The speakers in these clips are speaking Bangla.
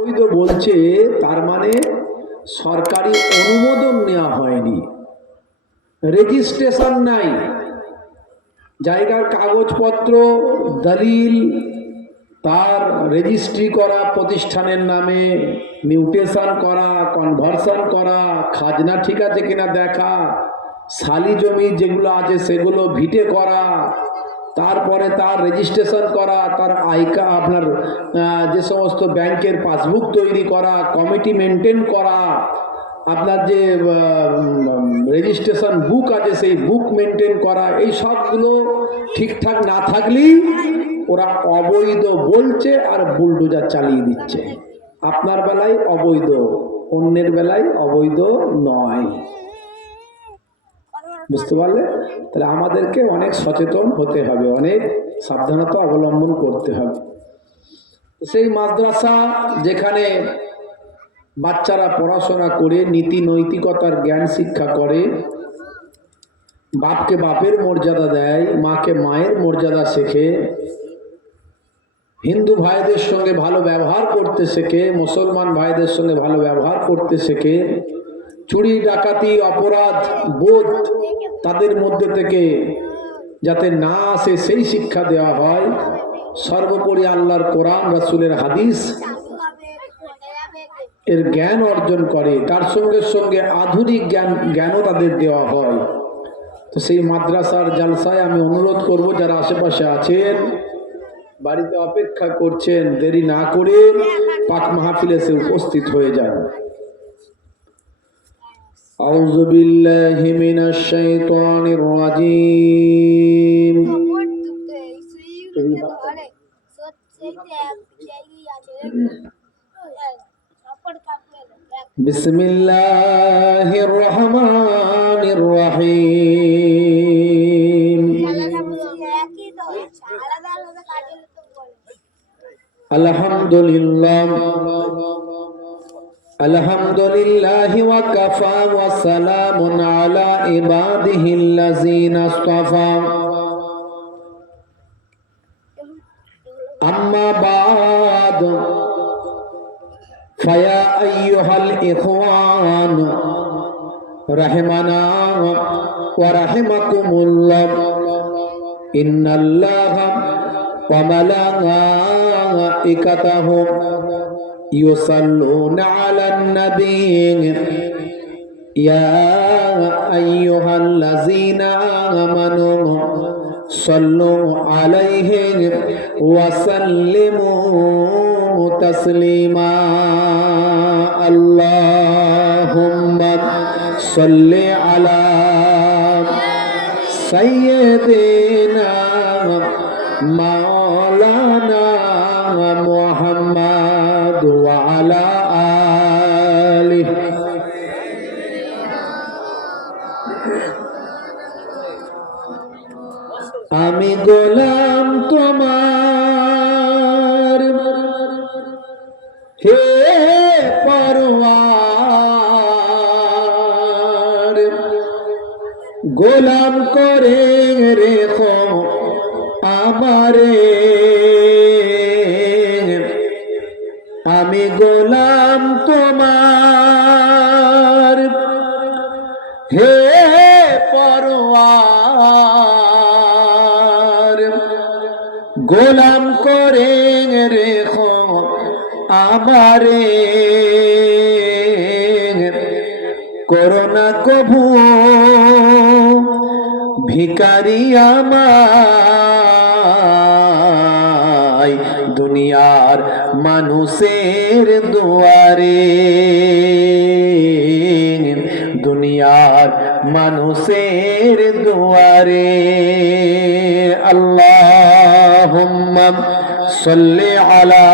বৈধ বলছে, তার মানে সরকারি অনুমোদন নেওয়া হয়নি, রেজিস্ট্রেশন নাই, জায়গার কাগজপত্র দলিল তার রেজিস্ট্রি করা, প্রতিষ্ঠানের নামে মিউটেশন করা, কনভার্সন করা, খাজনা ঠিক আছে কিনা দেখা, শালি জমি যেগুলো আছে সেগুলো ভিটে করা, তারপরে তার রেজিস্ট্রেশন করা, তার আপনার যে সমস্ত ব্যাংকের পাসবুক তৈরি করা, কমিটি মেনটেন করা, আপনার যে রেজিস্ট্রেশন বুক আছে সেই বুক মেনটেন করা, এই সবগুলো ঠিকঠাক না থাকলেই ওরা অবৈধ বলছে আর বুলডোজার চালিয়ে দিচ্ছে। আপনার বেলায় অবৈধ, অন্যের বেলায় অবৈধ নয়। বুঝতে পারলে? তাহলে আমাদেরকে অনেক সচেতন হতে হবে, অনেক সাবধানতা অবলম্বন করতে হবে। সেই মাদ্রাসা যেখানে বাচ্চারা পড়াশোনা করে নীতি নৈতিকতার জ্ঞান শিক্ষা করে, বাপকে বাপের মর্যাদা দেয়, মাকে মায়ের মর্যাদা শেখে, হিন্দু ভাইদের সঙ্গে ভালো ব্যবহার করতে শেখে, মুসলমান ভাইদের সঙ্গে ভালো ব্যবহার করতে শেখে, চুরি ডাকাতি অপরাধ বোধ তাদের মধ্যে থেকে যাতে না আসে সেই শিক্ষা দেওয়া হয়। সর্বোপরি আল্লাহর কোরআন, রাসূলের হাদিস এর জ্ঞান অর্জন করে, তার সঙ্গে সঙ্গে আধুনিক জ্ঞানও তাদের দেওয়া হয়। তো সেই মাদ্রাসার জালসায় আমি অনুরোধ করব, যারা আশেপাশে আছেন, বাড়িতে অপেক্ষা করছেন, দেরি না করে পাক মাহফিলে এসে উপস্থিত হয়ে যান। আউযু বিল্লাহি মিনাশ শাইতানির রাজীম। বিসমিল্লাহির রহমানির রহিম। আলহামদুলিল্লাহি ওয়া কাফা ওয়া সালামুন আলা ইবাদিহিল্লাযীনা ইসতাফা। আম্মা বা'দ, ফায়া আইয়ুহাল ইখওয়ান রাহিমানা ওয়া রাহিমাকুমুল্লাহ, ইন্নাল্লাহা ওয়া মালাইকাতাহু ইউসাল্লুনা আলান নবী, ইয়া আইয়ুহাল্লাযীনা আমানু সাল্লু আলাইহি ওয়া সাল্লিমু তাসলিমা। আল্লাহুম্মা সাল্লি আলা সাইয়্যিদিনা মাওলানা মুহাম্মদ ওয়া আলা আলিহি। আমি গোলাম তোমার, হে পরওয়ার, গোলাম করে রেখো আমারে। আমি গোলাম তোমার, হে পরওয়ার, গোলাম করে রেখো আমারে। করোনা কভু ভিখারি আমায়, দুনিয়ার মানুষের দুয়ারে, দুনিয়ার মানুষের দুয়ারে। আল্লাহুম্মা সাল্লি আলা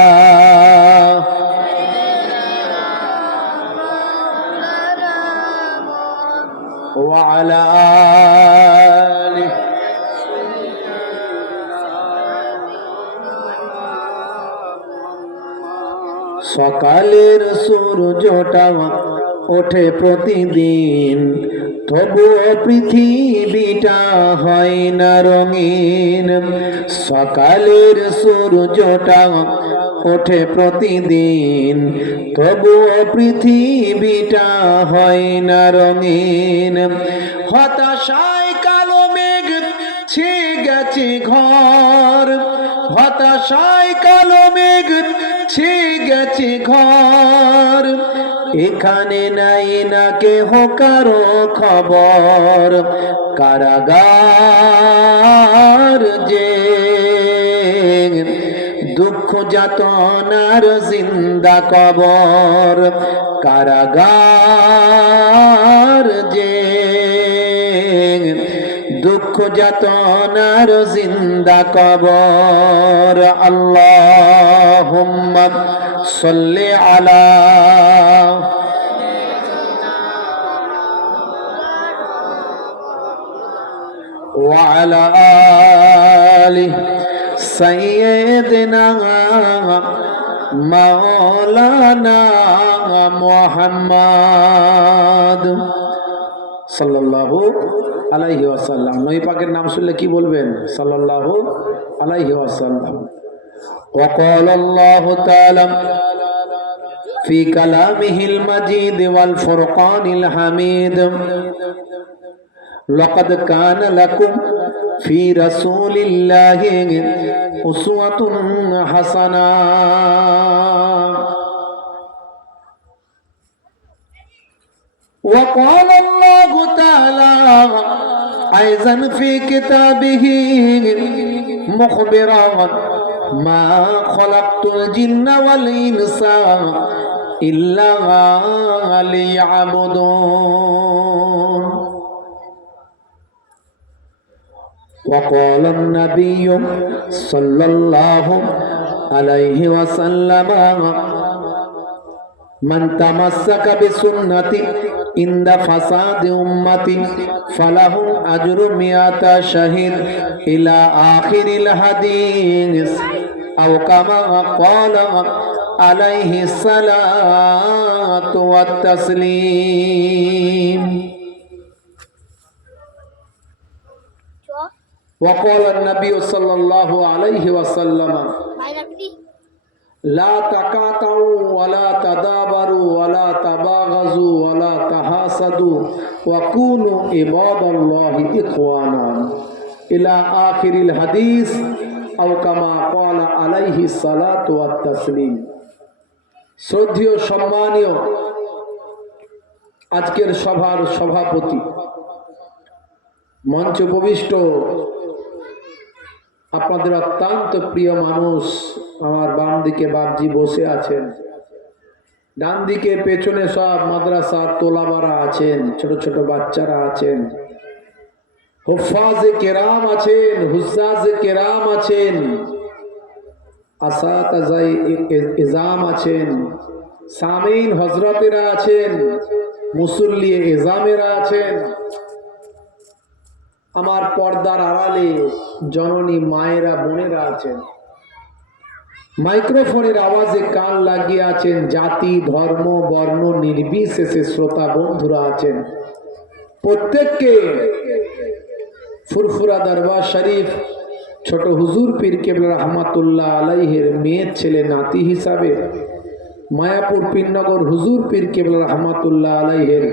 ওয়া আলা আলিহি। সকালের সূর্যটা ওঠে প্রতিদিন, তবুও পৃথিবীটা হয় না রঙিন। সকালের সূর্যটা ওঠে প্রতিদিন, তবুও পৃথিবীটা হয় না রঙিন। হতাশায় কালো মেঘ ছেয়ে গেছে ঘর, হতাশায় কালো মেঘ ছেয়ে গেছে ঘর, এখানে নাই না কেহ কারো খবর। কারাগার যে দুঃখ যাতনার জিন্দা কবর, কারাগার যে দুঃখ যাতনার জিন্দা কবর। আল্লাহুম্মা সাল্লি আলা ওয়া আলা আলি সাইয়্যিদিনা মাওলানা মুহাম্মদ সাল্লাল্লাহু আলাইহি ওয়াসাল্লাম। নবী পাকের নাম শুনলে কি বলবেন? সাল্লাল্লাহু আলাইহি ওয়াসাল্লাম। ওয়া ক্বালা আল্লাহু তাআলা ফি কালামিহিল মাজিদ ওয়াল ফুরকানিল হামিদ, লাকাদ কানা লাকুম ফি রাসূলিল্লাহি উসওয়াতুন হাসানাহ। وقال الله تعالى أيضا في كتابه مخبرا ما خلقت الجن والإنس إلا ليعبدون. وقال النبي صلى الله عليه وسلم من تمسك بسنتي عند فساد أمتي فله أجر 100 شهيد إلى آخر الحديث أو كما قال عليه الصلاة والتسليم. وقال النبي صلى الله عليه وسلم لا تقاطعوا ولا تدابروا ولا تباغضوا ولا تحاسدوا وكونوا عباد الله إخوانا إلى آخر الحديث أو كما قال عليه الصلاة والتسليم. শ্রদ্ধেয় সম্মানীয় আজকের সভার সভাপতি, মঞ্চ উপবিষ্ট আপনাদের অত্যন্ত প্রিয় মানুষ, আমার বাম দিকে বাপজি বসে আছেন, ডান দিকে পেছনে সব মাদ্রাসার তোলাবারা আছেন, ছোট ছোট বাচ্চারা আছেন, হুফাজে কেরাম আছেন, হুজ্জাজে কেরাম আছেন, আসাতাজায়ে ইজাম আছেন, সামিন হযরতেরা আছেন, মুসল্লি ইজামেরা আছেন, আমার পর্দার আড়ালে জননী মায়েরা বোনেরা আছেন, মাইক্রোফোনের আওয়াজে কান লাগিয়ে আছেন, জাতি ধর্ম বর্ণ নির্বিশেষে শ্রোতা বন্ধুরা আছেন। প্রত্যেককে ফুরফুরা দরবার শরীফ ছোট হুজুর পীর কেবলা রহমাতুল্লাহ আলাইহির মেয়ের ছেলে নাতি হিসাবে, মায়াপুর পীরনগর হুজুর পীর কেবলা রহমাতুল্লাহ আলাইহির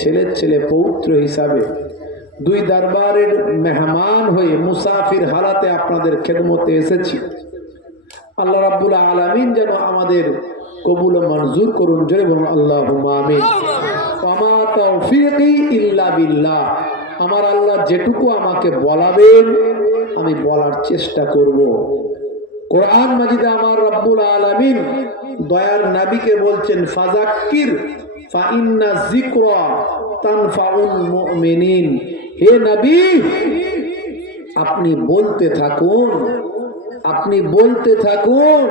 ছেলের ছেলে পৌত্র হিসাবে দুই দরবারের মেহমান হয়ে মুসাফির হালাতে আপনাদের খেদমতে এসেছি। আল্লাহ রাব্বুল আলামিন যেন আমাদের কবুল ও মঞ্জুর করুন, জোরে বলুন আল্লাহুম্মা আমিন। ওয়া তাওফীকি ইল্লা বিল্লাহ। আমার আল্লাহ যেটুকু আমাকে বলাবেন আমি বলার চেষ্টা করব। কোরআন মাজিদে আমার রাব্বুল আলামিন দয়ার নবীকে বলছেন, ফাযাক্কির ফা ইন্না যিকরা তানফাউল মুমিনিন। হে নবী, আপনি বলতে থাকুন, আপনি বলতে থাকুন,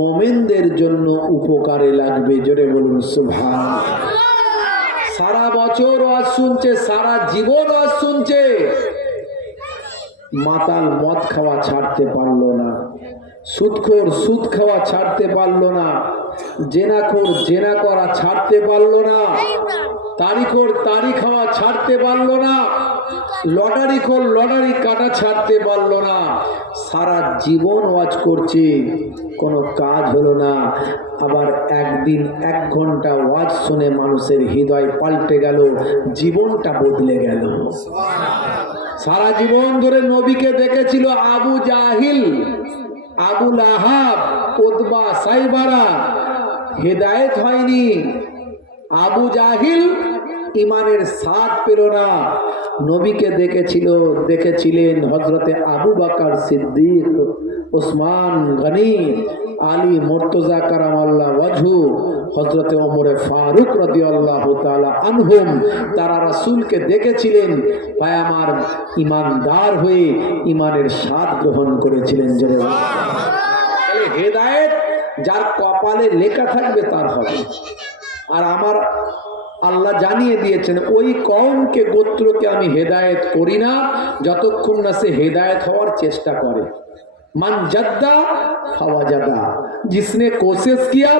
মুমিনদের জন্য উপকারে লাগবে। জোরে বলুন সুবহানাল্লাহ। সারা বছর ওয়াজ শুনছে, সারা জীবন ওয়াজ শুনছে, মাতাল মদ খাওয়া ছাড়তে পারলো না, সুদখোর সুদ খাওয়া ছাড়তে পারলো না, জেনাখোর জেনা করা ছাড়তে পারলো না, তারিখোর তারি খাওয়া ছাড়তে পারলো না, লটারি খোল, লটারি কাটা ছাড়তে পারলো না, সারা জীবন ওয়াজ করছে, কোনো কাজ হলো না। আবার একদিন 1 ঘন্টা ওয়াজ শুনে মানুষের হৃদয় পাল্টে গেল, জীবনটা বদলে গেল। সারা জীবন ধরে নবীকে দেখেছিল আবু জাহিল, আবু লাহাব, উতবা, সাইবারা, হেদায়েত হয়নি। আবু জাহিল ইমানের স্বাদ পেল না। নবীকে দেখেছিলেন হযরতে আবু বকর সিদ্দিক, উসমান গনি, আলী মুর্তজা কারামাল্লাহু ওয়াজহু, হযরতে ওমরে ফারুক রাদিয়াল্লাহু তাআলা আনহুম। তারা রাসূলকে দেখেছিলেন, পায়ামার ইমানদার হয়ে ইমানের স্বাদ গ্রহণ করেছিলেন। জোরে তাহলে হেদায়েত যার কপালে লেখা থাকবে তার হবে। আর আমার আল্লাহ জানিয়ে দিয়েছেন ওই কওমকে, গোত্রকে আমি হেদায়েত করি না যতক্ষণ না সে হেদায়েত হওয়ার চেষ্টা করে। মান জাদ্দা ফাওয়াজাদা, जिसने कोशिश किया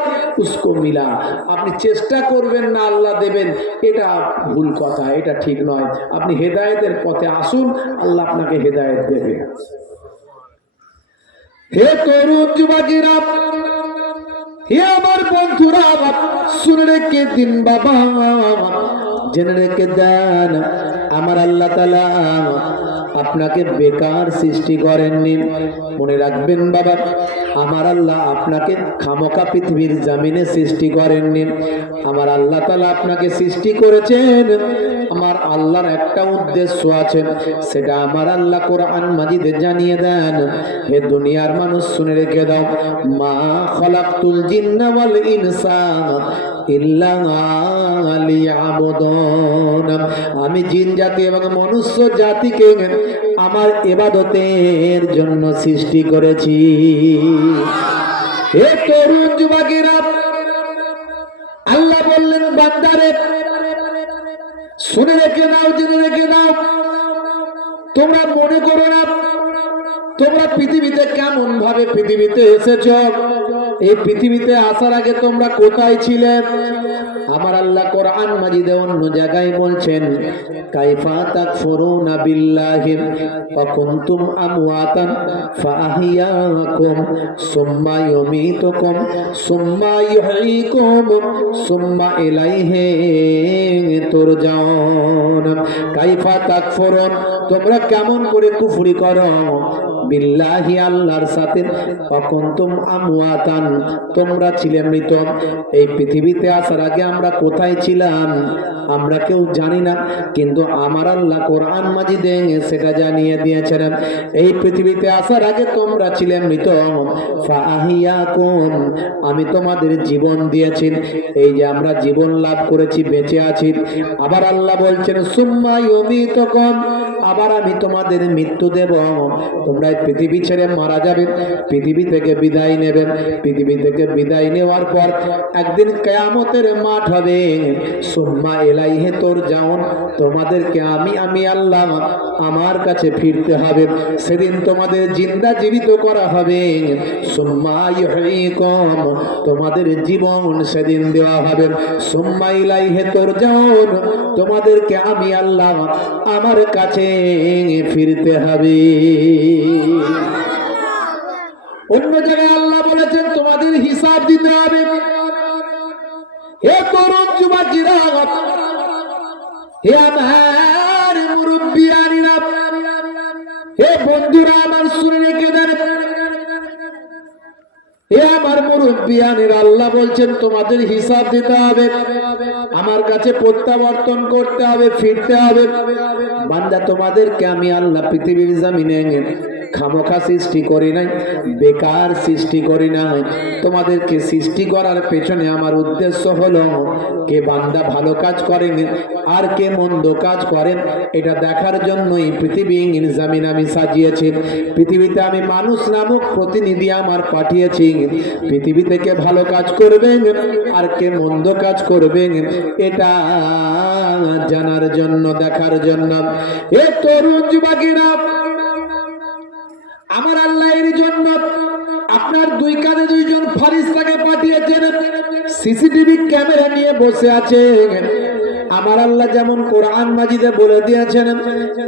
उसको मिला। আপনি চেষ্টা করবেন না আল্লাহ দেবেন, এটা ভুল কথা, এটা ঠিক নয়। আপনি হেদায়েতের পথে আসুন, আল্লাহ আপনাকে হেদায়েত দেবে। হে তরুণ যুবকেরা, হে আমার বন্ধুরা, শুনে রেখে দিন বাবা, জেনে রেখে দেন, আমার আল্লাহ তাআলা আপনাকে বেকার সৃষ্টি করেননি। মনে রাখবেন বাবা, আমার আল্লাহ আপনাকে খামোকা পৃথিবীর জমিনে সৃষ্টি করেননি। আমার আল্লাহ তাআলা আপনাকে সৃষ্টি করেছেন, আমার আল্লাহর একটা উদ্দেশ্য আছে, সেটা আমার আল্লাহ কোরআন মাজিদে জানিয়ে দেন। হে দুনিয়ার মানুষ শুনে রেখে দাও, মা খালাকতুল জিন্না ওয়াল ইনসা ইল্লা লিয়াবুদুন। আমি জিন জাতি এবং মনুষ্য জাতিকে আমার ইবাদতের জন্য সৃষ্টি করেছি। হে তরুণ যুবকেরা, আল্লাহ বললেন বান্দারে শুনে রেখে দাও, জেনে রেখে দাও, তোমরা মনে করো না তোমরা পৃথিবীতে কেমন ভাবে পৃথিবীতে এসেছো। এই পৃথিবীতে আসার আগে তোমরা কোথায় ছিলে? আমার আল্লাহ কোরআন মাজিদে অন্য জায়গায় বলছেন, কাইফা তাকফুরুনা বিল্লাহি ওয়া কুনতুম আমওয়াতান ফাআহইয়াকুম সুম্মা ইউমীতুকুম সুম্মা ইউহয়ীকুম সুম্মা ইলাইহি তুরজাউন। কাইফা তাকফুরুন, তোমরা কেমন করে কুফরি করো, বিল্লাহি আল্লাহর সাথে, ওয়া কুনতুম আমওয়াতান, তোমরা ছিলে মৃত। এই পৃথিবীতে আসার আগে আমরা কোথায় ছিলাম আমরা কেউ জানি না, কিন্তু আমার আল্লাহ কোরআন মাজিদে সেটা জানিয়ে দিয়েছেন। এই পৃথিবীতে আসার আগে তোমরা ছিলে মৃত, ফাআহিয়াকুম, আমি তোমাদের জীবন দিয়েছি। এই যে আমরা জীবন লাভ করেছি, বেঁচে আছি। আবার আল্লাহ বলছেন সুম্মা ইউমীতুকুম, আবার আমি তোমাদের মৃত্যু দেব। তোমরা পৃথিবী ছেড়ে মারা যাবে, পৃথিবী থেকে বিদায় নেবে। পৃথিবী থেকে বিদায় নেওয়ার পর একদিন কিয়ামতের মাঠ হবে। সুম্মা ইলাইহি তুরজাউন, তোমাদেরকে আমি আল্লাহ আমার কাছে ফিরতে হবে। সেদিন তোমাদের জিন্দা জীবিত করা হবে। সুম্মা ইউহয়ীকুম, তোমাদের জীবন সেদিন দেওয়া হবে। সুম্মা ইলাইহি তুরজাউন, তোমাদেরকে আমি আল্লাহ আমার কাছে ফিরতে হবে। অন্য জায়গায় আল্লাহ বলেছেন তোমাদের হিসাব দিতে হবে। হে তরুণ যুবকেরা, হে আমার মুরব্বিয়ানেরা, হে বন্ধুরা আমার, শুনে রেখে দেন, হে আমার মুরব্বিয়ানেরা, আল্লাহ বলছেন তোমাদের হিসাব দিতে হবে, আমার কাছে প্রত্যাবর্তন করতে হবে, ফিরতে হবে। বান্দা, তোমাদেরকে আমি আল্লাহ পৃথিবীর জমিনে খামোখা সৃষ্টি করি নাই, বেকার সৃষ্টি করি নাই। তোমাদেরকে সৃষ্টি করার পেছনে আমার উদ্দেশ্য হলো কে বান্দা ভালো কাজ করেন আর কে মন্দ কাজ করেন, এটা দেখার জন্যই পৃথিবীর জমিন আমি সাজিয়েছি। পৃথিবীতে আমি মানুষ নামক প্রতিনিধি আমার পাঠিয়েছি। পৃথিবী থেকে ভালো কাজ করবেন আর কে মন্দ কাজ করবেন, এটা জানার জন্য, দেখার জন্য। এ তরুণ যুবকেরা, আমার আল্লাহ এর জন্য আপনার দুই কাঁধে দুইজন ফারিস্তাকে পাঠিয়েছেন, সিসিটিভি ক্যামেরা নিয়ে বসে আছে। আমার আল্লাহ যেমন কোরআন মাজিদে বলে দিয়েছেন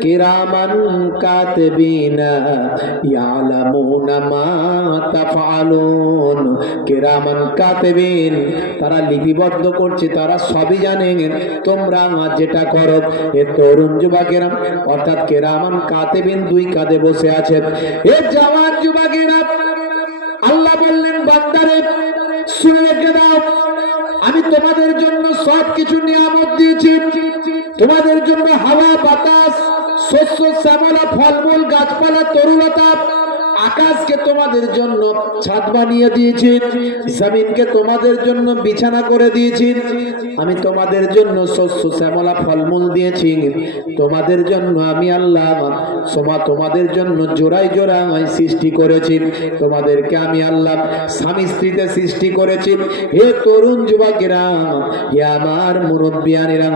কিরামান কাতিবিনা ইয়ালামুনা মা তাফআলুন, কিরামান কাতিবিন, তারা লিপিবদ্ধ করছে, তারা সবই জানেন তোমরা যেটা করো। এ তরুণ যুবকেরা অর্থাৎ কিরামান কাতিবিন দুই কাঁধে বসে আছেন। এ জওয়ান যুবকেরা আল্লাহ বললেন বান্দারে শুনে রেখে দাও, আমি তোমাদের জন্য সব কিছু নিয়ামত দিয়েছি। তোমাদের জন্য হাওয়া বাতাস, শস্য শ্যামলা, ফলমূল, গাছপালা, তরুলতা, আকাশকে তোমাদের জন্য ছাদ বানিয়ে দিয়েছি, জমিনকে তোমাদের জন্য বিছানা করে দিয়েছি। আমি তোমাদের জন্য শস্য শ্যামলা ফলমূল দিয়েছি। তোমাদের জন্য আমি আল্লাহ তোমাদের জন্য জোড়ায় জোড়ায় সৃষ্টি করেছি। তোমাদেরকে আমি আল্লাহ স্বামী স্ত্রীতে সৃষ্টি করেছি। হে তরুণ যুবকেরা, হে আমার মুরব্বিয়ানেরা,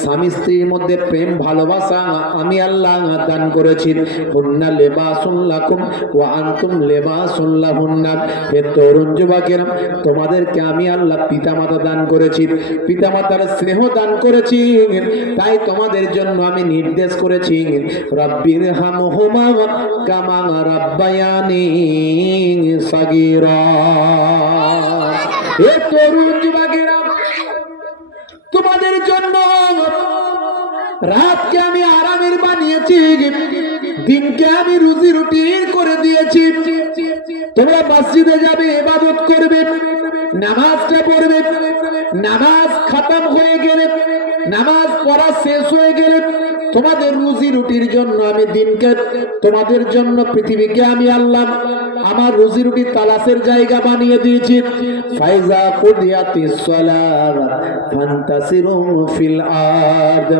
স্বামী স্ত্রীর মধ্যে প্রেম ভালোবাসা আমি আল্লাহ দান করেছি। হুন্না লিবাসুন লাকুম ওয়া আনতুম লিবাসুন লাহুন্না। হে তরুণ যুবকেরা, তোমাদেরকে আমি আল্লাহ পিতামাতা দান করেছি, পিতামাতার স্নেহ দান করেছি। তাই তোমাদের জন্য আমি নির্দেশ করেছি রাব্বির হামহুমা কামা রাব্বায়ানি সাগীরা। হে তরুণ যুবকেরা, তোমাদের জন্য রাতকে আমি আরামের বানিয়েছি, দিনকে আমি রুজি রুটির করে দিয়েছি। তোমরা মসজিদে যাবে, ইবাদত করবে, নামাজটা পড়বে, নামাজ খতম হয়ে গেলে, নামাজ পড়া শেষ হয়ে গেলে তোমাদের রুজি রুটির জন্য আমি দিনকে, তোমাদের জন্য পৃথিবীকে আমি আল্লাহ আমার রুজি রুটি তালাশের জায়গা বানিয়ে দিয়েছি। ফাইজা কুদিয়াতিস সালাত ফান্তাসিরু ফিল আরদ।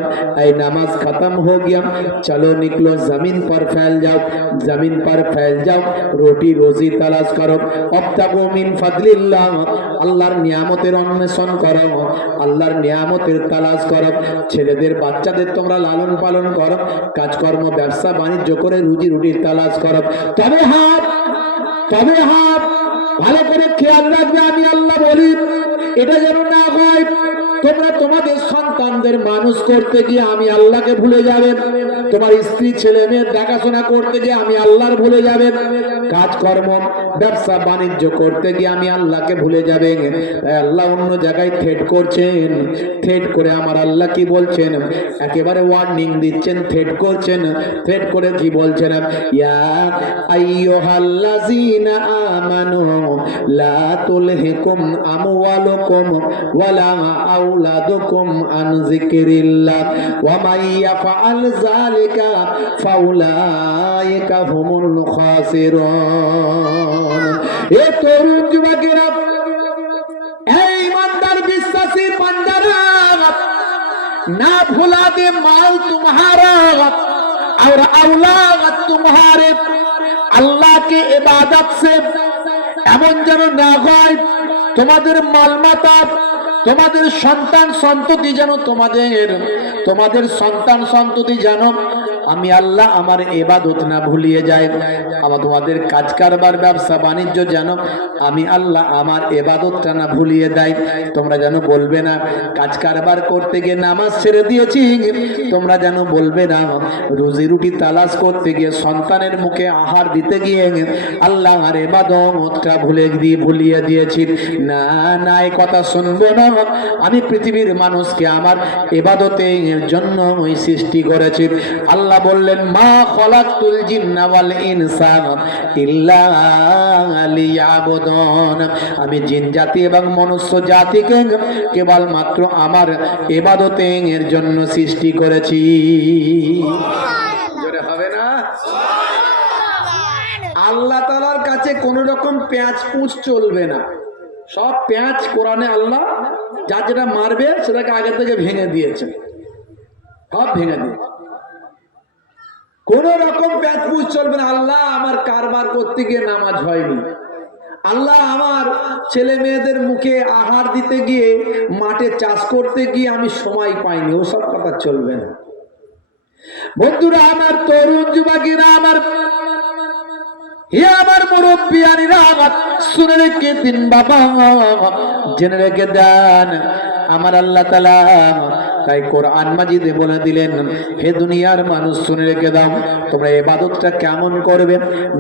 এই নামাজ খতম हो गया, चलो निकलो जमीन पर फैल जाओ, जमीन पर फैल जाओ, रोटी रोजी तलाश करो। अब्तागु मिन फदलिल्लाह, আল্লাহর নিয়ামতের অন্বেষণ করো, আল্লাহর নিয়ামতের তালাশ করো। ছেলেদের বাচ্চাদের তোমরা লালন পালন করো, কাজকর্ম ব্যবসা বাণিজ্য করে রুজি রুটির তালাশ করো। তবে হাত ভালো করে খেয়াল রাখবে, আমি আল্লাহ বলি এটা যেন না হয় তোমরা তোমাদের সন্তানদের মানুষ করতে গিয়ে আমি আল্লাহকে ভুলে যাবে, তোমার স্ত্রী ছেলে মেয়ের দেখাশোনা করতে গিয়ে আমি আল্লাহর ভুলে যাবে, কাজকর্ম ব্যবসা বাণিজ্য করতে গিয়ে আমি আল্লাহকে ভুলে যাবে। তাই আল্লাহ অন্য জায়গায় থ্রেট করছেন, থ্রেট করে আমার আল্লাহ কি বলছেন, একেবারে ওয়ার্নিং দিচ্ছেন, থ্রেট করছেন। থ্রেট করে কি বলছেন, ইয়া আইয়ুহাল্লাযীনা আমানু লা তুলহিকুম আমওয়ালুকুম ওয়ালা আওলাদুকুম আন যিকরিল্লাহ ওয়া মান ইয়াফআল যালিকা ফাউলাইকা হুমুল খাসিরুন। এ তরুণ যুবকেরা, এই ইমানদার বিশ্বাসী বান্দারা, না ভুলা দে মাল तुम्हारा और औलाद तुम्हारे। अल्लाह के इबादत से এমন যেন না হয় তোমাদের মালমাতা, তোমাদের সন্তান সন্ততি যেন তোমাদের সন্তান সন্ততি যেন আমি আল্লাহ আমার ইবাদত না ভুলিয়ে যায়। আবার তোমাদের কাজ কারবার ব্যবসা বাণিজ্য যেন আমি আল্লাহ আমার ইবাদতটা না ভুলিয়ে দেয়। তোমরা যেন বলবে না কাজ কারবার করতে গিয়ে নামাজ ছেড়ে দিয়েছি, তোমরা যেন বলবে না রুজি রুটি তালাশ করতে গিয়ে সন্তানের মুখে আহার দিতে গিয়ে আল্লাহ আর ইবাদতটা ভুলিয়ে দিয়েছি। না না, এই কথা শুনবে না। আমি পৃথিবীর মানুষকে আমার ইবাদতের জন্য ওই সৃষ্টি করেছি। আল্লাহ বললেন মা খলাকতুল জিন্না ওয়াল ইনসানা ইল্লা লিয়াবুদুন। আমি জিন জাতি এবং মনুষ্য জাতিকে কেবলমাত্র আমার ইবাদতের জন্য সৃষ্টি করেছি। জোরে হবে না? আল্লাহ তাআলার কাছে কোনো রকম পেঁচ পুঁচ চলবে না। সব পেঁচ কোরআনে আল্লাহ যা যেটা মারবে সেটাকে আগে থেকে ভেঙে দিয়েছে, সব ভেঙে দিয়েছে। কোন রকম পেঁচ পুঁচ চলবে না। আল্লাহ আমার কারবার করতে গিয়ে নামাজ হয়নি, আল্লাহ আমার ছেলে মেয়েদের মুখে আহার দিতে গিয়ে মাঠে চাষ করতে গিয়ে আমি সময় পাইনি, ওসব কথা চলবে না। বন্ধুরা আমার, তরুণ যুবকেরা আমার, হে আমার মুরব্বিয়ানিরা আমার, শুনে রেখে দিন বাবা, জেনে রেখে দেন আমার আল্লাহ তাআলা তাই কোরআন মাজিদে বলে দিলেন, হে দুনিয়ার মানুষ শুনে রেখে দাও, তোমরা ইবাদতটা কেমন করবে,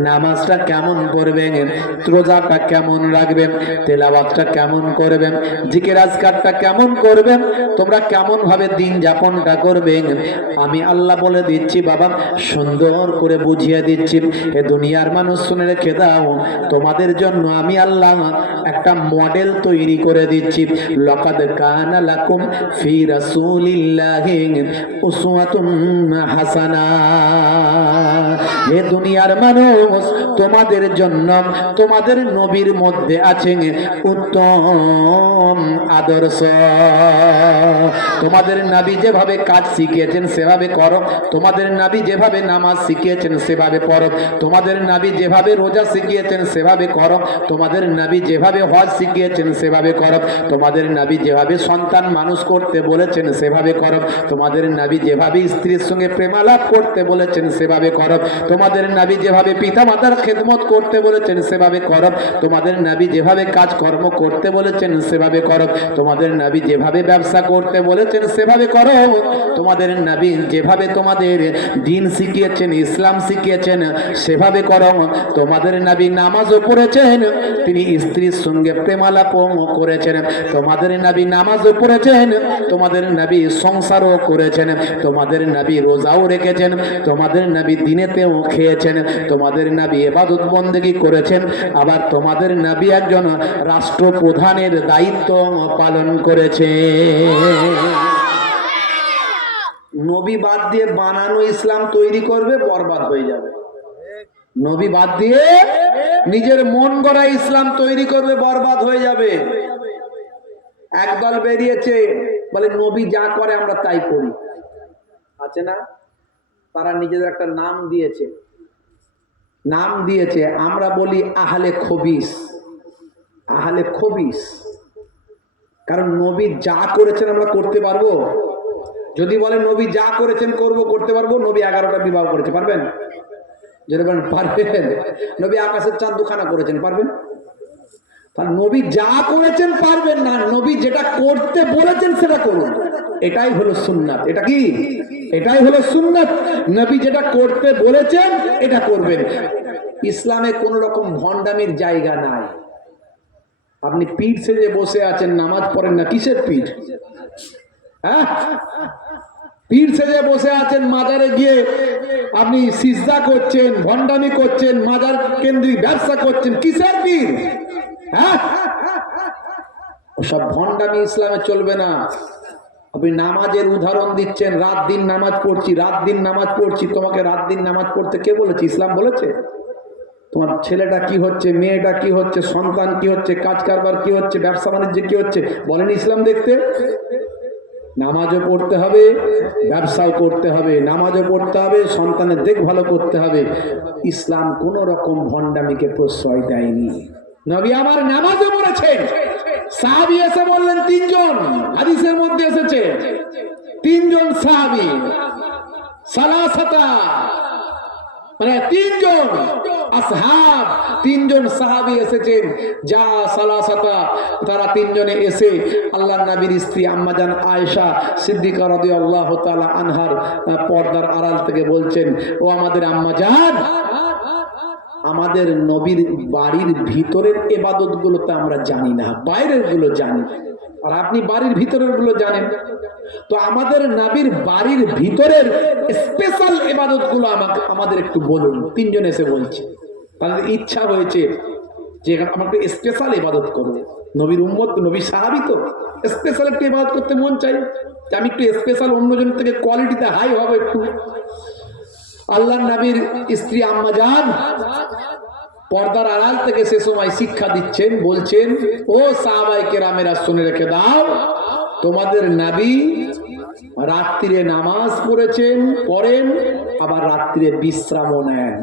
নামাজটা কেমন পড়বে, রোজাটা কেমন রাখবে, তেলাওয়াতটা কেমন করবে, জিকির আজকারটা কেমন করবে, তোমরা কেমন ভাবে দিন যাপনটা করবে, আমি আল্লাহ বলে দিচ্ছি বাবা, সুন্দর করে বুঝিয়ে দিচ্ছি। এ দুনিয়ার মানুষ শুনে রেখে দাও, তোমাদের জন্য আমি আল্লাহ একটা মডেল তৈরি করে দিচ্ছি। লাকাদ কানা লাকুম ফি রাসূলিল্লাহি উসওয়াতুন হাসানা। হে দুনিয়ার মানুষ, তোমাদের জন্য তোমাদের নবীর মধ্যে আছে উত্তম আদর্শ। তোমাদের নবী যেভাবে কাজ শিখিয়েছেন সেভাবে করো, তোমাদের নবী যেভাবে নামাজ শিখিয়েছেন সেভাবে পড়ো, তোমাদের নবী যেভাবে রোজা শিখিয়েছেন সেভাবে করো, তোমাদের নবী যেভাবে হজ শিখিয়েছেন সেভাবে করো, তোমাদের নবী যেভাবে সন্তান মানুষ করতে বলেছেন সেভাবে করো, তোমাদের নবী যেভাবে স্ত্রীর সঙ্গে প্রেমালাপ করতে বলেছেন সেভাবে করো, তোমাদের নবী যেভাবে পিতা মাতার খেদমত করতে বলেছেন সেভাবে করো, তোমাদের নবী যেভাবে কাজ কর্ম করতে বলেছেন সেভাবে করো, তোমাদের নবী যেভাবে ব্যবসা করতে বলেছেন সেভাবে করো, তোমাদের নবী যেভাবে তোমাদের দ্বীন শিখিয়েছেন, ইসলাম শিখিয়েছেন সেভাবে করো, তোমাদের নবী নামাজও পড়েছেন, তিনি স্ত্রীর সঙ্গে প্রেমালাপও করেছেন, তোমাদের নবী নামাজও পড়েছেন, তোমাদের নবী সংসারও করেছেন, তোমাদের নবী রোজাও রেখেছেন, তোমাদের নবী দিনেতেও খেয়েছেন, তোমাদের নবী ইবাদত বন্দেগী করেছেন, আবার তোমাদের নবী একজন রাষ্ট্রপ্রধানের দায়িত্ব পালন করেছে। নবী বাদ দিয়ে বানানো ইসলাম তৈরি করবে, বরবাদ হয়ে যাবে। নবী বাদ দিয়ে নিজের মন গড়া ইসলাম তৈরি করবে, বরবাদ হয়ে যাবে। একদল বেরিয়েছে বলে নবী যা করে আমরা তাই করি, আছে না? তারা নিজেদের একটা নাম দিয়েছে, আমরা বলি আহলে খবিস। আহলে খবিস কারণ নবী যা করেছেন আমরা করতে পারবো? যদি বলে নবী যা করেছেন করতে পারবো? নবী 11টা বিবাহ করেছে, পারবেন? যদি বলেন পারবেন। নবী আকাশের চাঁদ দুখানা করেছেন, পারবেন? তাহলে নবী যা করেছেন পারবেন না, নবী যেটা করতে বলেছেন সেটা করুন, এটাই হলো সুন্নাত। এটা কি? এটাই হলো সুন্নাত। নবী যেটা করতে বলেছেন এটা করবেন। ইসলামে কোন রকম ভণ্ডামির জায়গা নাই। আপনি পীর সেজে বসে আছেন, নামাজ পড়েন না, কিসের পীর? হ্যাঁ, পীর সেজে বসে আছেন, মাজারে গিয়ে আপনি সিজদা করছেন, ভণ্ডামি করছেন, মাজার কেন্দ্রিক ব্যবসা করছেন, কিসের পীর? হ্যাঁ, ওসব ভণ্ডামি ইসলামে চলবে না। আপনি নামাজের উদাহরণ দিচ্ছেন, রাত দিন নামাজ পড়ছি, রাত দিন নামাজ পড়ছি। তোমাকে রাত দিন নামাজ পড়তে কে বলেছে? ইসলাম বলেছে? তোমার ছেলেটা কি হচ্ছে, মেয়েটা কি হচ্ছে, সন্তান কি হচ্ছে, কাজ কারবার কি হচ্ছে, ব্যবসা বাণিজ্য কি হচ্ছে, বলেন ইসলাম দেখতে? নামাজও পড়তে হবে, ব্যবসাও করতে হবে, নামাজও পড়তে হবে, সন্তানের দেখভালও করতে হবে। ইসলাম কোন রকম ভণ্ডামিকে প্রশ্রয় দেয়নি। নবী আমার নামাজও পড়েছেন। সাহাবী এসে বললেন, 3 জন, হাদিসের মধ্যে এসেছে 3 জন সাহাবী, সালাসাতা, মানে 3 জন আসহাব, 3 জন সাহাবী এসেছেন। যা সালাসাতা, তারা 3 জনে এসে আল্লাহর নবীর স্ত্রী আম্মা জান আয়েশা সিদ্দিকা রাদিয়াল্লাহু তাআলা আনহার পর্দার আড়াল থেকে বলছেন, ও আমাদের আম্মা জান, আমাদের নবীর বাড়ির ভিতরের ইবাদত গুলো তো আমরা জানি না, বাইরের গুলো জানি, আর আপনি বাড়ির ভিতরের গুলো জানেন, তো আমাদের নবীর বাড়ির ভিতরের স্পেশাল ইবাদত গুলো আমাদের একটু বলুন। 3 জন এসে বলছে, তাদের ইচ্ছা হয়েছে যে আমাকে স্পেশাল ইবাদত করবে। নবীর উম্মত, নবী সাহাবী, তো স্পেশাল একটা ইবাদত করতে মন চাই, আমি একটু স্পেশাল অন্যজনের থেকে কোয়ালিটিতে হাই হবে একটু। আল্লাহর নবীর স্ত্রী আম্মা জান পর্দার আড়াল থেকে সে সময় শিক্ষা দিচ্ছেন, বলছেন, ও সাহাবায়ে কেরামেরা শুনে রেখে দাও, তোমাদের নবী রাত্রিরে নামাজ পড়েন, আবার রাত্রিরে বিশ্রামও নেন,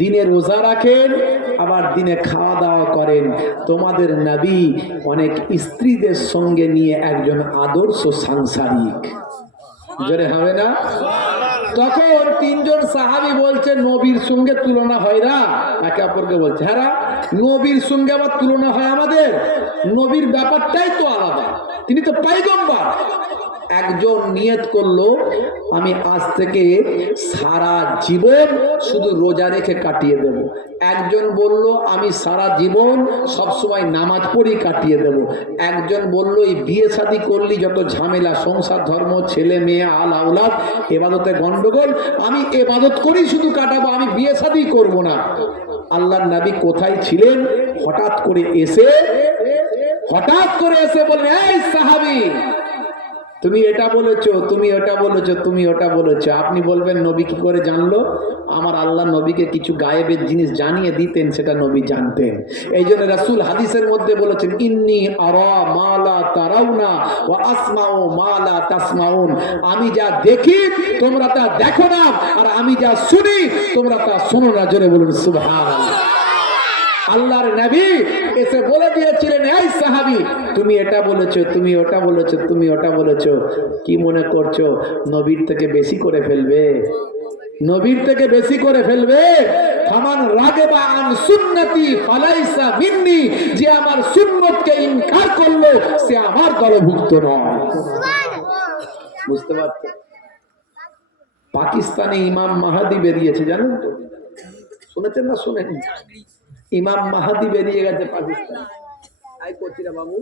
দিনে রোজা রাখেন, আবার দিনে খাওয়া দাওয়া করেন। তোমাদের নবী অনেক স্ত্রীদের সঙ্গে নিয়ে একজন আদর্শ সাংসারিক। জোরে হবে না? তখন 3 জন সাহাবী বলছে, নবীর সঙ্গে তুলনা হয় না? একে অপরকে বলছে, হ্যাঁ, নবীর সঙ্গে আবার তুলনা হয় আমাদের? নবীর ব্যাপারটাই তো আলাদা, তিনি তো পয়গম্বর। একজন নিয়ত করলো আমি আজ থেকে সারা জীবন শুধু রোজা রেখে কাটিয়ে দেব। একজন বলল আমি সারা জীবন সবসময় নামাজ পড়ি কাটিয়ে দেব। একজন বলল এই বিয়ে শাদী করলি যত ঝামেলা, সংসার ধর্ম, ছেলে মেয়ে, আল আওলাদ, এবাদতে গন্ডগোল, আমি এবাদত করি শুধু কাটাবো, আমি বিয়ে শাদী করব না। আল্লাহর নবী কোথায় ছিলেন? হঠাৎ করে এসে বললেন, এই সাহাবী, তুমি এটা বলেছো, তুমি ওটা বলেছো, তুমি ওটা বলেছো। আপনি বলবেন নবী কি করে জানলো? আমার আল্লাহ নবীকে কিছু গায়েবের জিনিস জানিয়ে দিতেন, সেটা নবী জানতেন। এই জন্য রাসূল হাদিসের মধ্যে বলেছেন, ইন্নী আরা মা লা তারাউনা ওয়া আসমাউ মা লা তাসমাউন। আমি যা দেখি তোমরা তা দেখো না, আর আমি যা শুনি তোমরা তা শোনো না। জোরে বলুন সুবহানাল্লাহ। আল্লাহর নবী এসে বলে দিয়েছিলেন, এই সাহাবী, তুমি এটা বলেছো, তুমি ওটা বলেছো, তুমি ওটা বলেছো। কি মনে করছো নবীর থেকে বেশি করে ফেলবে? নবীর থেকে বেশি করে ফেলবে? ফামান রাগিবা আন সুন্নতি ফালাইসা মিন্নি, যে আমার সুন্নতকে ইনকার করলো সে আমার দলভুক্ত নয়। বুঝতে পারছো? পাকিস্তানে ইমাম মাহাদি বেরিয়েছে, জানেন তো? শুনেছেন না শুনেন? ইমাম মাহাদি বেরিয়ে গেছে পাকিস্তান। আই কোচিরা বাবু,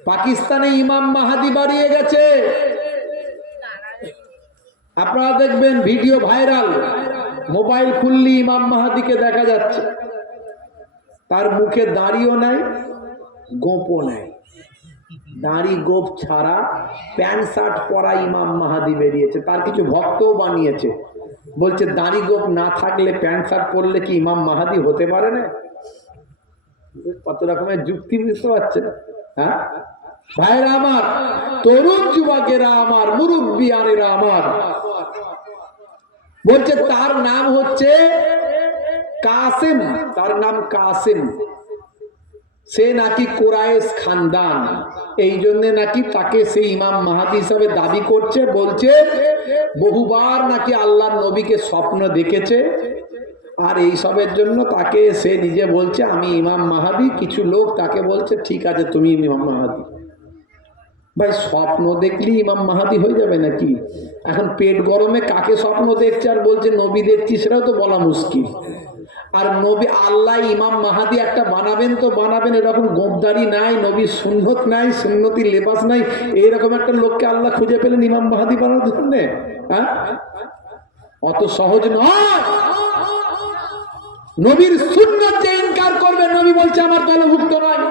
পাকিস্তানে ইমাম মাহাদি বেরিয়ে গেছে। আপনারা দেখবেন ভিডিও ভাইরাল, মোবাইল খুললি ইমাম মাহাদিকে দেখা যাচ্ছে। তার মুখে দাড়িও নাই, গোপও নাই, দাড়ি গোপ ছাড়া প্যান্ট শার্ট পরা ইমাম মাহাদি বেরিয়েছে। তার কিছু ভক্তও বানিয়েছে, বলছে দাড়ি গোপ না থাকলে প্যান্ট শার্ট পরলে কি ইমাম মাহাদি হতে পারে না? কত রকমের যুক্তি, বুঝতে পারছেন? হ্যাঁ ভাইরা আমার, তরুণ যুবকেরা আমার, মুরব্বিয়ানেরা আমার, বলছে তার নাম হচ্ছে কাসিম, তার নাম কাসিম। সে নাকি কুরাইশ খানদান, এই জন্য নাকি তাকে সেই ইমাম মাহাদি হিসাবে দাবি করছে। বলছে বহুবার নাকি আল্লাহর নবীকে স্বপ্ন দেখেছে, আর এই সবের জন্য তাকে সে নিজে বলছে আমি ইমাম মাহাদি। কিছু লোক তাকে বলছে ঠিক আছে তুমি ইমাম মাহাদি। ভাই স্বপ্ন দেখলি ইমাম মাহাদি হয়ে যাবে নাকি? এখন পেট গরমে কাকে স্বপ্ন দেখছে আর বলছে নবী দেখছি, সেটাও তো বলা মুশকিল। আর নবী আল্লাহ ইমাম মাহাদি একটা বানাবেন তো বানাবেন, এরকম গোপদারি নাই, নবীর সুন্নত নাই, সুন্নতি লেবাস নাই, এইরকম একটা লোককে আল্লাহ খুঁজে পেলেন ইমাম মাহাদি বানানোর জন্য। হ্যাঁ, অত সহজ নয়। নবীর সুন্নত যে ইনকার করবে, নবী বলছে আমার দলভুক্ত নয়।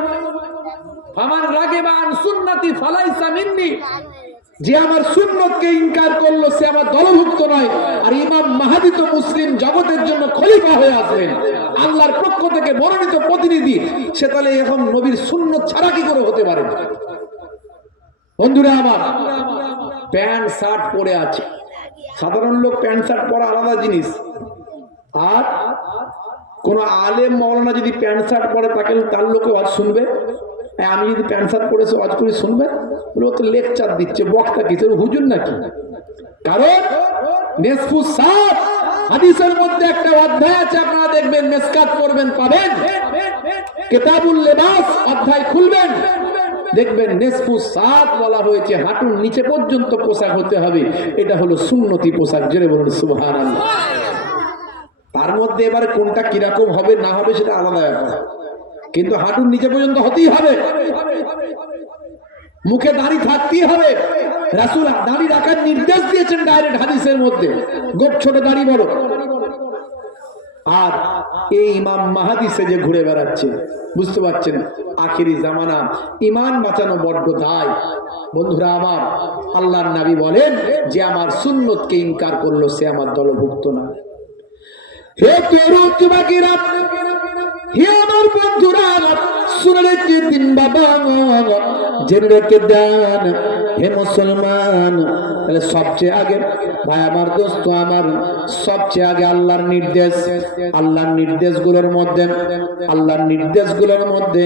ফামান রাগিবা আন সুন্নতি ফালাইসা মিন্নি, যে আমার সুন্নতকে ইনকার করলো সে আমার দলভুক্ত নয়। আর ইমাম মাহাদি তো মুসলিম জগতের জন্য খলিফা হয়ে আসবেন, আল্লাহর পক্ষ থেকে মনোনীত প্রতিনিধি। সে তাহলে এখন নবীর সুন্নত ছাড়া কি করে হতে পারে? বন্ধুরা আমার, প্যান্ট শার্ট পরে আছে। সাধারণ লোক প্যান্ট শার্ট পরা আলাদা জিনিস, আর কোন আলেম মাওলানা যদি প্যান্ট শার্ট পরে তাকে তার লোকে ওয়াজ শুনবে। আমি যদি প্যান্ট শার্ট পরেছে ওয়াজ করে শুনবে, বলে ও তো লেকচার দিচ্ছে, বক্তা কি হুজুর নাকি? কারণ নেসফু সাত হাদিসের মধ্যে একটা অধ্যায় আছে, আপনারা দেখবেন, মেসকাত পড়বেন পাবেন, কিতাবুল লিবাস অধ্যায় খুলবেন, দেখবেন নেসফু সাত বলা হয়েছে হাঁটুর নিচে পর্যন্ত পোশাক হতে হবে। এটা হলো সুন্নতি পোশাক। জোরে বলুন সুবহানাল্লাহ। তার মধ্যে এবার কোনটা কিরকম হবে না হবে সেটা আলাদা ব্যাপার, কিন্তু হাঁটুর নিচে পর্যন্ত হতেই হবে। মুখে দাড়ি থাকতেই হবে। রাসূল দাড়ি রাখার নির্দেশ দিয়েছেন ডাইরেক্ট হাদিসের মধ্যে, গোপ ছোট দাড়ি বড়। আর এই ইমাম মাহাদি সেজে ঘুরে বেড়াচ্ছে, বুঝতে পারছেন? আখিরি জামানা, ইমান বাঁচানো বড্ড দায়। বন্ধুরা আমার, আল্লাহর নবী বলেন যে আমার সুন্নতকে ইনকার করলো সে আমার দলভুক্ত না। হে তরুণ যুবকেরা, হে আমার বন্ধুরা, শুনে রেখে দিন বাবা, জেনে রেখে দেন হে মুসলমান। তাহলে সবচেয়ে আগে ভাই আমার, দোস্ত আমার, সবচেয়ে আগে আল্লাহর নির্দেশ, আল্লাহর নির্দেশগুলোর মধ্যে, আল্লাহর নির্দেশগুলোর মধ্যে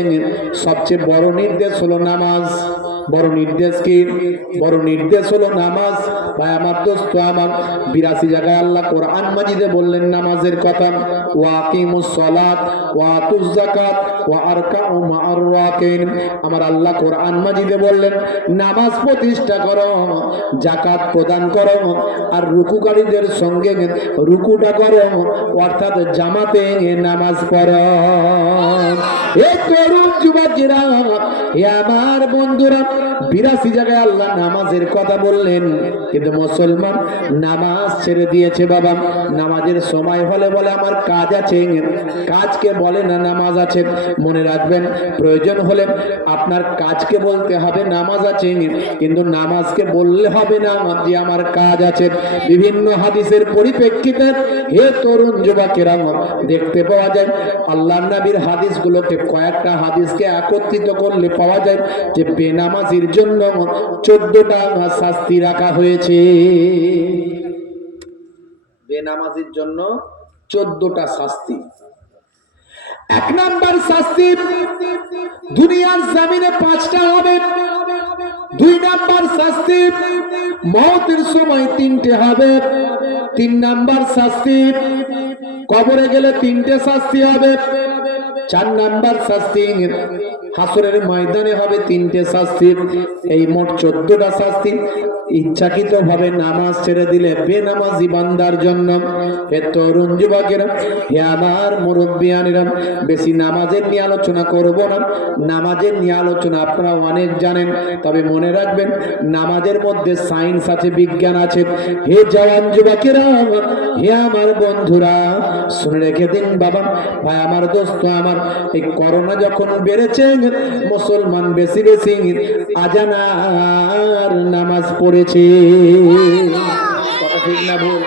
সবচেয়ে বড় নির্দেশ হলো নামাজ। বড় নির্দেশ কি? বড় নির্দেশ হলো নামাজ। ভাই আমার, দোস্ত আমার, 82 জায়গায় আল্লাহ কোরআন মাজিদে বললেন নামাজের কথা। ওয়া আকিমুস সালাত ওয়া আতুজ যাকাত ওয়া আরকাউ মা'আর রাকিন। আমার আল্লাহ কোরআন মাজিদে বললেন নামাজ প্রতিষ্ঠা করো, যাকাত প্রদান করো, আর রুকুকারীদের সঙ্গে রুকুটা করো, অর্থাৎ জামাতে নামাজ পড়ো। এই তরুণ যুবকেরা, এ আমার বন্ধুরা, 82 জায়গায় আল্লাহ নামাজের কথা বললেন, কিন্তু মুসলমান নামাজ ছেড়ে দিয়েছে। বাবা, নামাজের সময় হলে বলে আমার কাজ আছে, কাজকে বলে না নামাজ আছে। মনে রাখবেন, প্রয়োজন হলে আপনার কাজকে বলতে হবে নামাজ আছে, কিন্তু নামাজকে বললে হবে না যে আমার কাজ আছে। বিভিন্ন হাদিসের পরিপ্রেক্ষিতে হে তরুণ যুবকেরা, দেখতে পাওয়া যায় আল্লাহর নবীর হাদিসগুলোকে, কয়েকটা হাদিসকে একত্রিত করলে পাওয়া যায় যে বেনামাজির জন্য 14টা শাস্তি রাখা হয়েছে। বেনামাজির জন্য 14টা শাস্তি। 1 নাম্বার শাস্তি, দুনিয়ার জমিনে 5টা হবে। 2 নাম্বার শাস্তি, মওতের সময় 3টে হবে। 3 নাম্বার শাস্তি, কবরে গেলে 3টে শাস্তি হবে। 4 নাম্বার শাস্তি, হাসরের ময়দানে হবে 3টে শাস্তি। এই মোট 14টা শাস্তি ইচ্ছাকৃত ভাবে নামাজ ছেড়ে দিলে বেনামাজি বান্দার জন্য। হে তরুণ যুবকেরা, হে আমার মুরব্বিয়ানেরা, বেশি নামাজের নিয়ে আলোচনা করব না। নামাজের নিয়ে আলোচনা আপনারা অনেক জানেন, তবে মনে রাখবেন নামাজের মধ্যে সায়েন্স আছে, বিজ্ঞান আছে। হে জওয়ান যুবকেরা, হে আমার বন্ধুরা, শুনে রেখে দিন বাবা, ভাই আমার, দোস্ত আমার, এই করোনা যখন বেড়েছে, মুসলমান বেশি বেশি আজান আর নামাজ পড়েছে। কথা ঠিক না ভুল?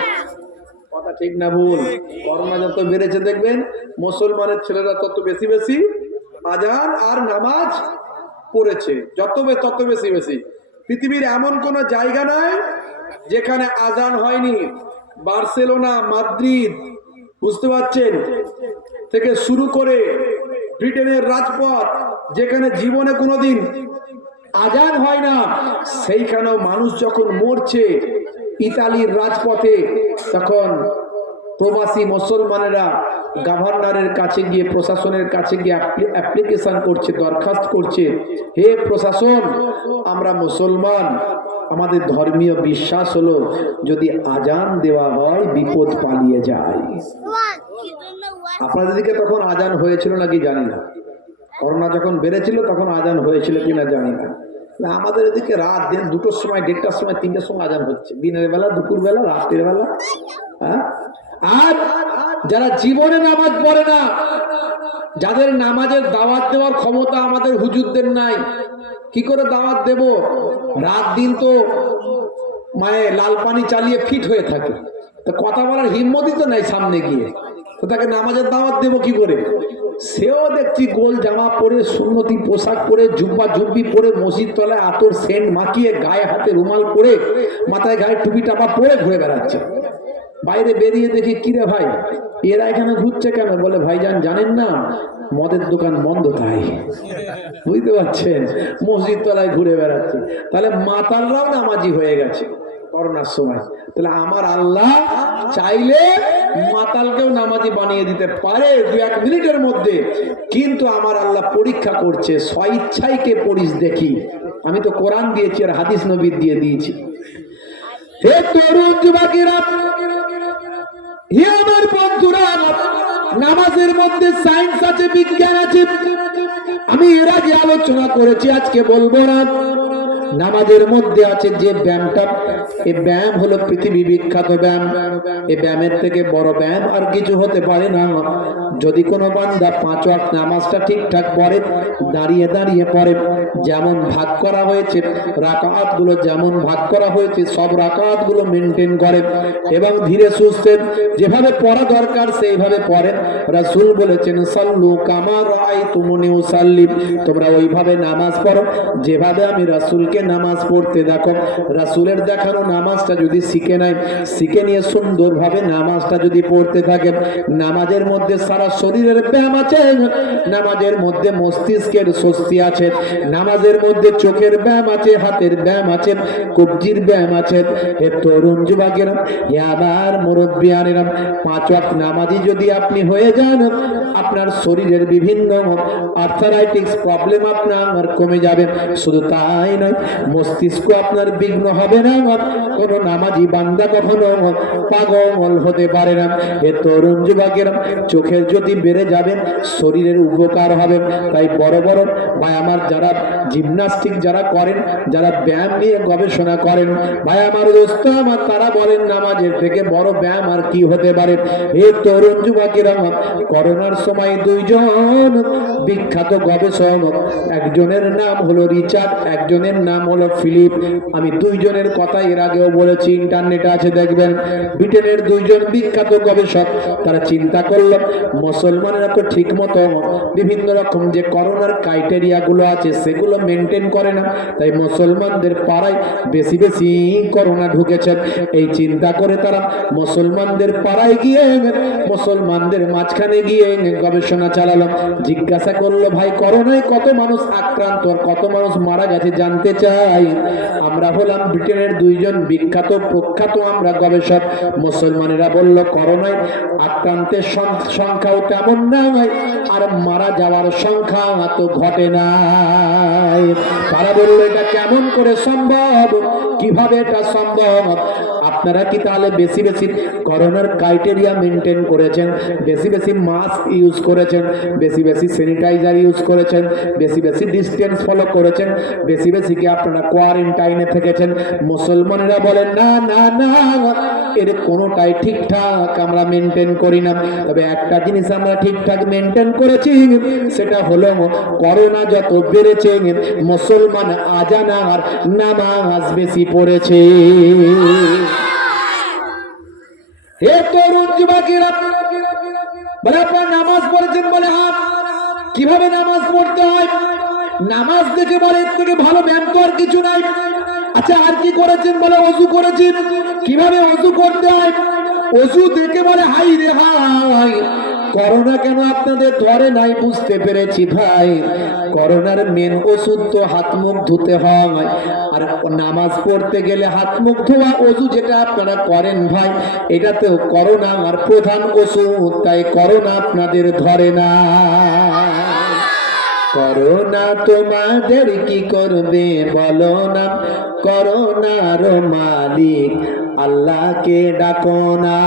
কথা ঠিক না ভুল? করোনা যত বেড়েছে দেখবেন মুসলমানের ছেলেরা তত বেশি বেশি আজান আর নামাজ পড়েছে, তত বেশি বেশি। পৃথিবীর এমন কোন জায়গা নাই যেখানে আজান হয়নি। বার্সেলোনা, মাদ্রিদ, বুঝতে পারছেন, থেকে শুরু করে ব্রিটেনের রাজপথ, যেখানে জীবনে কোনোদিন আজান হয় না, সেইখানেও মানুষ যখন মরছে ইতালির রাজপথে, তখন প্রবাসী মুসলমানেরা গভর্নরের কাছে গিয়ে, প্রশাসনের কাছে গিয়ে অ্যাপ্লিকেশন করছে, দরখাস্ত করছে, হে প্রশাসন, আমরা মুসলমান, আমাদের ধর্মীয় বিশ্বাস হলো যদি আজান দেওয়া হয় বিপদ পালিয়ে যায়। আপনাদের দিকে তখন আজান হয়েছিল নাকি জানি না, করোনা যখন বেড়েছিল তখন আজান হয়েছিল কিনা জানি না। আমাদের এদিকে রাত দিন 2টোর সময়, 1:30টার সময়, 3টার সময় আজান হচ্ছে, দিনের বেলা, দুপুর বেলা, রাতের বেলা। হ্যাঁ, আর যারা জীবনে নামাজ পড়ে না, যাদের নামাজের দাওয়াত দেওয়ার ক্ষমতা আমাদের হুজুরদের নাই, কি করে দাওয়াত দেব? রাত দিন তো মায়ে লাল পানি চালিয়ে ফিট হয়ে থাকে, তো কথা বলার হিম্মতই তো নাই সামনে গিয়ে, তো তাকে নামাজের দাওয়াত দেব কি করে? সেও দেখছি গোল জামা পরে, সুন্নতি পোশাক পরে, জুব্বা জুব্বি পরে, মসজিদ তলায় আতর সেন্ট মাখিয়ে, গায়ে হাতে রুমাল পরে, মাথায় গায়ে টুপি টাপা পরে ঘুরে বেড়াচ্ছে। বাইরে বেরিয়ে দেখি, কিরে ভাই এরা এখানে ঘুরছে কেন? বলে ভাইজান জানেন না, মদের দোকান বন্ধ তাই। বুঝতে পারছেন, মসজিদ তলায় ঘুরে বেড়াচ্ছে। তাহলে মাতালরাও নামাজি হয়ে গেছে করোনার সময়। তাহলে আমার আল্লাহ চাইলে মাতালকেও নামাজি বানিয়ে দিতে পারে 2-1 মিনিটের মধ্যে, কিন্তু আমার আল্লাহ পরীক্ষা করছে, স্বইচ্ছায় কে পড়িস দেখি। আমি তো কোরআন দিয়েছি আর হাদিস নবী দিয়ে দিয়েছি। হে তরুণ যুবকেরা, হে আমার বন্ধুরা, নামাজের মধ্যে সায়েন্স আছে, বিজ্ঞান আছে। আমি এর আগে আলোচনা করেছি, আজকে বলবো না। নামাজের মধ্যে আছে যে ব্যায়ামটা, এই ব্যায়াম হলো পৃথিবী বিখ্যাত ব্যায়াম। এই ব্যায়ামের থেকে বড় ব্যায়াম আর কিছু হতে পারে না। যদি কোনো বান্দা 5 ওয়াক্ত নামাজটা ঠিকঠাক পড়ে, দাঁড়িয়ে দাঁড়িয়ে পড়ে, যেমন ভাগ করা হয়েছে রাকাতগুলো, যেমন ভাগ করা হয়েছে সব রাকাতগুলো মেনটেন করে, এবং ধীরে সুস্থে যেভাবে পড়া দরকার সেইভাবে পড়ে। রাসূল বলেছেন, সাল্লু কামা রাআইতুমুনি উসাল্লি, তোমরা ওইভাবে নামাজ পড়ো যেভাবে আমি রাসূলকে নামাজ পড়তে দেখো। রাসূলের দেখানো নামাজটা যদি শিখে নিয়ে সুন্দরভাবে নামাজটা যদি পড়তে থাকে, নামাজের মধ্যে সারা শরীরের ব্যায়াম আছে, নামাজের মধ্যে মস্তিষ্কের স্বস্তি আছে, নামাজ নামাজের মধ্যে চোখের ব্যায়াম আছে, হাতের ব্যায়াম আছে, কবজির ব্যায়াম আছে। হে তরুণ যুবকেরা, হে আমার মুরব্বিয়ানেরা, 5 ওয়াক্ত নামাজি যদি আপনি হয়ে যান, আপনার শরীরের বিভিন্ন আর্থারাইটিস প্রবলেম আপনার কমে যাবে। শুধু তাই নয়, মস্তিষ্ক আপনার বিঘ্ন হবে না। কোন নামাজি বান্দা কখনো পাগল হতে পারে না। হে তরুণ যুবকেরা, চোখের যদি বেড়ে যাবে, শরীরের উপকার হবে। তাই বড় বড় ভাই আমার যারা জিমনাস্টিক যারা করেন, যারা ব্যায়াম নিয়ে গবেষণা করেন, ভাই আমার দোস্ত আমার, তারা বলেন নামাজের থেকে বড় ব্যায়াম আর কি হতে পারে। হে তরুণ যুবকেরা, করোনার সময় 2 জন বিখ্যাত গবেষক, একজনের নাম হলো রিচার্ড, একজনের নাম হলো ফিলিপ। আমি 2 জনের কথা এর আগেও বলেছি, ইন্টারনেটে আছে দেখবেন। ব্রিটেনের 2 জন বিখ্যাত গবেষক, তারা চিন্তা করলো মুসলমানেরা তো ঠিক মতো বিভিন্ন রকম যে করোনার ক্রাইটেরিয়া গুলো আছে সেগুলো মেনটেন করে না, তাই মুসলমানদের পাড়ায় বেশি বেশি করোনা ঢুকেছে। এই চিন্তা করে তারা মুসলমানদের পাড়ায় গিয়ে, মুসলমানদের মাঝখানে গিয়ে গবেষণা চালালো। জিজ্ঞাসা করলো, ভাই করোনায় কত মানুষ আক্রান্ত, কত মানুষ মারা গেছে জানতে চাই। আমরা হলাম ব্রিটেনের 2 জন বিখ্যাত প্রখ্যাত আমরা গবেষক। মুসলমানেরা বলল, করোনায় আক্রান্তের সংখ্যাও তেমন নয়, আর মারা যাওয়ার সংখ্যা তো ঘটে নাই। তারা বলল, এটা কেমন করে সম্ভব, কিভাবে এটা সম্ভব? আপনারা কি তাহলে বেশি বেশি করোনার ক্রাইটেরিয়া মেনটেন করেছেন, বেশি বেশি মাস্ক ইউজ করেছেন, বেশি বেশি স্যানিটাইজার ইউজ করেছেন, বেশি বেশি ডিস্টেন্স ফলো করেছেন, বেশি বেশি কি আপনারা কোয়ারেন্টাইনে থেকেছেন? মুসলমানেরা বলেন, না না না, এর কোনোটাই ঠিকঠাক আমরা মেনটেন করি না। তবে একটা জিনিস আমরা ঠিকঠাক মেনটেন করেছি, সেটা হলো করোনা যত বেড়েছে, মুসলমান আজান আর নামাজ বেশি পড়েছে। হে তরুণ যুবকেরা, বলে আপনারা নামাজ পড়েছেন? বলে হ্যাঁ। কিভাবে নামাজ পড়তে হয়? নামাজ দেখে বলে এর থেকে ভালো ব্যায়াম তো আর কিছু নাই। আচ্ছা, আর কি করেছেন? বলে ওযু করেছেন। কিভাবে ওযু করতে হয়? ওযু দেখে বলে হাই রে হাই, করোনা কেন আপনাদের ধরে নাই বুঝতে পেরেছি ভাই। করোনার মেন ওষুধ তো হাত মুখ ধুতে হয়, আর নামাজ পড়তে গেলে হাত মুখ ধোয়া ওযু যেটা আপনারা করেন ভাই, এটাতেও করোনা আর প্রধান ওষুধ, তাই করোনা আপনাদের ধরে না। করোনা তোমাদের কি করবে বলো না, করোনার মালিক আল্লাহকে ডাকো না।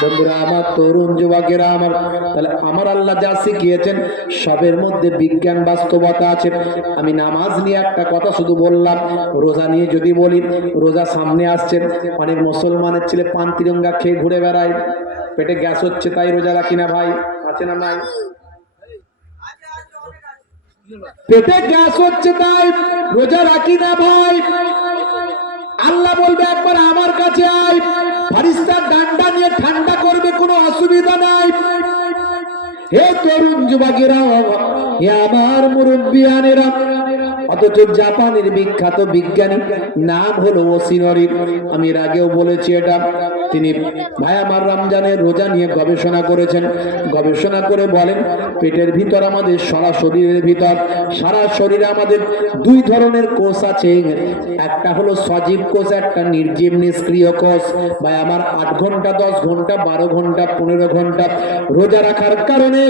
বন্ধুরা আমার, তরুণ যুবকেরা আমার, তাহলে আমার আল্লাহ যা শিখিয়েছেন সবের মধ্যে বিজ্ঞান বাস্তবতা আছে। আমি নামাজ নিয়ে একটা কথা শুধু বললাম। রোজা নিয়ে যদি বলি, রোজা সামনে আসছে, অনেক মুসলমানের ছেলে পান তিরঙ্গা খেয়ে ঘুরে বেড়ায়, পেটে গ্যাস হচ্ছে তাই রোজা রাখি না। ভাই আছে না নাই? পেটে গ্যাস হচ্ছে তাই রোজা রাখি না ভাই। আল্লাহ বলবে, একবার আমার কাছে আয়, ফারিস্তার ডান্ডা নিয়ে ঠান্ডা করবে, কোনো অসুবিধা নাই। হে তরুণ যুবকেরা, হে আমার মুরব্বিয়ানেরা, অথচ জাপানের বিখ্যাত বিজ্ঞানী নাম হলো ওসিনরি। আমি এর আগেও বলেছি এটা। তিনি ভাই আমার রমজানের রোজা নিয়ে গবেষণা করেছেন। গবেষণা করে বলেন, পেটের ভিতর আমাদের সারা শরীরের ভিতর, সারা শরীরে আমাদের 2 ধরনের কোষ আছে। একটা হলো সজীব কোষ, একটা নির্জীব নিষ্ক্রিয় কোষ। ভাই আমার 8 ঘন্টা 10 ঘন্টা 12 ঘন্টা 15 ঘন্টা রোজা রাখার কারণে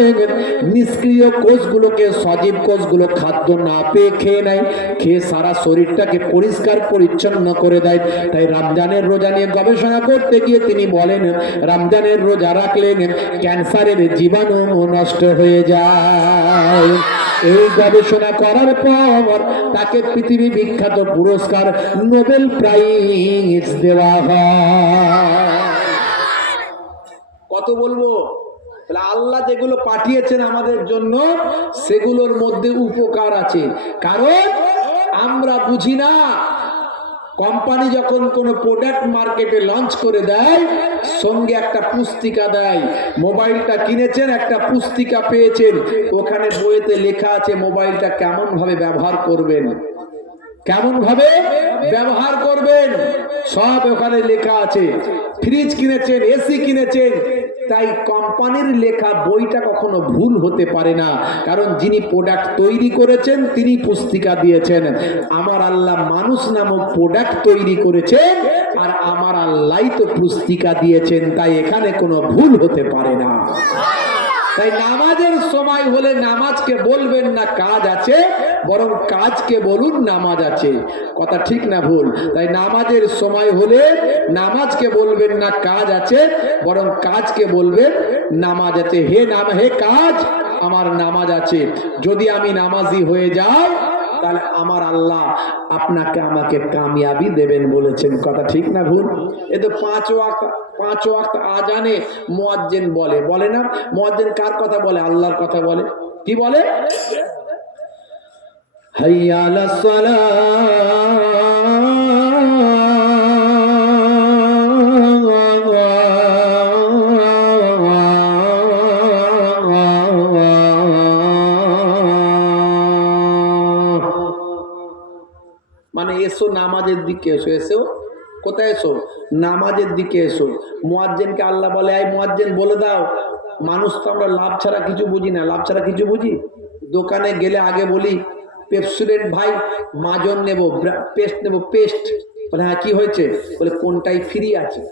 নিষ্ক্রিয় কোষগুলোকে সজীব কোষগুলো খাদ্য না পেয়ে খেয়ে নেয়, খেয়ে সারা শরীরটাকে পরিষ্কার পরিচ্ছন্ন করে দেয়। তাই রমজানের রোজা নিয়ে গবেষণা করতে গিয়ে তিনি বলেন, রমজানের রোজা রাখলে ক্যান্সারের জীবাণু নষ্ট হয়ে যায়। এই গবেষণা করার পর তাকে পৃথিবী বিখ্যাত পুরস্কার নোবেল প্রাইজ দেওয়া হয়। কত বলবো? আল্লাহ যেগুলো পাঠিয়েছেন আমাদের জন্য, সেগুলোর মধ্যে উপকার আছে। কারণ আমরা বুঝি না। কোম্পানি যখন কোনো প্রোডাক্ট মার্কেটে লঞ্চ করে দেয়, সঙ্গে একটা পুস্তিকা দেয়। মোবাইলটা কিনেছেন, একটা পুস্তিকা পেয়েছেন, ওখানে বইতে লেখা আছে মোবাইলটা কেমন ভাবে ব্যবহার করবেন, কেমন ভাবে ব্যবহার করবেন, সব ওখানে লেখা আছে। ফ্রিজ কিনেছেন, এসি কিনেছেন, তাই কোম্পানির লেখা বইটা কখনো ভুল হতে পারে না, কারণ যিনি প্রোডাক্ট তৈরি করেছেন তিনি পুস্তিকা দিয়েছেন। আমার আল্লাহ মানুষ নামক প্রোডাক্ট তৈরি করেছেন, আর আমার আল্লাহই তো পুস্তিকা দিয়েছেন, তাই এখানে কোনো ভুল হতে পারে না। তাই নামাজের সময় হলে নামাজকে বলবেন না কাজ আছে, বরং কাজকে বলুন নামাজ আছে। কথা ঠিক না ভুল? তাই নামাজের সময় হলে নামাজকে বলবেন না কাজ আছে, বরং কাজকে বলবেন নামাজ আছে। হে কাজ, আমার নামাজ আছে। যদি আমি নামাজি হয়ে যাই তাহলে আমার আল্লাহ আপনাকে আমাকে কামিয়াবি দেবেন বলেছেন। কথা ঠিক না ভুল? এ তো পাঁচ ওয়াক্ত আজানে মুয়াজ্জিন বলে না? মুয়াজ্জিন কার কথা বলে? আল্লাহর কথা বলে। কি বলে? হাইয়া আলাস সালাহ, মানে এসো নামাজের দিকে এসো। এসো কোথায়? এসো নামাজের দিকে এসো। মুয়াজ্জিনকে আল্লাহ বলে, এই মুয়াজ্জিন বলে দাও। মানুষ তো আমরা লাভ ছাড়া কিছু বুঝি না। লাভ ছাড়া কিছু বুঝি? দোকানে গেলে আগে বলি, পেপসুডেন্ট ভাই মাজন নেব, পেস্ট নেব। পেস্ট বলে হ্যাঁ, কি হয়েছে? বলে কোনটাই ফ্রি আছে।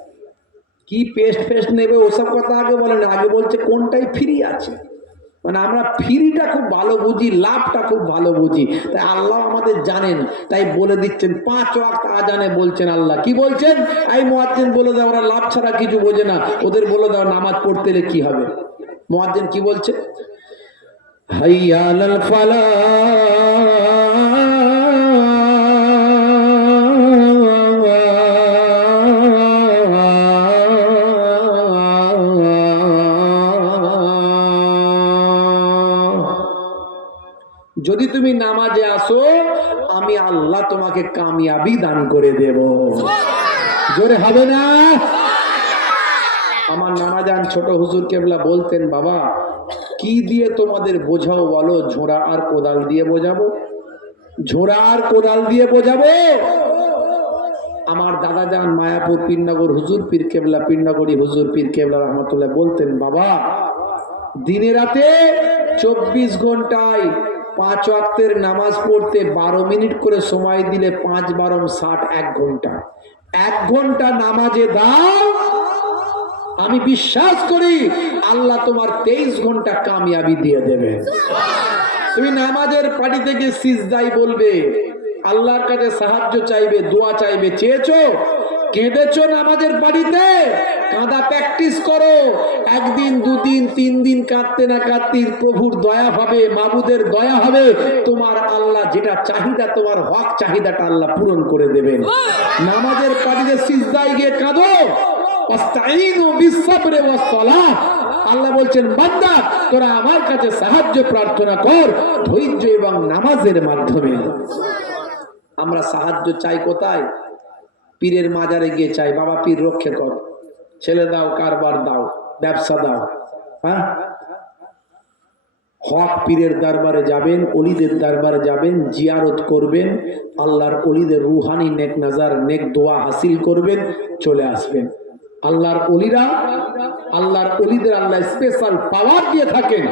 কি পেস্ট নেবে ওসব কথা আগে বলে না, আগে বলছে কোনটাই ফ্রি আছে। মানে আমরা ফ্রিটা খুব ভালো বুঝি, লাভটা খুব ভালো বুঝি। তাই আল্লাহ আমাদের জানেন, তাই বলে দিচ্ছেন। 5 ওয়াক্ত আজানে বলছেন আল্লাহ, কি বলছেন? এই মুয়াজ্জিন বলে দাও, ওরা লাভ ছাড়া কিছু বোঝে না, ওদের বলে দাও নামাজ পড়তে এলে কি হবে। মুয়াজ্জিন কি বলছে? হাইয়া আলাল ফালাহ, যদি তুমি নামাজে আসো আমি আল্লাহ তোমাকে কামিয়াবি দান করে দেব। জোরে হবে না? আমার নানাজান ছোট হুজুর কেবলা বলতেন, বাবা কি দিয়ে তোমাদের বোঝাও বলো? ঝোড়া আর কোদাল দিয়ে বোঝাবো? ঝোড়া আর কোদাল দিয়ে বোঝাবো? আমার দাদা যান মায়াপুর পীরনগর হুজুর পীর কেবলা, পীরনগরী হুজুর পীর কেবলা রহমতুল্লাহ বলতেন, বাবা দিনে রাতে 24 ঘন্টায় 5 ওয়াক্তের নামাজ পড়তে 12 মিনিট করে সময় দিলে 5 বারম 60, 1 ঘন্টা। 1 ঘন্টা নামাজে দাও, আমি বিশ্বাস করি আল্লাহ তোমার 23 ঘন্টা কামিয়াবি দিয়ে দেবে। তুমি নামাজের পাটি থেকে সিজদায় বলবে, আল্লাহর কাছে সাহায্য চাইবে, দোয়া চাইবে। চেয়েছো? কেঁদেছো নামাজের পাটিতে? কাঁদা প্র্যাকটিস করো। 1 দিন 2 দিন 3 দিন কাঁদতে না কাঁদতে প্রভুর দয়া হবে, মাবুদের দয়া হবে। তোমার আল্লাহ যেটা চাহিদা, তোমার হক চাহিদাটা আল্লাহ পূরণ করে দেবেন। নামাজের পাটিতে সিজদায় গিয়ে কাঁদো। ওয়াস্তাইনু বিসসাবরি ওয়াস-সালাহ। আল্লাহ বলছেন, বান্দা তোরা আমার কাছে সাহায্য প্রার্থনা কর ধৈর্য এবং নামাজের মাধ্যমে। আমরা সাহায্য চাই কোথায়? পীরের মাজারে গিয়ে চাই, বাবা পীর রক্ষে কর, ছেলে দাও, কারবার দাও, ব্যবসা দাও। হ্যাঁ, হক পীরের দরবারে যাবেন, অলিদের দরবারে যাবেন, জিয়ারত করবেন, আল্লাহর অলিদের রুহানি নেক নজর নেক দোয়া হাসিল করবেন, চলে আসবেন। আল্লাহর অলিরা, আল্লাহর অলিদের আল্লাহ স্পেশাল পাওয়ার দিয়ে থাকেন,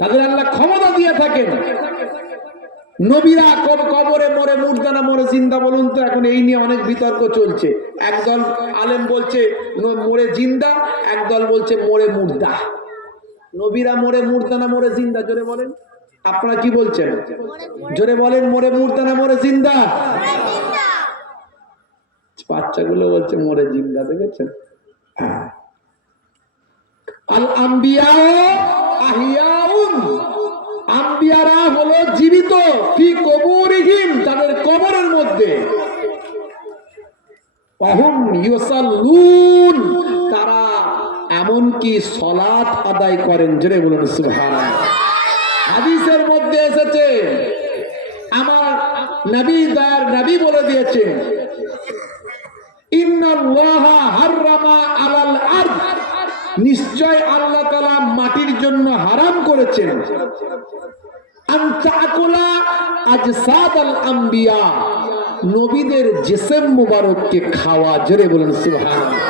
তাদের আল্লাহ ক্ষমতা দিয়ে থাকেন। নবীরা কবরে মরে, মুর্দানা মরে, জিন্দা বলুন তো? এখন এই নিয়ে অনেক বিতর্ক চলছে। একদল আলেম বলছে মরে জিন্দা, একদল বলছে মরে মুর্দা। নবীরা মরে মুর্দানা মরে জিন্দা? জোরে বলেন, আপনারা কি বলছেন? জোরে বলেন, মরে মুর্দানা মরে জিন্দা? বাচ্চাগুলো বলছে মরে জিন্দা। দেখেছেন? আল আম্বিয়া আহিয়াউন, আম্বিয়ারা হলো জীবিত, ফি কবুরিহিম, তাদের কবরের মধ্যে। অহুম ইউসাল্লুন, তারা এমনকি সালাত আদায় করেন। জোরে বলুন সুবহানাল্লাহ। হাদিসের মধ্যে এসেছে, আমার নবী, দয়ার নবী বলে দিয়েছেন, ইন্নাল্লাহা হাররামা আলাল আরদ, নিশ্চয় আল্লাহ তাআলা মাটির জন্য হারাম করেছেন, আন তাকুলা আজসাদাল আম্বিয়া, নবীদের জিসম মুবারককে খাওয়া। জোরে বলেন সুবহানাল্লাহ।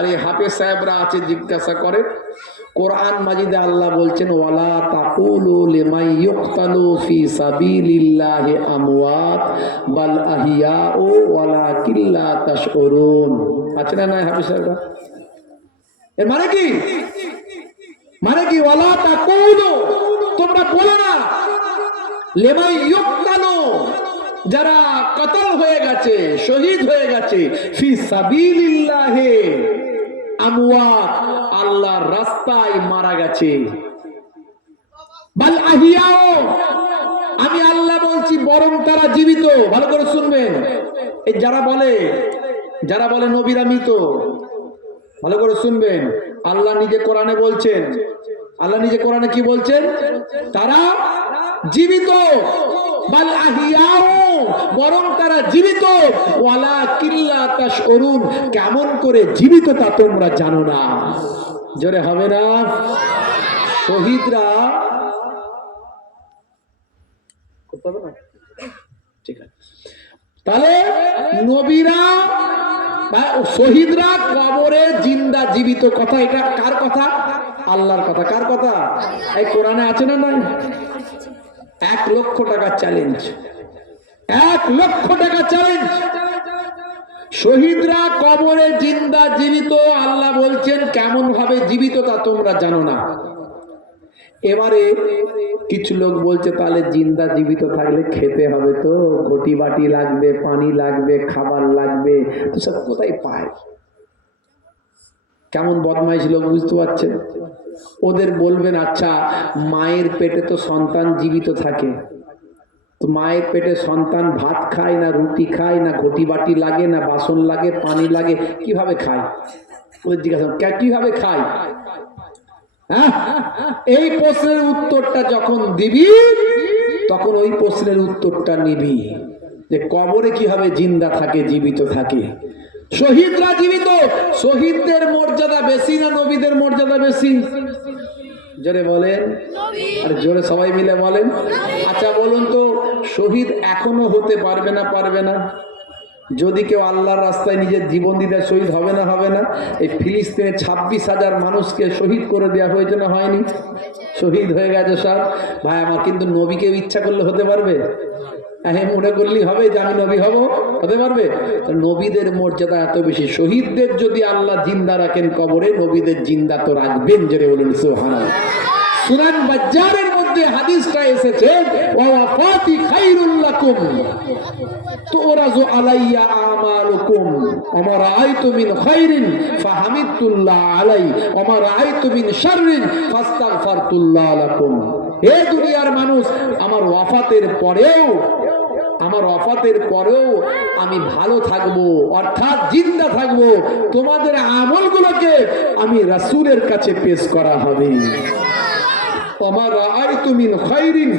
আর এই হাফেজ সাহেবরা আছে জিজ্ঞাসা করে, কোরআন মাজিদে আল্লাহ বলছেন ওয়ালা তাকুলু লিমান ইউকতালু ফি সাবিলিল্লাহি আমওয়াত বাল আহিয়াউ ওয়ালাকিন লা তাশউরুন। আছে না নাই হাফেজ সাহেবরা? এর মানে কি? মানে কি ওয়ালা তাকুলু, তোমরা বলো না লিমান ইউকতালু, যারা কতল হয়ে গেছে, শহীদ হয়ে গেছে, ফি সাবিলিল্লাহি আমওয়াত, আল্লাহর রাস্তায় মারা গেছে, বাল আহিয়াও, আমি আল্লাহ বলছি বরং তারা জীবিত। ভালো করে শুনবেন, এই যারা বলে নবীরা মৃত, ভালো করে শুনবেন, আল্লাহ নিজে কোরআনে বলছেন, আল্লাহ নিজে কোরআনে কি বলছেন? তারা জীবিত, বাল আহিয়াও, বরং তারা জীবিত, ওয়ালাকিন লা তাশউরুন, কেমন করে জীবিত তা তোমরা জানো না। জোরে হবে না? শহীদরা, ঠিক আছে, তাহলে নবীরা শহীদরা কবরে জিন্দা জীবিত, কথা এটা কার কথা? আল্লাহর কথা। কার কথা? এই কোরআনে আছে না নাই? 1 লক্ষ টাকা চ্যালেঞ্জ, 1 লক্ষ টাকা চ্যালেঞ্জ। শহীদরা কবরে জিন্দা জীবিত, আল্লাহ বলছেন কেমন ভাবে জীবিত তা তোমরা জানো না। এবারে কিছু লোক বলছে তাহলে জিন্দা জীবিত থাকলে খেতে হবে, তো ঘটি বাটি লাগবে, পানি লাগবে, খাবার লাগবে, তো সব কোথায় পায়? কেমন বদমাইশ লোক, বুঝতে পারছেন? ওদের বলবেন আচ্ছা মায়ের পেটে তো সন্তান জীবিত থাকে, তো মায়ের পেটে সন্তান ভাত খায় না, রুটি খায় না, ঘটি বাটি লাগে না, বাসন লাগে, পানি লাগে, কিভাবে খায়? ওদের জিজ্ঞাসা কিভাবে খায়? হ্যাঁ, এই প্রশ্নের উত্তরটা যখন দিবি তখন ওই প্রশ্নের উত্তরটা নিবি যে কবরে কিভাবে জিন্দা থাকে, জীবিত থাকে। শহীদরা জীবিত, শহীদদের মর্যাদা বেশি না নবীদের মর্যাদা বেশি? জোরে বলেন, আর জোরে সবাই মিলে বলেন। আচ্ছা বলুন তো, শহীদ এখনো হতে পারবে না পারবে না? যদি কেউ আল্লাহর রাস্তায় নিজের জীবন দিতে শহীদ হবে না হবে না? এই ফিলিস্তিনে 26,000 মানুষকে শহীদ করে দেওয়া হয়েছে না হয়নি? শহীদ হয়ে গেছে সব। ভাই আমার, কিন্তু নবীকেও ইচ্ছা করলে হতে পারবে? হ্যাঁ, মনে করলেই হবে যে আমি নবী হব, হতে পারবে? নবীদের মর্যাদা এত বেশি। শহীদদের যদি আল্লাহ জিন্দা রাখেন কবরে, নবীদের জিন্দা তো রাখবেন। জোরে বলুন সুবহানাল্লাহ। সুনান বাজ্জারের মধ্যে হাদিসটা এসেছে, ওয়া ওয়াফাতি খায়রুল লাকুম তুরাজু আলাইয়া আমালুকুম ওয়া মা রাআইতু মিন খায়রিন ফাহামিদতুল্লাহ আলাই ওয়া মা রাআইতু মিন শাররিন ফাস্তাগফারতুল্লাহ লাকুম। হে দুনিয়ার মানুষ, আমার ওয়াফাতের পরেও আমি ভালো থাকবো, অর্থাৎ জিন্দা থাকবো, তোমাদের আমলগুলোকে আমি রাসূলের কাছে পেশ করা হবে। আমার রাআইতু মিন খায়রিন,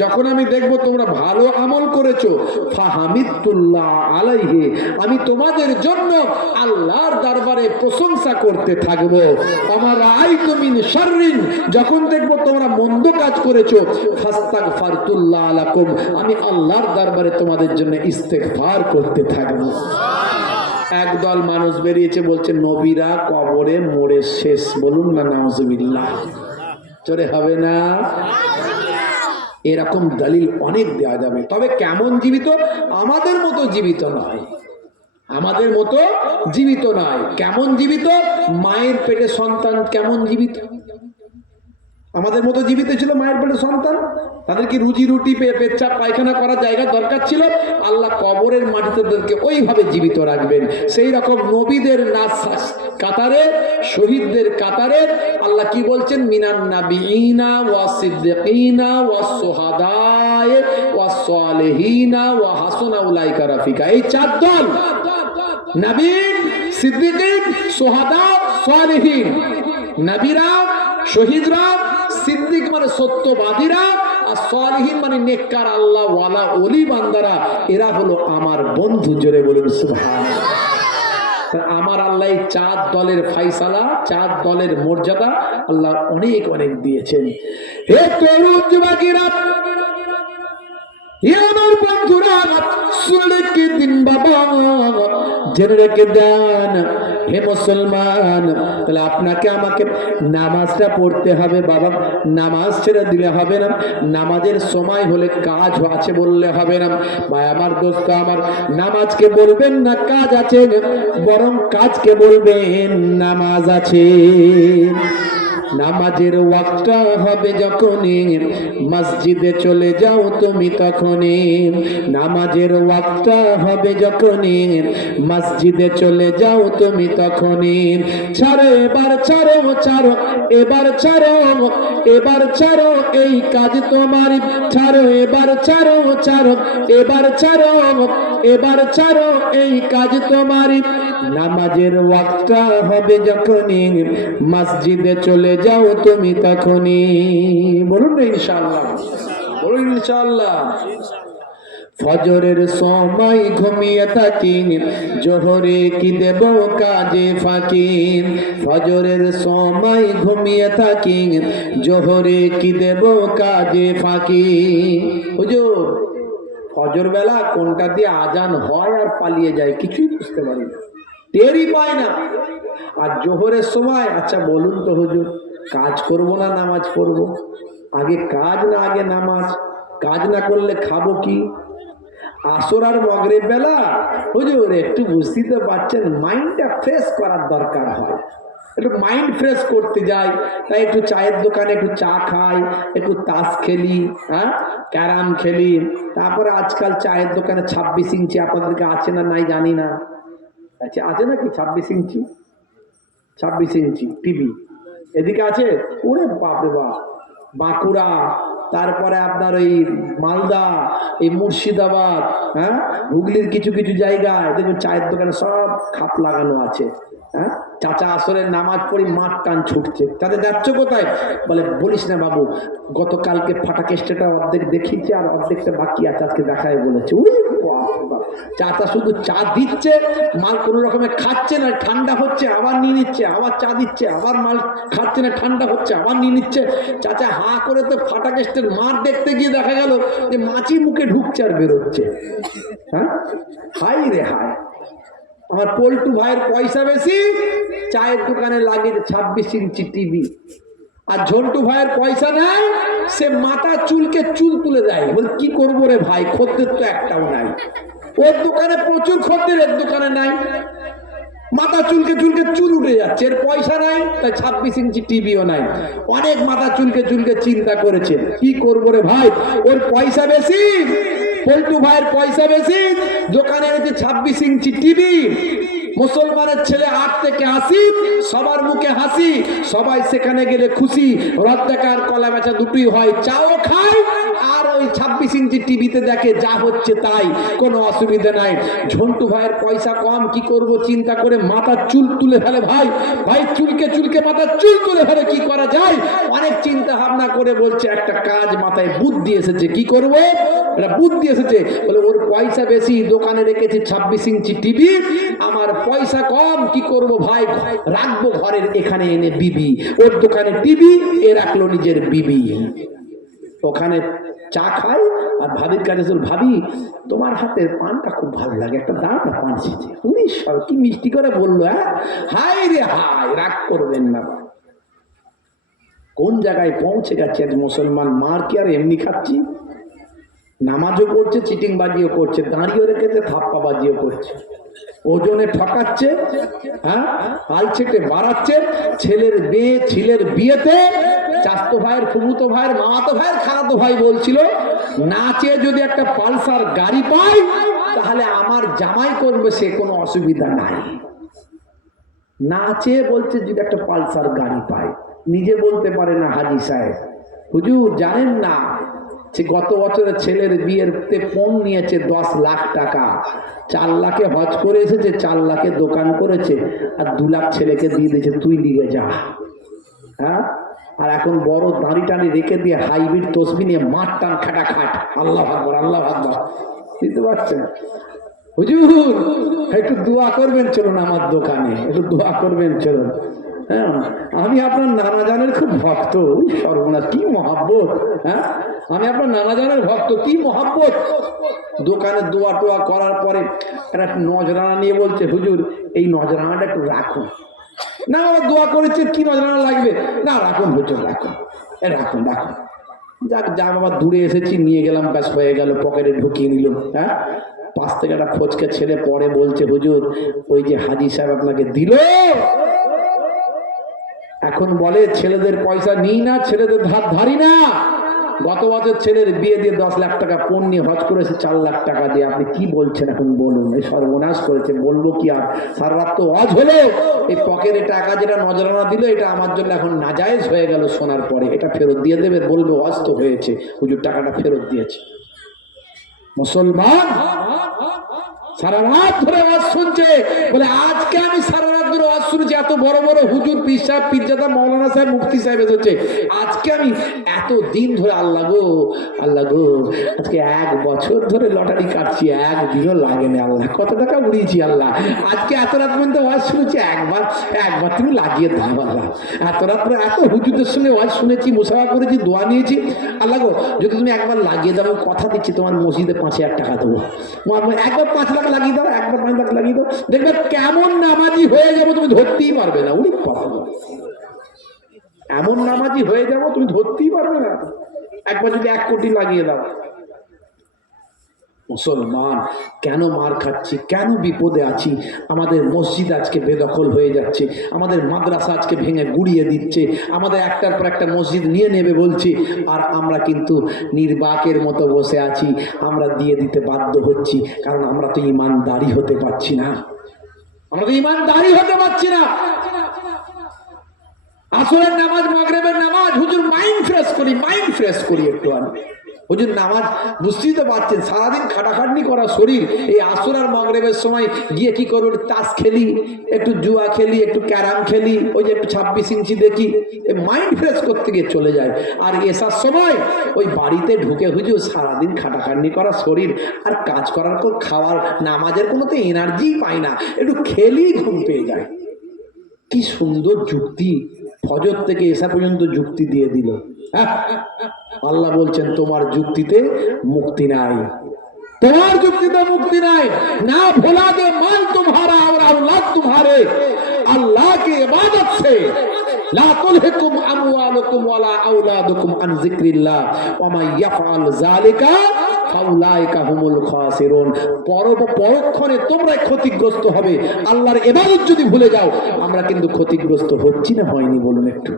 যখন আমি দেখবো তোমরা ভালো আমল করেছো, ফাহামিদতুল্লাহ আলাইহি, আমি তোমাদের জন্য আল্লাহর দরবারে প্রশংসা করতে থাকবো। আমার রাআইতু মিন শাররিন, যখন দেখবো তোমরা মন্দ কাজ করেছো, ফাস্তাগফারতুল্লাহ লাকুম, আমি আল্লাহর দরবারে তোমাদের জন্য ইস্তেগফার করতে থাকবো। একদল মানুষ বেরিয়েছে বলছে নবীরা কবরে মরে শেষ। বলুন না নাউজুবিল্লাহ। চলে হবে না? এরকম দলিল অনেক দেওয়া যাবে, তবে কেমন জীবিত? আমাদের মতো জীবিত নয়, আমাদের মতো জীবিত নয়। কেমন জীবিত? মায়ের পেটে সন্তান কেমন জীবিত? আমাদের মতো জীবিত ছিল মায়ের পেটে সন্তান, তাদের কি রুজি রুটি পেচ্ছাপ পায়খানা করার জায়গা দরকার ছিল? আল্লাহ কবরের মাটিতে তাদেরকে ওইভাবে জীবিত রাখবেন। সেই রকম নবীদের কাতারে, শহীদদের কাতারে আল্লাহ কি বলছেন? মিনান নাবিয়িনা ওয়াস সিদ্দিকিনা ওয়াস শুহাদায়ে ওয়াস সালিহিনা ওয়া হাসুনা উলাইকা রাফিকা। এই 4 দল, নবী, সিদ্দিকিন, শুহাদা, সালিহিন। নবীরা, শহীদরা, সিদ্দিক মানে সত্যবাদীরা, আর সালিহিন মানে নেককার আল্লাহ ওয়ালা ওলি বান্দারা, এরা হলো আমার বন্ধু। জোরে বলুন সুবহানাল্লাহ। আমার আল্লাহ 4 দলের ফায়সালা, 4 দলের মর্যাদা আল্লাহ অনেক অনেক দিয়েছেন। হে তরুণ যুবকেরা, আমার বন্ধুরা শুনলে কি দিন বাবা জেনে রেখে দেন হে মুসলমান, তাহলে আপনাকে আমাকে নামাজটা পড়তে হবে বাবা। নামাজ ছেড়ে দিলে হবে না, নামাজের সময় হলে কাজ আছে বললে হবে না। ভাই আমার দোস্ত আমার, নামাজকে বলবেন না কাজ আছে, বরং কাজকে বলবেন নামাজ আছে। নামাজের ওয়াক্তটা হবে যখনই মসজিদে চলে যাও তুমি তখনই। নামাজের ওয়াক্তটা হবে যখনই মসজিদে চলে যাও তুমি তখনই। ছাড়ো এবার ছাড়ো ছাড়ো এবার ছাড়ো, এবার ছাড়ো এই কাজ তোমার। ছাড়ো এবার ছাড়ো ছাড়ো এবার ছাড়ো, এবার ছাড়ো এই কাজ তোমার। নামাজের ওয়াক্তটা হবে যখনই মসজিদে চলে যাও তুমি তখনই। বলুন না ইনশাআল্লাহ, বলুন ইনশাআল্লাহ। ফজরের সময় ঘুমিয়ে থাকি, জোহরে কি দেব কাজে ফাঁকি। ফজরের সময় ঘুমিয়ে থাকি, জোহরে কি দেব কাজে ফাঁকি। হুজুর ফজর বেলা কোনটা দিয়ে আজান হয় আর পালিয়ে যায় কিছুই বুঝতে পারি না, টেরই পায় না। আর জোহরের সময়, আচ্ছা বলুন তো হুজুর, কাজ করব না নামাজ পড়ব? আগে কাজ না আগে নামাজ? কাজ না করলে খাবো কি? আসর আর মগরিব বেলা হুজুর একটু বুঝতেই তো পারছেন, মাইন্ডটা ফ্রেশ করার দরকার হয়, একটু মাইন্ড ফ্রেশ করতে যাই, তাই একটু চায়ের দোকানে একটু চা খাই, একটু তাস খেলি, হ্যাঁ ক্যারাম খেলি। তারপরে আজকাল চায়ের দোকানে 26 ইঞ্চি আপনাদেরকে আছে না নাই জানি না, আচ্ছা আছে নাকি 26 ইঞ্চি? 26 ইঞ্চি টিভি এদিকে আছে? ওরে বাপরে বাপ, বাঁকুড়া, তারপরে আপনার ওই মালদা, এই মুর্শিদাবাদ, হ্যাঁ হুগলির কিছু কিছু জায়গায় দেখুন চায়ের দোকানে সব খাপ লাগানো আছে। হ্যাঁ চাচা আসরের নামাজ পড়ি মাঠ টান ছুটছে, তাদের যাচ্ছ কোথায়? বলে বলিস না বাবু, গতকালকে ফাটা কেস্টেটা অর্ধেক দেখিয়েছে আর অর্ধেকটা বাকি আছে, আজকে দেখায় বলেছে। ওই চাচা শুধু চা দিচ্ছে, মাল কোনো রকমে খাচ্ছে না, ঠান্ডা হচ্ছে আবার নিয়ে নিচ্ছে, আবার চা দিচ্ছে, আবার মাল খাচ্ছে না, ঠান্ডা হচ্ছে আবার নিয়ে নিচ্ছে। চাচা হা করে তো ফাটা কেস্টের মাঠ দেখতে গিয়ে দেখা গেল যে মাছি মুখে ঢুকছে আর বেরোচ্ছে। হ্যাঁ হাই রে হাই। আমার পল্টু ভাইয়ের পয়সা বেশি, চায়ের দোকানে লাগিয়ে 26 ইঞ্চি টিভি। আর ঝন্টু ভাইয়ের পয়সা নাই, সে মাথা চুলকে চুল তুলে দেয়। বল কি করবো রে ভাই, খদ্দের তো একটাও নাই। ওর দোকানে প্রচুর খদ্দের, এর দোকানে নাই। মাথা চুলকে চুলকে চুল উঠে যাচ্ছে, এর পয়সা নাই, তাই 26 ইঞ্চি টিভিও নাই। অনেক মাথা চুলকে চুলকে চিন্তা করেছে, কি করবো রে ভাই, ওর পয়সা বেশি, পল্টু ভাইয়ের পয়সা বেশি, দোকানে এনেছে 26 ইঞ্চি টিভি। মুসলমানের ছেলে 8 থেকে 80, সবার মুখে হাসি, সবাই সেখানে গেলে খুশি, রথ দেখা আর কলা বেচা দুটোই হয়, চাও খায় আর ওই 26 ইঞ্চি টিভিতে দেখে, যা হচ্ছে তাই, কোনো অসুবিধা নাই। ঝন্টু ভাইয়ের পয়সা কম, কি করব চিন্তা করে মাথা চুল তুলে ফেলে। ভাই ভাই চুলকে চুলকে মাথা চুল তুলে ফেলে, কি করা যায়? অনেক চিন্তা ভাবনা করে বলছে একটা কাজ মাথায় বুদ্ধি এসেছে, কি করব? এটা বুদ্ধি এসেছে, বলে ওর পয়সা বেশি, দোকানে রেখেছে 26 ইঞ্চি টিভি, আমার পয়সা কম, কি করব ভাই, রাখবো ঘরের এখানে এনে বিবি। ওর দোকানে টিভি, এ রাখলো নিজের বিবি, ওখানে চা খাই। আর ভাবির কাছে চল, ভাবি তোমার হাতের পানটা খুব ভালো লাগে, একটা দাও না পান ছিটে। উনি কি মিষ্টি করে বললো, হ্যাঁ হাই রে হাই, রাগ করবেন না। কোন জায়গায় পৌঁছে গেছে আজ মুসলমান, মার কি আর এমনি খাচ্ছি? নামাজও করছে, চিটিং বাজিও করছে, দাঁড়িয়েও রেখেছে, থাপ্পা বাজিও করছে, ওজনে ঠকাচ্ছে, হ্যাঁ আলছেটে বাড়াচ্ছে। ছেলের মেয়ে, ছেলের বিয়েতে চাচতো ভাইয়ের, ফুফুতো ভাইয়ের, মামাতো ভাইয়ের, খালাতো ভাই বলছিল, নাচে যদি একটা পালসার গাড়ি পাই তাহলে আমার জামাই করবে, সে কোনো অসুবিধা নাই। নাচে বলছে যদি একটা পালসার গাড়ি পাই, নিজে বলতে পারে না হাজি সাহেব। হুজুর জানেন না, সে গত বছরের ছেলের বিয়ের পণ নিয়েছে 10 লাখ টাকা, 4 লাখে হজ করে এসেছে, 4 লাখে দোকান করেছে, আর 2 লাখ ছেলেকে দিয়ে দিয়েছে, তুই নিয়ে যা। হ্যাঁ আর এখন বড় দাঁড়ি টানি রেখে দিয়ে হাইব্রিড তসবি নিয়ে মাঠ টান খাটা খাট, আল্লাহ আকবার আল্লাহ আকবার। বুঝতে পারছেন? হুজুর একটু দোয়া করবেন, চলুন আমার দোকানে একটু দোয়া করবেন, চলুন। হ্যাঁ, আমি আপনার নানা জানের খুব ভক্ত। সর্বনাশ, কি মহাব্বত! হ্যাঁ, আমি আপনার নানা জানের ভক্ত, কি মহাব্বত! দোকানে দোয়া টোয়া করার পরে একটা নজরানা নিয়ে বলছে, হুজুর এই নজরানাটা একটু রাখুন। না বাবা, দোয়া করেছে, কি নজরানা লাগবে? না রাখুন হুজুর, রাখুন, রাখুন রাখুন। যাক, যা বাবা, দূরে এসেছি, নিয়ে গেলাম, ব্যাস হয়ে গেল, পকেটে ঢুকিয়ে নিল। হ্যাঁ, পাশ থেকে একটা ফচকে ছেলে পরে বলছে, হুজুর ওই যে হাজি সাহেব আপনাকে দিল, এখন বলে ছেলেদের পয়সা নিই না, ছেলেদের ধার ধারি না। গত বছর ছেলের বিয়ে দিয়ে 10 লাখ টাকা পণ নিয়ে হজ করেছে 4 লাখ টাকা দিয়ে। আপনি কি বলছেন এখন বলুন? এই সর্বনাশ করেছে, বলবো কি আর? সারা রাত তো হজ হলো, এই পকেটে টাকা যেটা নজরানা দিল, এটা আমার জন্য এখন নাজায়েজ হয়ে গেল। শোনার পরে এটা ফেরত দিয়ে দেবে, বলবে হজ তো হয়েছে, হুজুর টাকাটা ফেরত দিয়েছে। মুসলমান সারা রাত ধরে ওয়াজ শুনছে, বলে আজকে আমি সারা রাত ধরে ওয়াজ শুনেছি, এত বড় বড় হুজুর, পীর সাহেব, পীরজাদা, মাওলানা সাহেব, মুফতি সাহেব এসেছে, আজকে আমি এত দিন ধরে, আল্লাহ গো আল্লাহ গো, আজকে 1 বছর ধরে লটারি কাটছি, একদিনও লাগে না আল্লাহ, কত টাকা উড়িয়েছি আল্লাহ, আজকে এত রাত পর্যন্ত ওয়াজ শুনেছি, একবার তুমি লাগিয়ে দাও আল্লাহ। এত রাত ধরে এত হুজুরদের সঙ্গে ওয়াজ শুনেছি, মুসাফা করেছি, দোয়া নিয়েছি, আল্লাহ গো যদি তুমি একবার লাগিয়ে দাও, কথা দিচ্ছি তোমার মসজিদে 5,000 টাকা দেবো, একবার 5 লাখ লাগিয়ে দাও, একবার 5 লাখ লাগিয়ে দাও, দেখবে কেমন নামাজি হয়ে যাবো তুমি ধরতেই পারবে না। উনি এমন নামাজি হয়ে যাবো তুমি ধরতেই পারবে না, একবার যদি 1 কোটি লাগিয়ে দাও। মুসলমান কেন মার খাচ্ছি, কেন বিপদে আছি? আমাদের মসজিদ আজকে বেদখল হয়ে যাচ্ছে, আমাদের মাদ্রাসা আজকে ভেঙে গুড়িয়ে দিচ্ছে, আমাদের একটার পর একটা মসজিদ নিয়ে নেবে বলছি, আর আমরা কিন্তু নির্বাকের মতো বসে আছি, আমরা দিয়ে দিতে বাধ্য হচ্ছি, কারণ আমরা তো ইমানদারি হতে পারছি না, আমরা তো ইমানদারি হতে পারছি না। আসরের নামাজ, মাগরিবের নামাজ, হুজুর মাইন্ড ফ্রেশ করি একটু আমি। হুজুর নামাজ, বুঝতেই তো পারছেন সারাদিন খাটাখাটনি করা শরীর, এই আসর আর মাগরিবের সময় গিয়ে কি করবো? তাস খেলি, একটু জুয়া খেলি, একটু ক্যারাম খেলি, ওই যে একটু 26 ইঞ্চি দেখি, এই মাইন্ড ফ্রেশ করতে গিয়ে চলে যায়। আর এসার সময় ওই বাড়িতে ঢুকে হুজুর সারাদিন খাটাখাটনি করা শরীর, আর কাজ করার পর খাওয়ার, নামাজের কোনো তো এনার্জি পাই না, একটু খেলি ঘুম পেয়ে যায়। কি সুন্দর যুক্তি, ফজর থেকে এসা পর্যন্ত যুক্তি দিয়ে দিল। আল্লাহ বলছেন তোমার যুক্তিতে মুক্তি নাই, তোমার যুক্তিতে মুক্তি নাই। না ভোলা दे माल तुम्हारा और औलाद तुम्हारे, अल्लाह की इबादत से ला तुल्हिकुम अमवालुकुम वला औलादुकुम अन जिक्रिल्लाह व मान यफअल যালিকা ফাউলাইকা হুমুল খাসিরুন। পরক্ষণে তোমরা ক্ষতিগ্রস্ত হবে, আল্লাহর ইবাদত যদি ভুলে যাও। আমরা কিন্তু ক্ষতিগ্রস্ত হচ্ছি না, হয়নি বলুন একটু?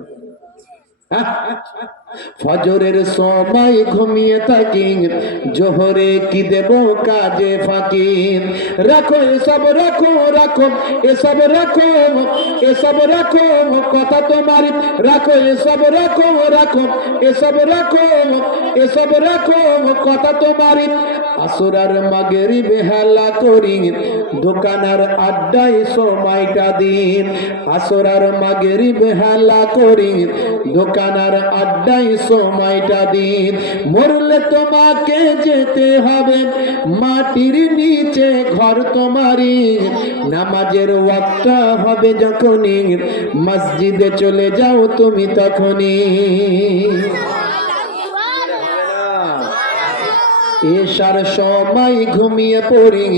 ফজরের সময় ঘুমিয়ে থাকি, জোহরে কি দেব কাজে ফাঁকি, রাখো এসব, রাখো রাখো এসব, রাখো এসব, রাখো কথা তোমার, রাখো এসব, রাখো রাখো এসব, রাখো এসব, রাখো কথা তোমার। আসরার মাগরিব হেলা করি, দোকানের আড্ডায় সময়টা দিন, আসরার মাগরিব হেলা করি, দোকানের আড্ডায় সময়টা দিন। মরলে তোমাকে যেতে হবে মাটির নিচে, ঘর তোমারই, নামাজের ওয়াক্তটা হবে যখনই, মসজিদে চলে যাও তুমি তখনই। এশার সময় ঘুমিয়ে পড়ি,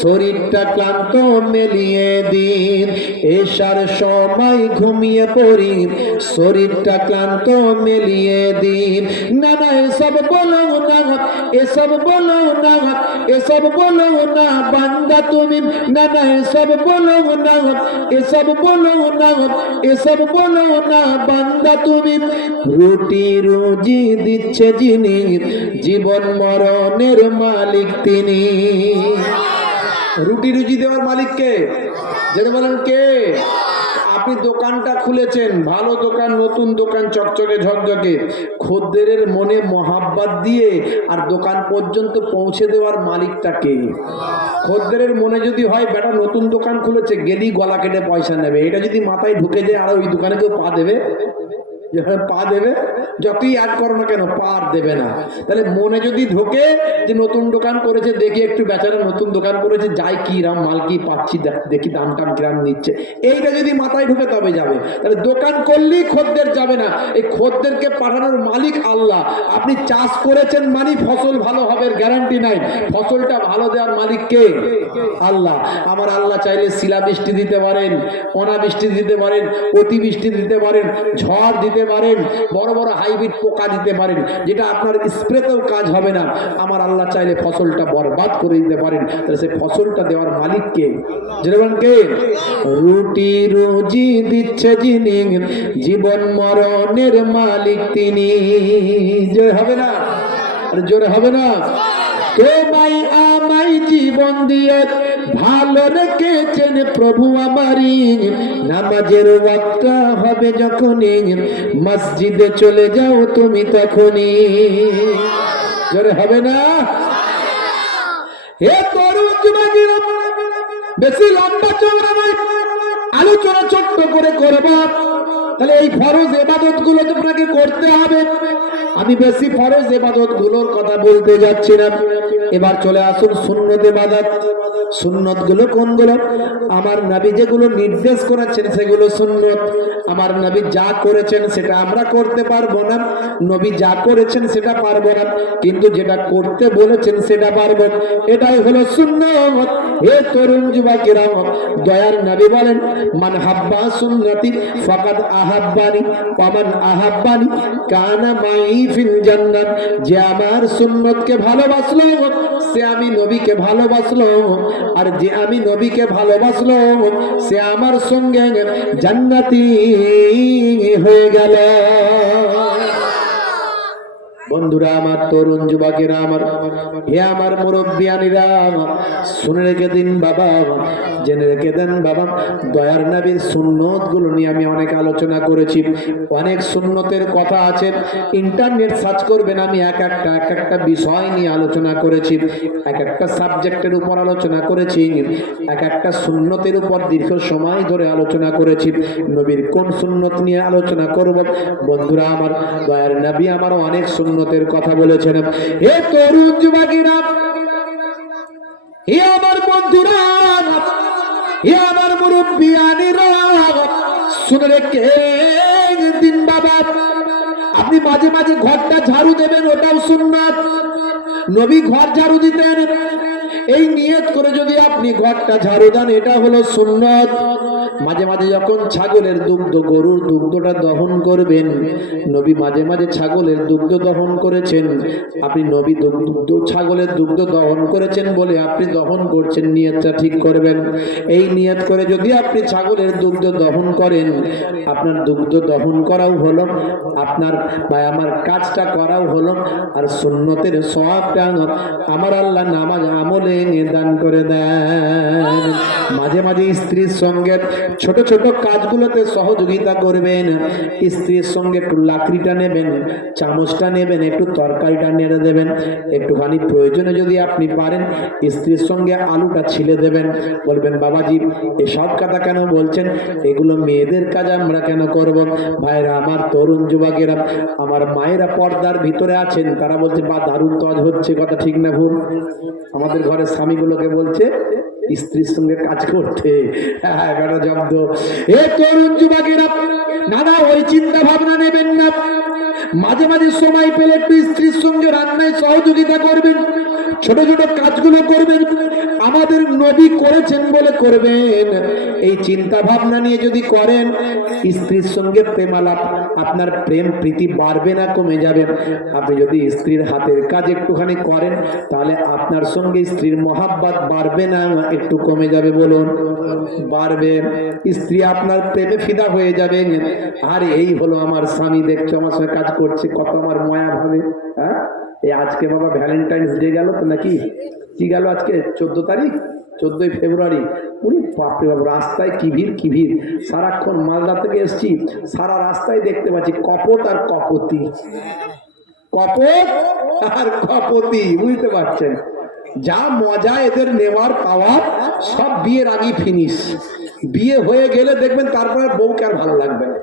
শরীরটা ক্লান্ত মেলিয়ে দিন, এশার সময় ঘুমিয়ে পড়ি, শরীরটা ক্লান্ত মেলিয়ে দিন। না না এসব বলো না, এসব বলো না, এসব বলো না বান্দা তুমি, না না এসব বলো না, এসব বলো না, এসব বলো না বান্দা তুমি। রুটি রুজি দিচ্ছে যিনি, জীবন মরণের মালিক তিনি। রুটি রুজি দেওয়ার মালিক কে? যেটা বলেন কে? আপনি দোকানটা খুলেছেন, ভালো দোকান, নতুন দোকান, চকচকে ঝকঝকে, খদ্দেরের মনে মহাব্বত দিয়ে আর দোকান পর্যন্ত পৌঁছে দেওয়ার মালিকটা কে? খদ্দেরের মনে যদি হয় বেটা নতুন দোকান খুলেছে, গেলি গলা কেটে পয়সা নেবে, এটা যদি মাথায় ঢুকে যায়, আর ওই দোকানে কেউ পা দেবে? যেখানে পা দেবে যতই অ্যাড করো না কেন পার দেবে না। তাহলে মনে যদি ঢোকে যে নতুন দোকান করেছে, দেখি একটু বেচারা নতুন দোকান করেছে, যাই কি রাম মাল কি পাচ্ছি, দেখি দাম টাম কিরাম নিচ্ছে, এইটা যদি মাথায় ঢুকে তবে যাবে। তাহলে দোকান করলেই খদ্দের যাবে না, এই খদ্দেরকে পাঠানোর মালিক আল্লাহ। আপনি চাষ করেছেন মানে ফসল ভালো হবে গ্যারান্টি নাই, ফসলটা ভালো দেওয়ার মালিক কে? আল্লাহ। আমার আল্লাহ চাইলে শিলাবৃষ্টি দিতে পারেন, অনাবৃষ্টি দিতে পারেন, অতিবৃষ্টি দিতে পারেন, ঝড় দিতে পারেন, বড় বড় হাইব্রিড পোকা দিতে পারেন, যেটা আপনার স্প্রেতেও কাজ হবে না। আমার আল্লাহ চাইলে ফসলটা বরবাদ করে দিতে পারেন। তাহলে সেই ফসলটা দেওয়ার মালিক কে? যেমন কে? রুটি রুজি দিচ্ছে যিনি, জীবন মরণের মালিক তিনি। জোরে হবে না? আর জোরে হবে না? তোমায় আমায় জীবন দিয়ে ভালো রেখেছেন প্রভু আমারই, নামাজের ওয়াক্ত হবে যখনই মসজিদে চলে যাও তুমি তখনই। জোরে হবে না? হে তরুণ যুবকেরা, বেশি লম্বা চওড়া নয়, আলোচনা ছোট্ট করে করব। তাহলে এই ফরজ ইবাদত গুলো আপনাকে করতে হবে। আমি বেশি ফরজ ইবাদত গুলোর কথা বলতে যাচ্ছি না, এবার চলে আসুন সুন্নত ইবাদত। সুন্নত গুলো কোনগুলো? আমার নবী যেগুলো নির্দেশ করেছেন সেগুলো সুন্নত। আমার নবী যা করেছেন সেটা আমরা করতে পারবো না, নবী যা করেছেন সেটা পারবো না, কিন্তু যেটা করতে বলেছেন সেটা পারবো, এটাই হলো সুন্নত। হে তরুণ যুবকেরা, দয়ার নবী বলেন, মান হাব্বা সুন্নতি ফাকাদ আহাব্বানি ওয়া মান আহাব্বানি কানা মাই ফিল জান্নাত। যে আমার সুন্নতকে ভালোবাসলো সে আমি নবীকে ভালোবাসলো, আর যে আমি নবীকে ভালোবাসলো সে আমার সঙ্গে জান্নাতি হয়ে গেল। বন্ধুরা আমার, তরুণ যুবকেরা আমার, হে আমার মুরব্বিয়ানিরা, শুনে রেখে দিন বাবা, জেনে রেখে দেন বাবা, দয়ার নবীর সুন্নত গুলো নিয়ে আমি অনেক আলোচনা করেছি। অনেক সুন্নতের কথা আছে, ইন্টারনেট সার্চ করবেন, আমি এক একটা বিষয় নিয়ে আলোচনা করেছি, এক একটা সাবজেক্টের উপর আলোচনা করেছি, এক একটা সুন্নতের উপর দীর্ঘ সময় ধরে আলোচনা করেছি। নবীর কোন সুন্নত নিয়ে আলোচনা করব? বন্ধুরা আমার, দয়ার নবী আমার অনেক সুন্নতের কথা বলেছেন। হে তরুণ যুবকেরা, হে আমার বন্ধুরা, হে আমার মুরব্বিয়ানিরা, শুনে রেখে দিন বাবা, আপনি মাঝে মাঝে ঘরটা ঝাড়ু দেবেন, ওটাও সুন্নাত। নবী ঘর ঝাড়ু দিতেন, এই নিয়ত করে যদি আপনি ঘরটা ঝাড়ু দেন, এটা হলো সুন্নত। মাঝে মাঝে যখন ছাগলের দুগ্ধ, গরুর দুগ্ধটা দহন করবেন, নবী মাঝে মাঝে ছাগলের দুগ্ধ দহন করেছেন। আপনি নবী দুগ্ধ, ছাগলের দুগ্ধ দহন করেছেন বলে আপনি দহন করছেন, নিয়তটা ঠিক করবেন। এই নিয়ত করে যদি আপনি ছাগলের দুগ্ধ দহন করেন, আপনার দুগ্ধ দহন করাও হলো, আপনার বা আমার কাজটা করাও হলো, আর সুন্নতের সওয়াবটা আমার আল্লাহ নামাজ আমলে দান করে দেন। মাঝে মাঝে স্ত্রীর সঙ্গে ছোট ছোট কাজগুলোতে সহযোগিতা করবেন। স্ত্রীর সঙ্গে একটু লাকড়িটা নেবেন, চামচটা নেবেন, একটু তরকারিটা নেড়ে দেবেন, একটুখানি প্রয়োজনে যদি আপনি পারেন স্ত্রীর সঙ্গে আলুটা ছিলে দেবেন। বলবেন, বাবাজি এসব কথা কেন বলছেন? এগুলো মেয়েদের কাজ, আমরা কেন করব? ভাইরা আমার, তরুণ যুবকেরা আমার, মায়েরা পর্দার ভিতরে আছেন, তারা বলছে বা দারুণ তজ হচ্ছে, কথা ঠিক না ভুল? আমাদের ঘরের স্বামীগুলোকে বলছে স্ত্রীর সঙ্গে কাজ করতে, এগারো জব্দ। এ তরুণ যুবকেরা, না না, ওই চিন্তা ভাবনা নেবেন না। মাঝে মাঝে সময় পেলে একটু স্ত্রীর সঙ্গে রান্নায় সহযোগিতা করবেন, ছোট ছোট কাজগুলো করবেন, আমাদের নবী করেছেন বলে করবেন। এই চিন্তা ভাবনা নিয়ে যদি করেন, স্ত্রীর সঙ্গে প্রেমালাপ, আপনার প্রেম প্রীতি বাড়বে না কমে যাবে। আপনি যদি স্ত্রীর হাতের কাজ একটুখানি করেন, তাহলে আপনার সঙ্গে স্ত্রীর মহাব্বত বাড়বে না একটু কমে যাবে? বলুন, বাড়বে। স্ত্রী আপনার প্রেমে ফিদা হয়ে যাবে। আর এই হলো আমার স্বামী, দেখছো আমার সঙ্গে কাজ করছে, কত আমার মায়া ভাবে। হ্যাঁ, এই আজকে বাবা ভ্যালেন্টাইন্স ডে গেল তো নাকি? কি গেল আজকে? 14 তারিখ, 14ই ফেব্রুয়ারি। উনি বাপরে বাপ, রাস্তায় কি ভিড়, কি ভিড়! সারাক্ষণ মালদা থেকে এসছি, সারা রাস্তায় দেখতে পাচ্ছি কপট আর কপতি, কপট আর কপতি, বুঝতে পারছেন? যা মজা এদের নেওয়ার পাওয়ার সব বিয়ের আগে ফিনিশ। বিয়ে হয়ে গেলে দেখবেন তারপরে বউকে আর ভালো লাগবে না।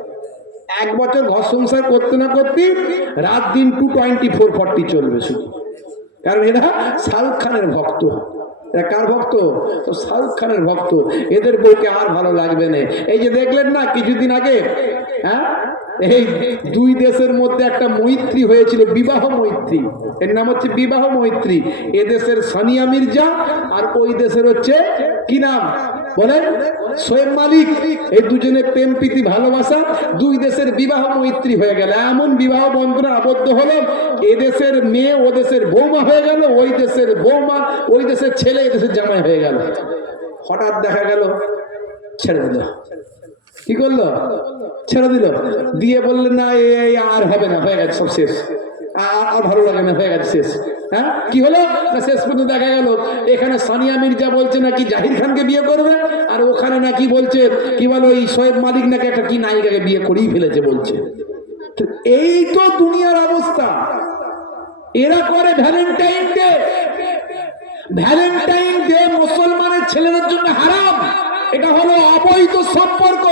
1 বছর ঘর সংসার করতে না করতে রাত দিন 224/40 চলবে শুধু। কারণ এরা শাহরুখ খানের ভক্ত। এরা কার ভক্ত? তো শাহরুখ খানের ভক্ত। এদের বউকে আর ভালো লাগবে না। এই যে দেখলেন না কিছুদিন আগে, হ্যাঁ, এই 2 দেশের মধ্যে একটা মৈত্রী হয়েছিল, বিবাহ মৈত্রী। এর নাম হচ্ছে বিবাহ মৈত্রী। এদেশের সানিয়া মির্জা আর ওই দেশের হচ্ছে কি নাম বলেন, শোয়েব মালিক। এই দুজনে প্রেম প্রীতি ভালোবাসা, 2 দেশের বিবাহ মৈত্রী হয়ে গেল। এমন বিবাহ বন্ধনে আবদ্ধ হলো, এদেশের মেয়ে ও দেশের বৌমা হয়ে গেল, ওই দেশের বৌমা ওই দেশের ছেলে এদেশের জামাই হয়ে গেল। হঠাৎ দেখা গেল ছেড়ে দিল। কি করলো? ছেড়ে দিল। দিয়ে বললেন না এই আর হবে না, হয়ে গেছে, সব শেষ, আর ভালো লাগে না, হয়ে গেছে, শেষ। হ্যাঁ, কি হলো না, শেষ পর্যন্ত দেখা গেল এখানে সানিয়া মির্জা বলছে নাকি জাহির খানকে বিয়ে করবে, আর ওখানে নাকি বলছে কি বলো ওই শোয়েব মালিক নাকি একটা কি নায়িকাকে বিয়ে করেই ফেলেছে বলছে। এই তো দুনিয়ার অবস্থা। এরা করে ভ্যালেন্টাইন ডে। ভ্যালেন্টাইন ডে মুসলমানের ছেলেদের জন্য হারাম। এটা হলো অবৈধ সম্পর্ক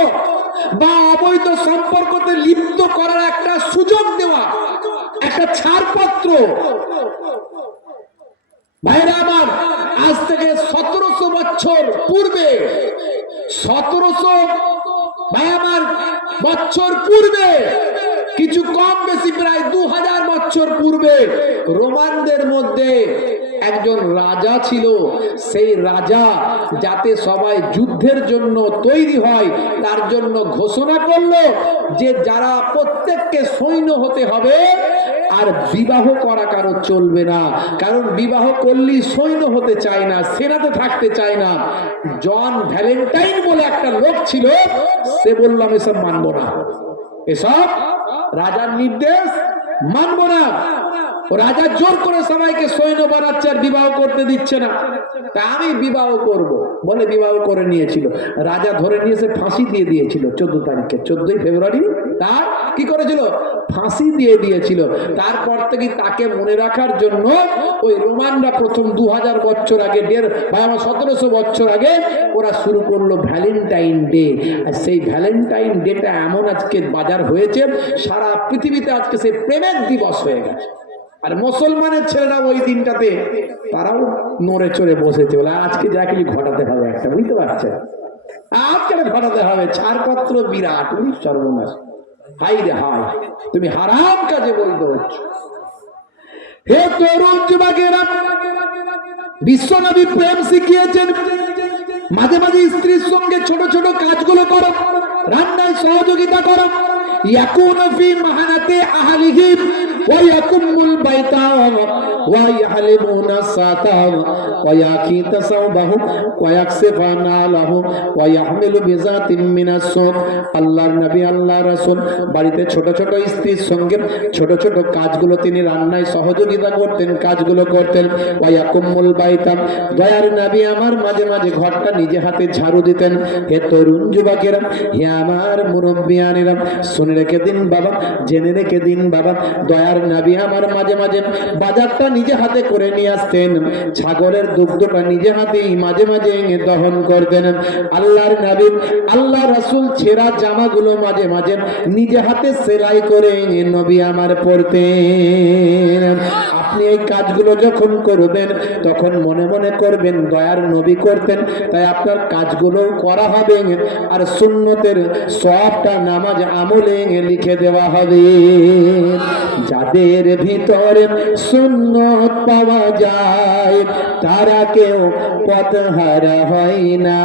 বা অবৈধ সম্পর্কতে লিপ্ত করার একটা সুযোগ দেওয়া, একটা ছাড়পত্র। ভাইরা আমার, আজ থেকে 1700 বছর পূর্বে, 1700 ভাই আমার বছর পূর্বে, কিছু কম বেশি প্রায় 2000 বছর পূর্বে রোমানদের মধ্যে একজন রাজা ছিল। সেই রাজা যাতে সবাই যুদ্ধের জন্য তৈরি হয় তার জন্য ঘোষণা করলো যে যারা প্রত্যেককে সৈন্য হতে হবে, আর বিবাহ করা কারো চলবে না। কারণ বিবাহ করলেই সৈন্য হতে চায় না, সেনাতে থাকতে চায় না। জন ভ্যালেন্টাইন বলে একটা লোক ছিল, সে বললাম এসব মানবো না, এসব রাজার নির্দেশ মানবো না। রাজা জোর করে সবাইকে সৈন্য বানাচ্ছে আর বিবাহ করতে দিচ্ছে না, তা আমি বিবাহ করব বলে বিবাহ করে নিয়েছিল। রাজা ধরে নিয়ে এসে ফাঁসি দিয়ে দিয়েছিল 14 তারিখে, 14ই ফেব্রুয়ারি। তার কি করেছিল? ফাঁসি দিয়ে দিয়েছিল। তারপর থেকে তাকে মনে রাখার জন্য ওই রোমানরা প্রথম 2000 বছর আগে, 1700 বছর আগে ওরা শুরু করলো ভ্যালেন্টাইন ডে। আর সেই ভ্যালেন্টাইন ডেটা এমন আজকে বাজার হয়েছে, সারা পৃথিবীতে আজকে সেই প্রেমের দিবস হয়ে গেছে। আর মুসলমানের ছেলেরা ওই দিনটাতে তারাও নড়ে চড়ে বসেছে, বলে আজকে যা কিছু ঘটাতে হবে একটা, বুঝতে পারছেন, আজকে ঘটাতে হবে ছাড়পত্র বিরাট, সর্বনাশ। হাই রে হাই, তুমি হারাম কাজে বলতে হচ্ছে। হে তরুণ যুবকেরা, বিশ্বনবী প্রেম শিখিয়েছেন, মাঝে মাঝে স্ত্রীর সঙ্গে ছোট ছোট কাজগুলো করো, রান্নায় সহযোগিতা করো। ইয়াকুনু ফি মাহানাতি আহলিহি ওয়া ইয়াকুমুল বাইতা ওয়া ইয়াহলিমুনা সাতা ওয়া ইয়াকিতা সাওবাহু ওয়া ইয়াকসিফানা লাহু ওয়া ইয়াহমিলু বিজাতিন মিনাস সুক। আল্লাহর নবী, আল্লাহর রাসূল বাড়িতে ছোট ছোট স্ত্রীর সঙ্গে ছোট ছোট কাজগুলো, তিনি রান্নায় সহযোগিতা করতেন, কাজগুলো করতেন। ওয়া ইয়াকুমুল বাইতা, দয়ার নবী আমার মাঝে মাঝে ঘরটা নিজে হাতে ঝাড়ু দিতেন। হে তরুণ যুবকেরা, হে আমার মুরব্বিয়ানেরা, শুনে রেখে দিন বাবা, জেনে রেখে দিন বাবা, দয়ার নবী আমার মাঝে মাঝে বাজারটা নিজে হাতে করে নিয়ে আসতেন, ছাগলের দুগ্ধটা নিজে হাতেই মাঝে মাঝে দহন করতেন। আল্লাহর নবী, আল্লাহ রাসূল ছেঁড়া জামাগুলো মাঝে মাঝে নিজে হাতে সেলাই করে নবী আমার পরতেন। আপনি এই কাজগুলো যখন করবেন তখন মনে মনে করবেন দয়ার নবী করতেন, তাই আপনার কাজগুলো করা হবে, আর সুন্নতের সওয়াবটা নামাজ আমলে লিখে দেওয়া হবে। যাদের ভিতরে সুন্নত পাওয়া যায় তারা কেউ পথহারা হয় না।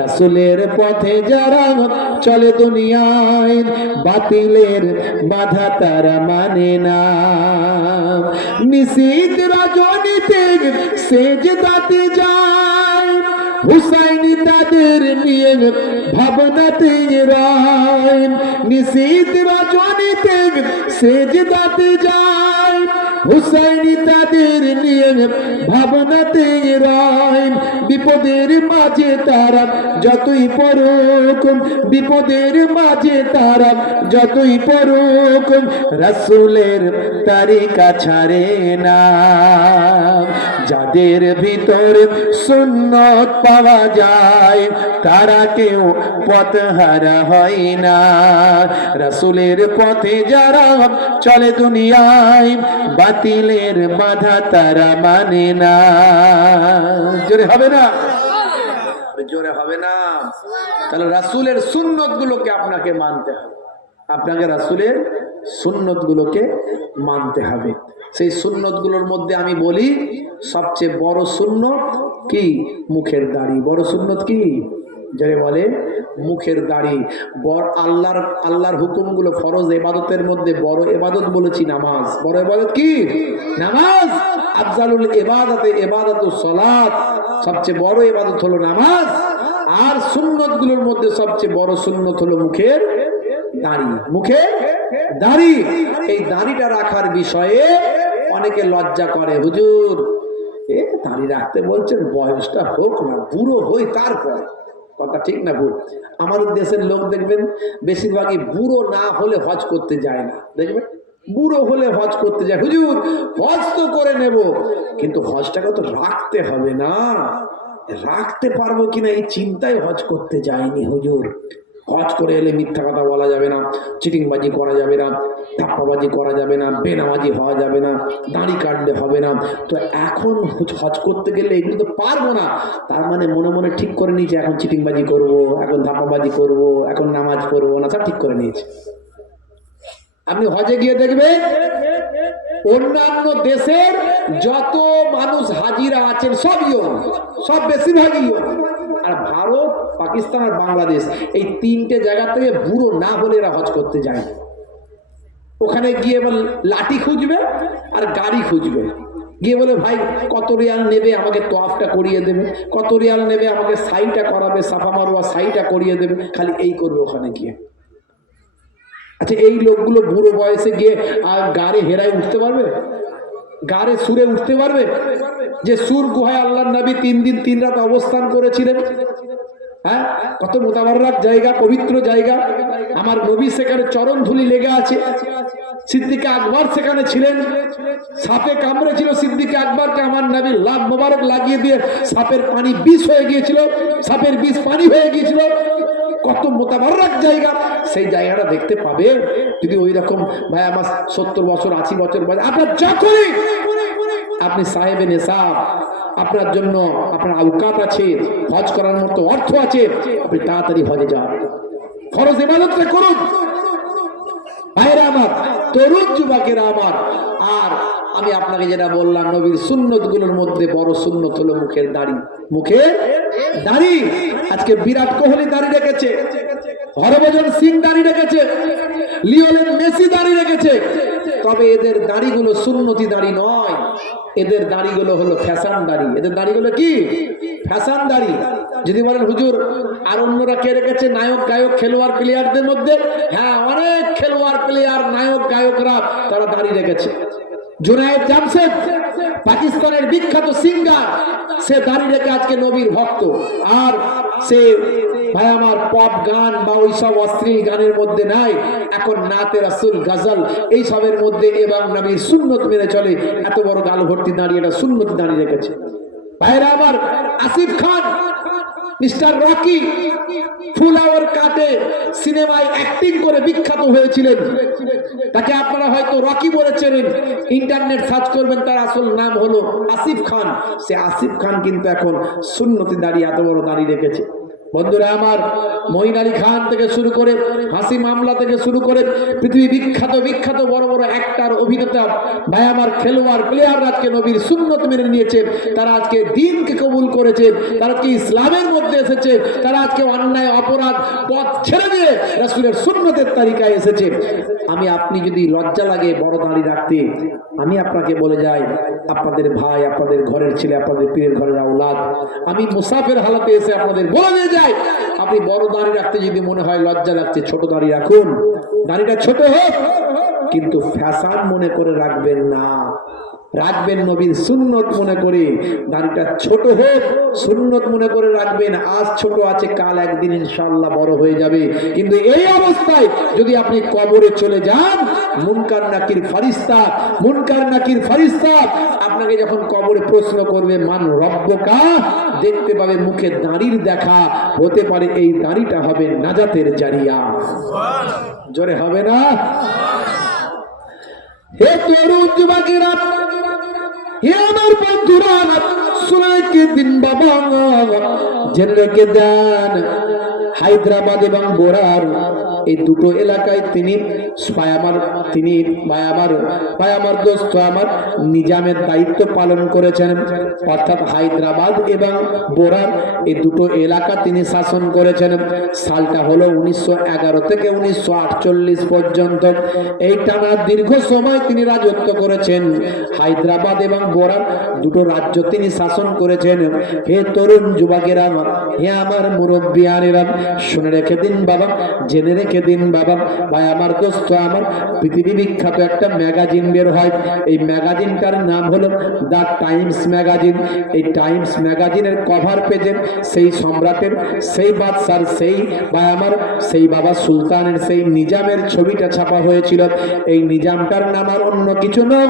রাসূলের পথে যারা চলে দুনিয়ায়, বাতিলের বাধা তারা মানে না। নিশীথ রজনীতে সেজদাতে যায়, হুসাইন তাদের নিয়ে ভাবনাতে রায়। নিশীথ রজনীতে সেজদাতে যায়, হুসাইন তাদের নিয়ে ভাবনাতে রায়। বিপদের মাঝে তারা যতই পড়ুক, বিপদের মাঝে তারা যতই পড়ুক, রাসূলের তরিকা ছাড়ে না। যাদের ভিতরে সুন্নত পাওয়া যায় তারা কেউ পথহারা হয় না। রাসূলের পথে যারা চলে দুনিয়ায়, বাতিলের বাধা তারা মানে না। জোরে হবে না? জোরে হবে না? তাহলে রাসূলের সুন্নত গুলোকে আপনাকে মানতে হবে, আপনাকে রাসূলের সুন্নত গুলোকে মানতে হবে। সেই সুন্নত গুলোর মধ্যে আমি বলি সবচেয়ে বড় সুন্নত কি? মুখের দাড়ি। বড় সুন্নত কি? যারা বলে মুখের দাড়ি। আল্লাহর হুকুমগুলো, ফরজ ইবাদতের মধ্যে বড় ইবাদত বলেছি নামাজ। বড় ইবাদত কি? নামাজ। আফজালুল ইবাদাতে ইবাদাতুস সালাত, সবচেয়ে বড় ইবাদত হলো নামাজ। আর সুন্নত গুলোর মধ্যে সবচেয়ে বড় সুন্নত হলো মুখের দাড়ি। মুখের দাড়ি। এই দাড়িটা রাখার বিষয়ে অনেকে লজ্জা করে, হুজুর দাড়ি রাখতে বলছেন, বয়সটা হোক না, বুড়ো হই তারপর। কথা ঠিক না ভুল? আমাদের দেশের লোক দেখবেন বেশিরভাগই বুড়ো না হলে হজ করতে যায় না। দেখবেন বুড়ো হলে হজ করতে যায়। হুজুর হজ তো করে নেব, কিন্তু হজটাকে তো রাখতে হবে না, রাখতে পারবো কিনা এই চিন্তায় হজ করতে যায়নি হুজুর। হজ করে এলে মিথ্যা কথা বলা যাবে না, চিটিংবাজি করা যাবে না, ধাপ্পাবাজি করা যাবে না, বেনামাজি হওয়া যাবে না, দাড়ি কাটলে হবে না। তো এখন হজ করতে গেলে এগুলো তো পারবো না, তার মানে মনে মনে ঠিক করে নিয়েছে এখন চিটিংবাজি করব, এখন ধাপ্পাবাজি করব, এখন নামাজ পড়বো না, সব ঠিক করে নিয়েছে। আপনি হজে গিয়ে দেখবেন অন্যান্য দেশের যত মানুষ হাজিরা আছেন সব বেশিরভাগই। আর ভারত, পাকিস্তান আর বাংলাদেশ, এই তিনটে জায়গা থেকে বুড়ো না হলে এরা হজ করতে যায়। ওখানে গিয়ে লাঠি খুঁজবে আর গাড়ি খুঁজবে, গিয়ে বলে ভাই কত রিয়াল নেবে আমাকে তোয়াফটা করিয়ে দেবে, কত রিয়াল নেবে আমাকে সাইটা করাবে, সাফা মারওয়া সাইটা করিয়ে দেবে, খালি এই করবে ওখানে গিয়ে। আচ্ছা এই লোকগুলো বুড়ো বয়সে গিয়ে আর গাড়ি হেরায় উঠতে পারবে? গাড়ে সুরে উঠতে পারবে? যে সুর গুহায় আল্লাহর নবী 3 দিন 3 রাত অবস্থান করেছিলেন, হ্যাঁ, কত মুতাবাররাক জায়গা, পবিত্র জায়গা, আমার নবী সেখানে চরণ ধুলি লেগে আছে। সিদ্দিক আকবর সেখানে ছিলেন, সাপে কামড়েছিল সিদ্দিক আকবরকে, আমার নবী লাভ মোবারক লাগিয়ে দিয়ে সাপের পানি বিষ হয়ে গিয়েছিল, সাপের বিষ পানি হয়ে গিয়েছিল। কত মুতাবাররাক জায়গা, সেই জায়গাটা দেখতে পাবে যদি ওই রকম ভাই আমার 70 বছর 80 বছর বয়স, আপনার যখনই আপনি সাহেবে নেশাব, আপনার জন্য আপনার আওকাত আছে, হজ করার মতো অর্থ আছে, আপনি তাড়াতাড়ি হজে যান, ফরজ ইবাদতটা করুন ভাইরা আমার, তরুণ যুবকেরা আমার। আর আমি আপনাকে যেটা বললাম, নবীর সুন্নত গুলোর মধ্যে বড় সুন্নত হলো মুখের দাড়ি। মুখের দাড়ি। আজকে বিরাট কোহলি দাড়ি রেখেছে, হরভজন সিং দাড়ি রেখেছে, লিওনেল মেসি দাড়ি রেখেছে, তবে এদের দাড়িগুলো সুন্নতি দাড়ি নয়, এদের দাড়িগুলো হলো ফ্যাশন দাড়ি। এদের দাড়িগুলো কি? ফ্যাশন দাড়ি। যদি বলেন হুজুর আর অন্যরা কে রেখেছে? নায়ক গায়ক খেলোয়াড় প্লেয়ারদের মধ্যে, হ্যাঁ অনেক খেলোয়াড় প্লেয়ার নায়ক গায়করা তারা দাড়ি রেখেছে। জুনায়েদ জামশেদ পাকিস্তানের বিখ্যাত সিঙ্গার, সে দাড়ি রেখে আজকে নবীর ভক্ত। আর সে ভাই আমার পপ গান বা ওইসব অশ্লীল গানের মধ্যে নাই, এখন নাতে রাসূল, গজল এইসবের মধ্যে এবং নবীর সুন্নত মেনে চলে। এত বড় গাল ভর্তি দাঁড়িয়ে এটা সুন্নত দাঁড়িয়ে রেখেছে। ভাইরা আমার, আসিফ খান মিস্টার রকি ফুলাওয়ার কাটে সিনেমায় অ্যাক্টিং করে বিখ্যাত হয়েছিলেন, তাকে আপনারা হয়তো রকি বলেছেন, ইন্টারনেট সার্চ করবেন তার আসল নাম হলো আসিফ খান। সে আসিফ খান কিন্তু এখন সুন্নতি দাঁড়িয়ে এত বড় দাঁড়িয়ে রেখেছে। বন্ধুরা আমার, মঈন আলী খান থেকে শুরু করে, হাসি মামলা থেকে শুরু করে পৃথিবী বিখ্যাত বড় বড় অ্যাক্টর, অভিনেতা, ভাই আমার খেলোয়াড় প্লেয়াররা আজকে নবীর সুন্নত মেনে নিয়েছে, তারা আজকে দ্বীনকে কবুল করেছে, তারা আজকে ইসলামের মধ্যে এসেছে, তারা আজকে অন্যায় অপরাধ পথ ছেড়ে দিয়ে রাসূলের সুন্নতের তালিকায় এসেছে। আমি আপনি যদি লজ্জা লাগে বড় দাড়ি রাখতে, আমি আপনাকে বলে যাই, আপনাদের ভাই, আপনাদের ঘরের ছেলে, আপনাদের পীরের ঘরের আওলাদ, আমি মুসাফির হালাতে এসে আপনাদের বলে দিয়ে যাই, আপনি বড় দাড়ি রাখতে যদি মনে হয় লজ্জা লাগছে, ছোট দাড়ি রাখুন। দাড়িটা ছোট হোক, কিন্তু ফ্যাশন মনে করে রাখবেন না। রাখবেন নবীর সুন্নত মনে করে। দাড়িটা ছোট হোক সুন্নত মনে করে রাখবেন। আজ ছোট আছে, কাল একদিন ইনশাআল্লাহ বড় হয়ে যাবে। কিন্তু এই অবস্থায় যদি আপনি কবরে চলে যান, মুনকার নাকির ফারিস্তা আপনাকে যখন কবরে প্রশ্ন করবে মান রব্বুকা, দেখতে পাবে মুখে দাড়ির দেখা, হতে পারে এই দাড়িটা হবে নাজাতের জারিয়া। জোরে হবে না? হে তরুণ যুবকেরা, হে আমার বন্ধুরা, শুনে রেখে দিন বাবা, জেনে রেখে দেন, হায়দ্রাবাদ এবং বোরার এই দুটো এলাকায় তিনি আমার দোস্ত আমার নিজামের দায়িত্ব পালন করেছেন। অর্থাৎ হায়দ্রাবাদ এবং বোরার এই দুটো এলাকা তিনি শাসন করেছেন। সালটা হলো 1911 থেকে 1948 পর্যন্ত। এই টানা দীর্ঘ সময় তিনি রাজত্ব করেছেন। হায়দ্রাবাদ এবং বোরার দুটো রাজ্য তিনি শাসন করেছেন। হে তরুণ যুবকেরা, হে আমার মুরব্বিয়ানেরা, শুনে রেখে দিন বাবা, জেনে রেখে দিন বাবা, ভাই আমার দোস্ত আমার, পৃথিবী বিখ্যাত একটা ম্যাগাজিন বের হয়। এই ম্যাগাজিনটার নাম হলো দ্য টাইমস ম্যাগাজিন। এই টাইমস ম্যাগাজিনের কভার পেজে সেই সম্রাটের, সেই বাদশার, সেই বাবা সুলতানের, সেই নিজামের ছবিটা ছাপা হয়েছিল। এই নিজামটার নাম আর অন্য কিছু নয়,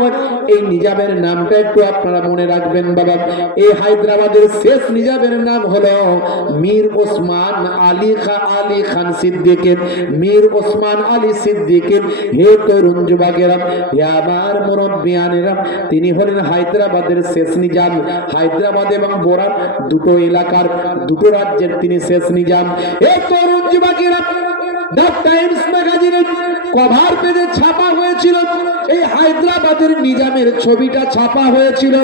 এই নিজামের নামটা একটু আপনারা মনে রাখবেন বাবা। এই হায়দ্রাবাদের শেষ নিজামের নাম হলো মীর ওসমান আলী খান সিদ্দিকী। মীর ওসমান আলী সিদ্দিকী। হে তরুণ যুবকেরা, হে আমার মুরব্বিয়ানেরা, তিনি হলেন হায়দ্রাবাদের শেষ নিজাম। হায়দ্রাবাদ এবং বোরার দুটো এলাকার, দুটো রাজ্যের তিনি শেষ নিজাম। হে তরুণ যুবকেরা, দ্য টাইমস ম্যাগাজিনের কভার পেজে ছাপা হয়েছিল এই হায়দ্রাবাদের নিজামের ছবিটা ছাপা হয়েছিল।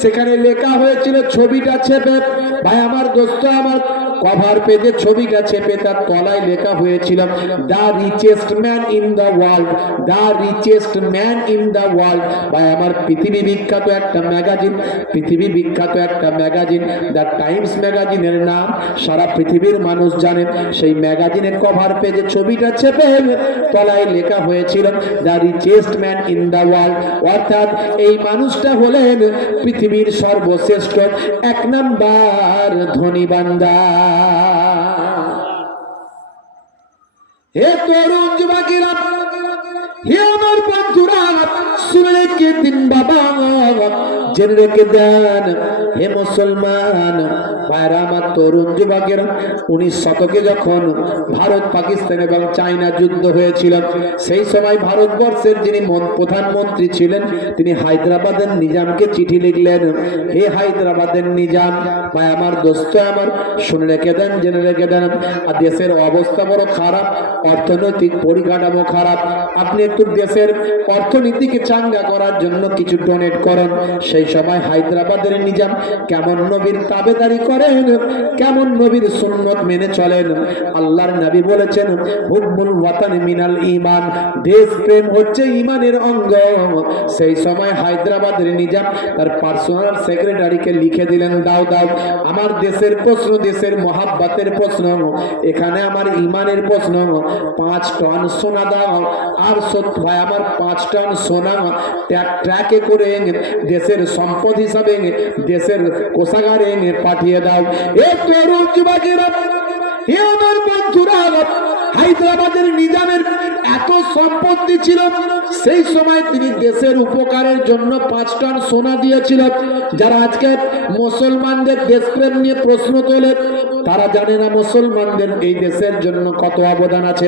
সেখানে লেখা হয়েছিল, ছবিটা ছেপে, ভাই আমার দোস্ত আমার, কভার পেজে ছবিটা ছেপে তার তলায় লেখা হয়েছিল the richest man in the world, the richest man in the world. ভাই আমার পৃথিবী বিখ্যাত একটা ম্যাগাজিন, পৃথিবী বিখ্যাত একটা ম্যাগাজিন দ্য টাইমস ম্যাগাজিনের নাম সারা পৃথিবীর মানুষ জানেন। সেই ম্যাগাজিনের কভার পেজে ছবিটা ছেপে তলায় লেখা হয়েছিল the richest man in the world. অর্থাৎ এই মানুষটা হলেন পৃথিবীর সর্বশ্রেষ্ঠ 1 নাম্বার ধনী বান্দা। হে তরুণ যুবকেরা, হে আমার বন্ধুরা, শুনে রেখে দিন বাবা, জেনে রেখে দেন, হে মুসলমান ভাইরা আমার, তরুণ যুবকেরা, 19 শতকে যখন ভারত পাকিস্তান এবং চায়না যুদ্ধ হয়েছিল, সেই সময় ভারতবর্ষের যিনি প্রধানমন্ত্রী ছিলেন, তিনি হায়দ্রাবাদের নিজামকে চিঠি লিখলেন, হে হায়দ্রাবাদের নিজাম, ভাই আমার দোস্ত আমার, শুনে রেখে দেন, জেনে রেখে দেন, আর দেশের অবস্থা বড় খারাপ, অর্থনৈতিক পরিকাঠামো খারাপ, আপনি একটু দেশের অর্থনীতিকে চাঙ্গা করার জন্য কিছু ডোনেট করেন। সেই সময় হায়দ্রাবাদের নিজাম কেমন নবীর তাবেদারি করেন, কেমন নবীর সুন্নত মেনে চলেন। আল্লাহর নবী বলেছেন, হুব্বুল ওয়াতান মিনাল ঈমান, দেশ প্রেম হচ্ছে ঈমানের অঙ্গ। সেই সময় হায়দ্রাবাদের নিজাম তার পার্সোনাল সেক্রেটারিকে লিখে দিলেন, দাও আমার দেশের প্রশ্ন, দেশের মহাব্বতের প্রশ্ন, এখানে আমার ঈমানের প্রশ্ন, 5 টন সোনা দাও। আর ভাই আমার 5 টন সোনা ট্রাকে করে দেশের সম্পদ হিসাবে দেশের কোষাগারে পাঠিয়ে দাও। এ তরুণ যুবকেরা, হে আমার বন্ধুরা, হায়দ্রাবাদের নিজামের এত সম্পত্তি ছিল, সেই সময় তিনি দেশের উপকারের জন্য 5 টন সোনা দিয়েছিল। যারা আজকে মুসলমানদের দেশপ্রেম নিয়ে প্রশ্ন তোলে, তারা জানে না মুসলমানদের এই দেশের জন্য কত অবদান আছে।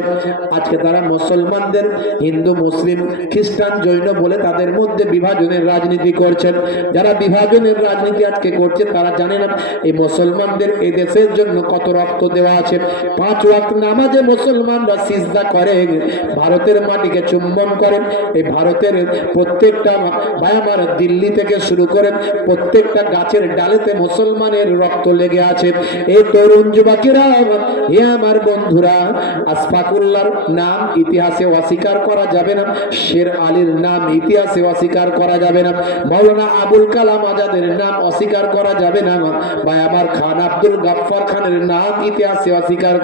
আজকে তারা মুসলমানদের হিন্দু, মুসলিম, খ্রিস্টান, জৈন বলে তাদের মধ্যে বিভাজনের রাজনীতি করছেন। যারা বিভাজনের রাজনীতি আজকে করছে, তারা জানে না এই মুসলমানদের এই দেশের জন্য কত রক্ত দেওয়া আছে। 5 ওয়াক্ত নামাজে মুসলমানরা সিজদা করেন, ভারতের মাটিকে চুম্বন করেন। এই ভারতের প্রত্যেকটা ভাই আমার, দিল্লি থেকে শুরু করে প্রত্যেকটা গাছের ডালেতে মুসলমানের রক্ত লেগে আছে। এই তরুণ যুবকেরা, হে আমার বন্ধুরা, আশফাকুল্লাহর নাম ইতিহাসে অস্বীকার করা যাবে না, শের আলীর নাম ইতিহাসে অস্বীকার করা যাবে না, মাওলানা আবুল কালাম আজাদের নাম অস্বীকার করা যাবে না, ভাই আমার খান আব্দুল গাফফার খানের নাম ইতিহাসে অস্বীকার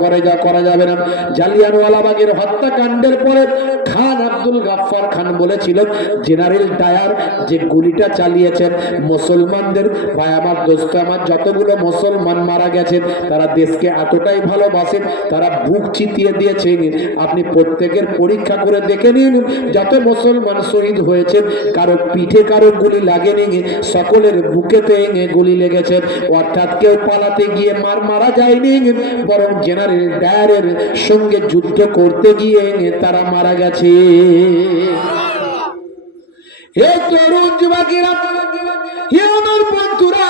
করা যাবে না। জালিয়ানওয়ালাবাগের হত্যাকাণ্ডের পরে খান আব্দুল গাফফার আকবর খান বলেছিল, জেনারেল ডায়ার যে গুলিটা চালিয়েছেন মুসলমানদের, ভাই আমার দোস্ত আমার, যতগুলো মুসলমান মারা গেছেন তারা দেশকে এতটাই ভালোবাসেন, তারা বুক চিতিয়ে দিয়েছেন। আপনি প্রত্যেকের পরীক্ষা করে দেখে নিন, যত মুসলমান শহীদ হয়েছে কারো পিঠে কারো গুলি লাগেনি, সকলের বুকেতে গুলি লেগেছে। অর্থাৎ কেউ পালাতে গিয়ে মারা যায়নি, বরং জেনারেল ডায়ারের সঙ্গে যুদ্ধ করতে গিয়ে তারা মারা গেছে। হে তরুণ যুবকেরা, হে আমার বন্ধুরা,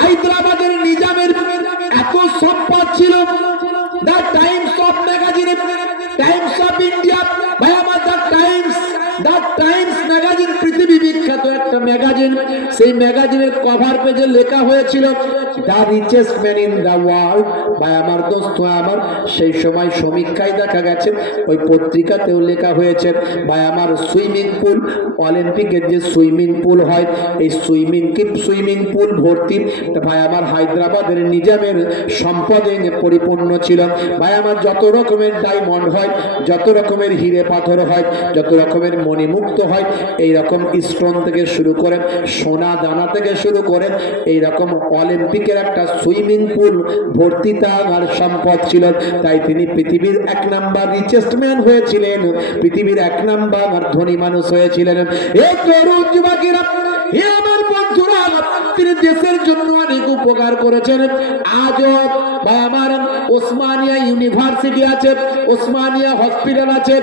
হায়দ্রাবাদের নিজামের এত সম্পদ ছিল, দ্য টাইমস অফ ম্যাগাজিনে, টাইমস অফ ইন্ডিয়া, ভাই আমার দ্য টাইমস ম্যাগাজিন পৃথিবী বিখ্যাত একটা ম্যাগাজিন। সেই ম্যাগাজিনের কভার পেজে লেখা হয়েছিল the richest man in the world. ভাই আমার দোস্ত আমার, সেই সময় সমীক্ষায় দেখা গেছে, ওই পত্রিকাতেও লেখা হয়েছে, ভাই আমার সুইমিং পুল, অলিম্পিকের যে সুইমিং পুল হয়, এই সুইমিং পুল ভর্তি ভাই আমার হায়দ্রাবাদের নিজামের সম্পদে পরিপূর্ণ ছিল। ভাই আমার যত রকমের ডায়মন্ড হয়, যত রকমের হিরে পাথর হয়, যত রকমের মণিমুক্ত হয়, এই রকম স্টোন থেকে শুরু করে সোনা দানা থেকে শুরু করে এই রকম অলিম্পিকের একটা সুইমিং পুল ভর্তি তার সম্পদ ছিল। তাই তিনি পৃথিবীর 1 নাম্বার রিচেস্ট ম্যান হয়েছিলেন, পৃথিবীর 1 নাম্বার ধনী মানুষ হয়েছিলেন। এই তরুণ যুবকেরা, হে আমার বন্ধুরা, তিনি দেশের জন্য অনেক উপকার করেছেন। আজও ভাই আমার ওসমানিয়া ইউনিভার্সিটি আছে, ওসমানিয়া হসপিটাল আছে,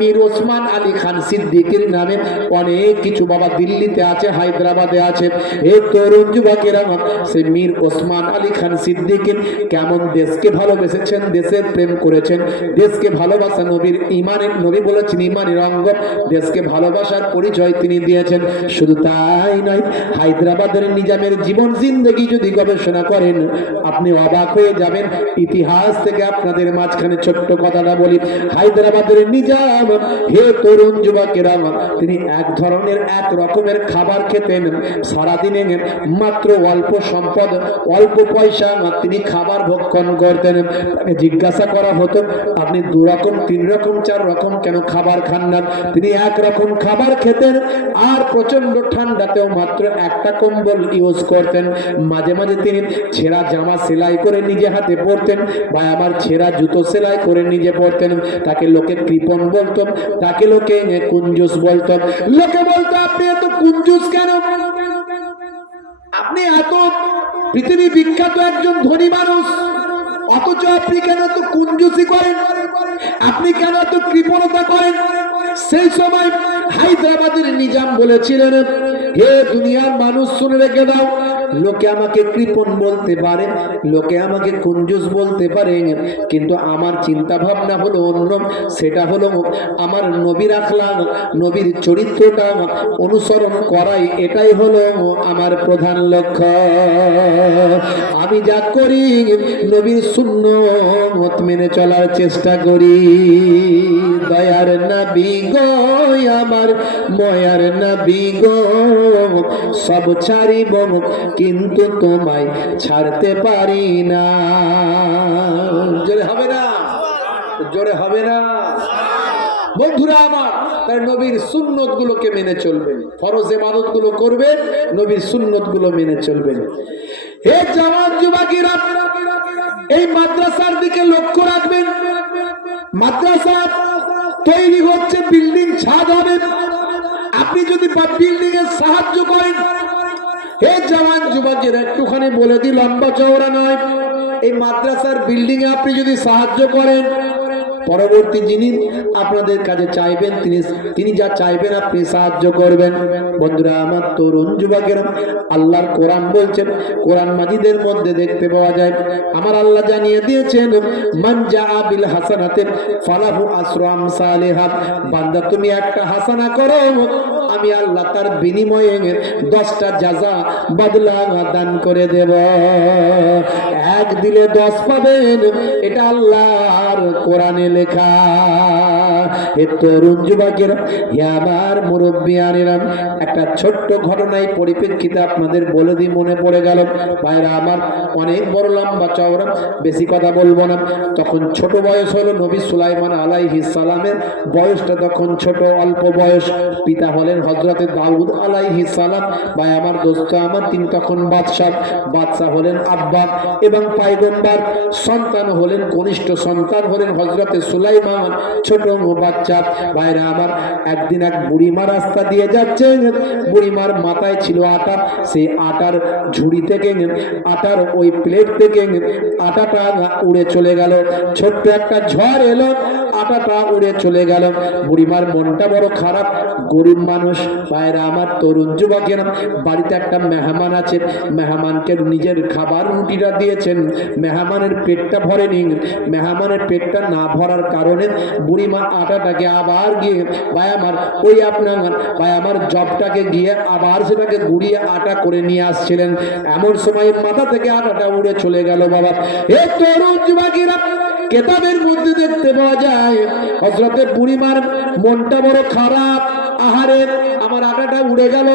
মীর ওসমান আলী খান সিদ্দিকীর নামে অনেক কিছু বাবা দিল্লিতে আছে, হায়দ্রাবাদে আছে। এই তরুণ যুবকেরা, সে মীর ওসমান আলী খান সিদ্দিকী কেমন দেশকে ভালোবেসেছেন, দেশের প্রেম করেছেন, দেশকে ভালোবাসা নবীর ইমানের, নবী বলেছেন ইমানের অঙ্গ, দেশকে ভালোবাসার পরিচয় তিনি দিয়েছেন। শুধু তাই নয়, হায়দ্রাবাদের নিজামের জীবন জিন্দেগি যদি গবেষণা করেন আপনি অবাক হয়ে যাবেন। ইতিহাস থেকে আপনাদের মাঝখানে ছোট্ট কথাটা বলি, হায়দ্রাবাদের নিজাম, হে তরুণ যুবকেরা, তিনি এক রকমের খাবার খেতেন, সারাদিনে মাত্র অল্প সম্পদ, অল্প পয়সা তিনি খাবার ভক্ষণ করতেন। তাকে জিজ্ঞাসা করা হতো, আপনি 2 রকম 3 রকম 4 রকম কেন খাবার খান না? তিনি 1 রকম খাবার খেতেন, আর প্রচন্ড ঠান্ডাতেও মাত্র একটা কম্বল ইউজ করতেন। মাঝে মাঝে তিনি ছেঁড়া জামা সেলাই করে নিজে হাতে পরতেন, বা আমার ছেঁড়া জুতো সেলাই করে নিজে পরতেন। তাকে লোকে কৃপণ বলতো, তাকে লোকে কুঞ্জুস বলতো। লোকে বলতো, আপনি এত কুঞ্জুস কেন? আপনি এত পৃথিবী বিখ্যাত একজন ধনী মানুষ, অথচ আপনি কেন এত কুঞ্জুসি করেন? আপনি কেন এত কৃপণতা করেন? সেই সময় হায়দ্রাবাদের নিজাম বলেছিলেন, হে দুনিয়ার মানুষ শুনে রেখে দাও, লোকে আমাকে কৃপণ বলতে পারে, লোকে আমাকে কুঞ্জুস বলতে পারে, কিন্তু আমার চিন্তা ভাবনা হলো অন্য। সেটা হলো আমার নবীর আখলাক, নবীর চরিত্রটা অনুসরণ করাই, এটাই হলো আমার প্রধান লক্ষ্য। আমি যা করি নবীর সুন্নত মেনে চলার চেষ্টা করি। দয়ার নবী গো আমার, ময়ার নবী গো, সব ছাড়িব কিন্তু তোমায় ছাড়তে পারি না। জোরে হবে না? জোরে হবে না? বন্ধুরা আমার, তাই নবীর সুন্নত গুলোকে মেনে চলবেন, ফরজ ইবাদত গুলো করবেন, নবীর সুন্নত গুলো মেনে চলবেন। হে জওয়ান যুবকেরা, এই মাদ্রাসার দিকে লক্ষ্য রাখবেন। মাদ্রাসা তৈরি হচ্ছে, বিল্ডিং ছাদ হবে, আপনি যদি বিল্ডিং এর সাহায্য করেন, হে জওয়ান যুবকেরা, একটুখানি বলে দিই, লম্বা চওড়া নয়, এই মাদ্রাসার বিল্ডিং এ আপনি যদি সাহায্য করেন, পরবর্তী যিনি আপনাদের কাছে চাইবেন, তিনি যা চাইবেন আপনি সাহায্য করবেন। বন্ধুরা আমার, তরুণ যুবকেরা, আল্লাহর কোরআন বলছেন, কোরআন মাজিদের মধ্যে দেখতে পাওয়া যায়, আমার আল্লাহ জানিয়ে দিয়েছেন, মান জাআ বিল হাসানাতি ফালাহু আসরু আমসালিহা। বান্দা তুমি একটা হাসানা করো, আমি আল্লাহ তার বিনিময়ে 10টা জাযা, বদলা দান করে দেব। 1 দিলে 10 পাবেন, এটা আল্লাহর কোরআনে লেখা। হে তরুণ যুবকেরা, হে আমার মুরব্বিয়ানেরা, একটা ছোট্ট ঘটনায় পরিপ্রেক্ষিতে আপনাদের বলে দিই, মনে পড়ে গেল। ভাইরা আমার, অনেক বড় লম্বা চওড়া, বেশি কথা বলবো না। তখন ছোট বয়স হলো নবী সুলাইমান আলাইহিস সালামের, বয়সটা তখন ছোট, অল্প বয়স। পিতা হলেন হযরতে দাউদ আলাইহিস সালাম। ভাই আমার, দোস্ত আমার, তিনি তখন বাদশা হলেন আব্বা, এবং পয়গম্বর সন্তান হলেন, কনিষ্ঠ সন্তান হলেন হযরতে সুলাইমান, ছোট বাচ্চা। ভাইরা আমার, একদিন এক বুড়িমা রাস্তা দিয়ে যাচ্ছে। বুড়িমার মাথায় ছিল আটা, সেই আটার ঝুড়ি থেকে, আটার ওই প্লেট থেকে আটাটা উড়ে চলে গেল। ছোট্ট একটা ঝড় এলো, আটাটা উড়ে চলে গেল। বুড়িমার মনটা বড় খারাপ, গরিব মানুষ। ভাইরা আমার, তরুণ যুবকেরা, বাড়িতে একটা মেহমান আছে, মেহমানকে নিজের খাবার রুটিটা দিয়েছেন, মেহমানের পেটটা ভরেনি। মেহমানের পেটটা না ভরার কারণে বুড়িমা আটাটাকে আবার গিয়ে, ভাই আমার, ওই আপনার ভাই আমার জবটাকে গিয়ে আবার সেটাকে গুড়িয়ে আটা করে নিয়ে আসছিলেন। এমন সময় মাথা থেকে আটাটা উড়ে চলে গেল। বাবা, এ তরুণ যুবকেরা, কেতাবের মধ্যে দেখতে পাওয়া যায় হযরতে বুড়িমার মনটা বড় খারাপ। আহারে, আমার আটাটা উড়ে গেল,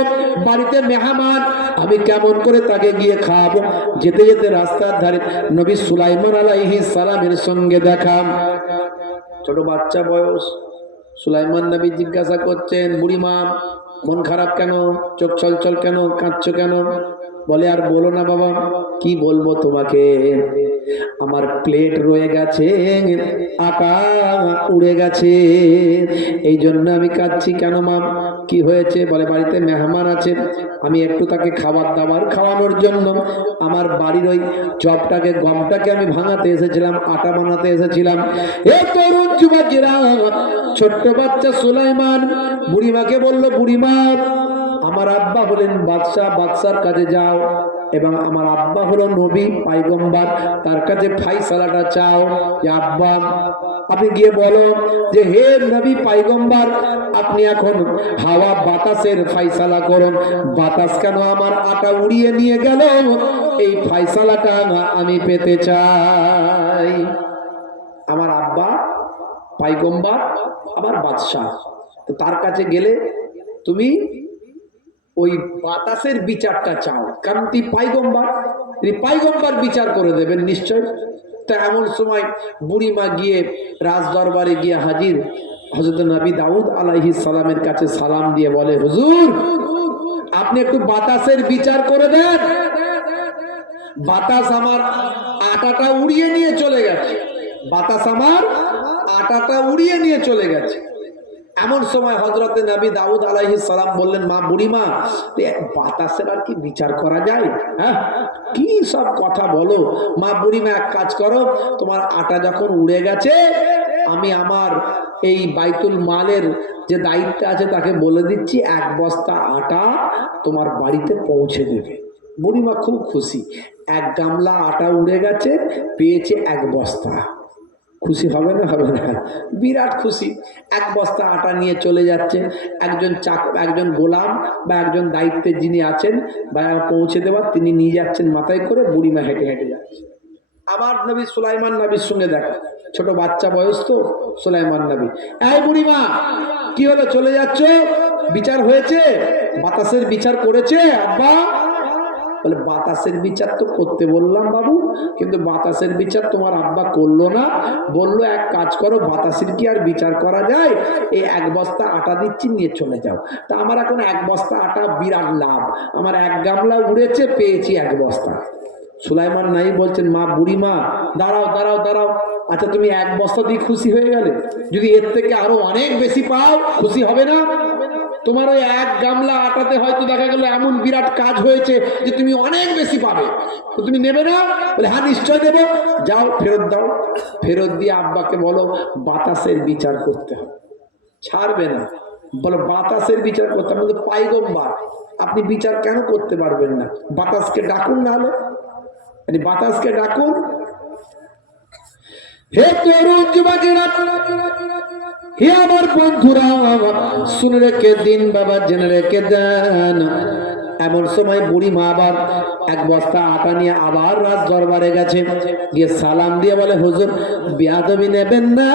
বাড়িতে মেহমান, আমি কেমন করে তাকে গিয়ে খাওয়াবো? যেতে যেতে রাস্তার ধারে নবী সুলাইমান আলাইহিস সালামের সঙ্গে দেখা। ছোট বাচ্চা বয়স। সুলাইমান নবী জিজ্ঞাসা করছেন, বুড়িমা মন খারাপ কেন? চোখ ছলছল কেন? কাঁদছো কেন? বলে, আর বলো না বাবা। কি বলবো তোমাকে? আমার প্লেট রয়ে গেছে, আটা উড়ে গেছে, এই জন্য আমি কাঁদছি। কেন মা, কি হয়েছে? বলে, বাড়িতে মেহমান আছে, আমি একটু তাকে খাবার দাবার খাওয়ানোর জন্য আমার বাড়ির ওই জবটাকে, গমটাকে আমি ভাঙাতে এসেছিলাম, আটা বানাতে এসেছিলাম। এ তরুণ যুবকেরা, ছোট্ট বাচ্চা সুলাইমান বুড়িমাকে বলল, বুড়িমা, আমার আব্বা হলেন বাদশা, বাদশার কাছে যাও, এবং আমার আব্বা হলো নবী পয়গম্বর, তার কাছে ফাইসালাটা চাও। যে আব্বা, আপনি গিয়ে বলো যে, হে নবী পয়গম্বর, আপনি এখন হাওয়া বাতাসের ফাইসালা করুন। বাতাস কেন আমার আটা উড়িয়ে নিয়ে গেল? এই ফাইসালাটা আমি পেতে চাই। আমার আব্বা পয়গম্বর, আমার বাদশাহ, তো তার কাছে গেলে তুমি ওই বাতাসের বিচারটা চাও, কারণ তুই পয়গম্বর, তিনি পয়গম্বর বিচার করে দেবেন নিশ্চয়। তা এমন সময় বুড়িমা গিয়ে রাজ দরবারে গিয়ে হাজির। হযরত নবী দাউদ আলাইহিস সালামের কাছে সালাম দিয়ে বলে, হুজুর, আপনি একটু বাতাসের বিচার করে দেন। বাতাস আমার আটাটা উড়িয়ে নিয়ে চলে গেছে, বাতাস আমার আটাটা উড়িয়ে নিয়ে চলে গেছে। এমন সময় হযরতে নবী দাউদ আলাইহিস সালাম বললেন, মা বুড়িমা, বাতাসের আর কি বিচার করা যায়? হ্যাঁ, কি সব কথা বলো? মা বুড়িমা, এক কাজ করো, তোমার আটা যখন উড়ে গেছে, আমি আমার এই বাইতুল মালের যে দায়িত্ব আছে তাকে বলে দিচ্ছি, এক বস্তা আটা তোমার বাড়িতে পৌঁছে দেবে। বুড়িমা খুব খুশি, এক গামলা আটা উড়ে গেছে, পেয়েছে এক বস্তা। খুশি হবে না? হবে না? বিরাট খুশি। এক বস্তা আটা নিয়ে চলে যাচ্ছে। একজন গোলাম বা একজন দায়িত্বে যিনি আছেন বা পৌঁছে দেওয়ার, তিনি নিয়ে যাচ্ছেন মাথায় করে, বুড়িমা হেঁটে হেঁটে যাচ্ছে। আবার নবী সুলাইমান নবীর সঙ্গে দেখা, ছোট বাচ্চা বয়স তো সুলাইমান নবী। এই বুড়িমা, কি হলো, চলে যাচ্ছ? বিচার হয়েছে? বাতাসের বিচার করেছে আব্বা? বলে, বাতাসের বিচার তো করতে বললাম বাবু, কিন্তু বাতাসের বিচার তোমার আব্বা করলো না। বললো, এক কাজ করো, বাতাসের কি আর বিচার করা যায়? এই এক বস্তা আটা দিচ্ছি, নিয়ে চলে যাও। তা আমার এখন এক বস্তা আটা বিরাট লাভ, আমার এক গামলা উড়েছে, পেয়েছি এক বস্তা। সুলাইমান নাই বলছেন, মা বুড়িমা, দাঁড়াও দাঁড়াও দাঁড়াও, আচ্ছা তুমি এক বস্তা দিয়ে খুশি হয়ে গেলে, যদি এর থেকে আরো অনেক বেশি পাও, খুশি হবে না? তোমার ওই এক গামলা আটাতে হয়তো দেখা গেল এমন বিরাট কাজ হয়েছে যে তুমি অনেক বেশি পাবে, তো তুমি নেবে না? বলে, হ্যাঁ নিশ্চয় নেবো। যাও, ফেরত দাও। ফেরত দিয়ে আব্বাকে বলো, বাতাসের বিচার করতে হবে। ছাড়বে না। বলো, বাতাসের বিচার করতে হবে। পয়গম্বর, আপনি বিচার কেন করতে পারবেন না? বাতাসকে ডাকুন, না হলে বাতাসকে ডাকুন। হে তরুণ যুবকেরা, হে আমার বন্ধুরা, শুনে রেখে দিন বাবা, জেনে রেখে দেন। এমন সময় বুড়িমা আবার এক বস্তা আটা নিয়ে আবার রাজ দরবারে গেছে, গিয়ে সালাম দিয়ে বলে, হুজুর, বেয়াদবি নেবেন না,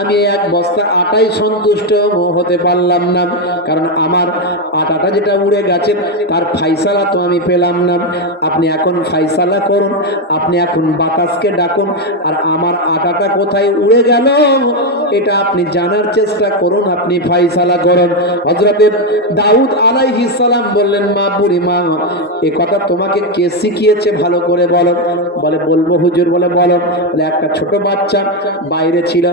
আমি এক বস্তা আটাই সন্তুষ্ট হতে পারলাম না, কারণ আমার আটাটা যেটা উড়ে গেছে তার ফাইসালা তো আমি পেলাম না। আপনি এখন ফাইসালা করুন, আপনি এখন বাতাসকে ডাকুন, আর আমার আটাটা কোথায় উড়ে গেল এটা আপনি জানার চেষ্টা করুন, আপনি ফাইসালা করুন। হযরতে দাউদ আলাইহিস সালাম বললেন, মা বুড়িমা, এ কথা তোমাকে কে শিখিয়েছে ভালো করে বলো। বলে বলবো হুজুর। বলে বলো। বলে একটা ছোট বাচ্চা বাইরে ছিল,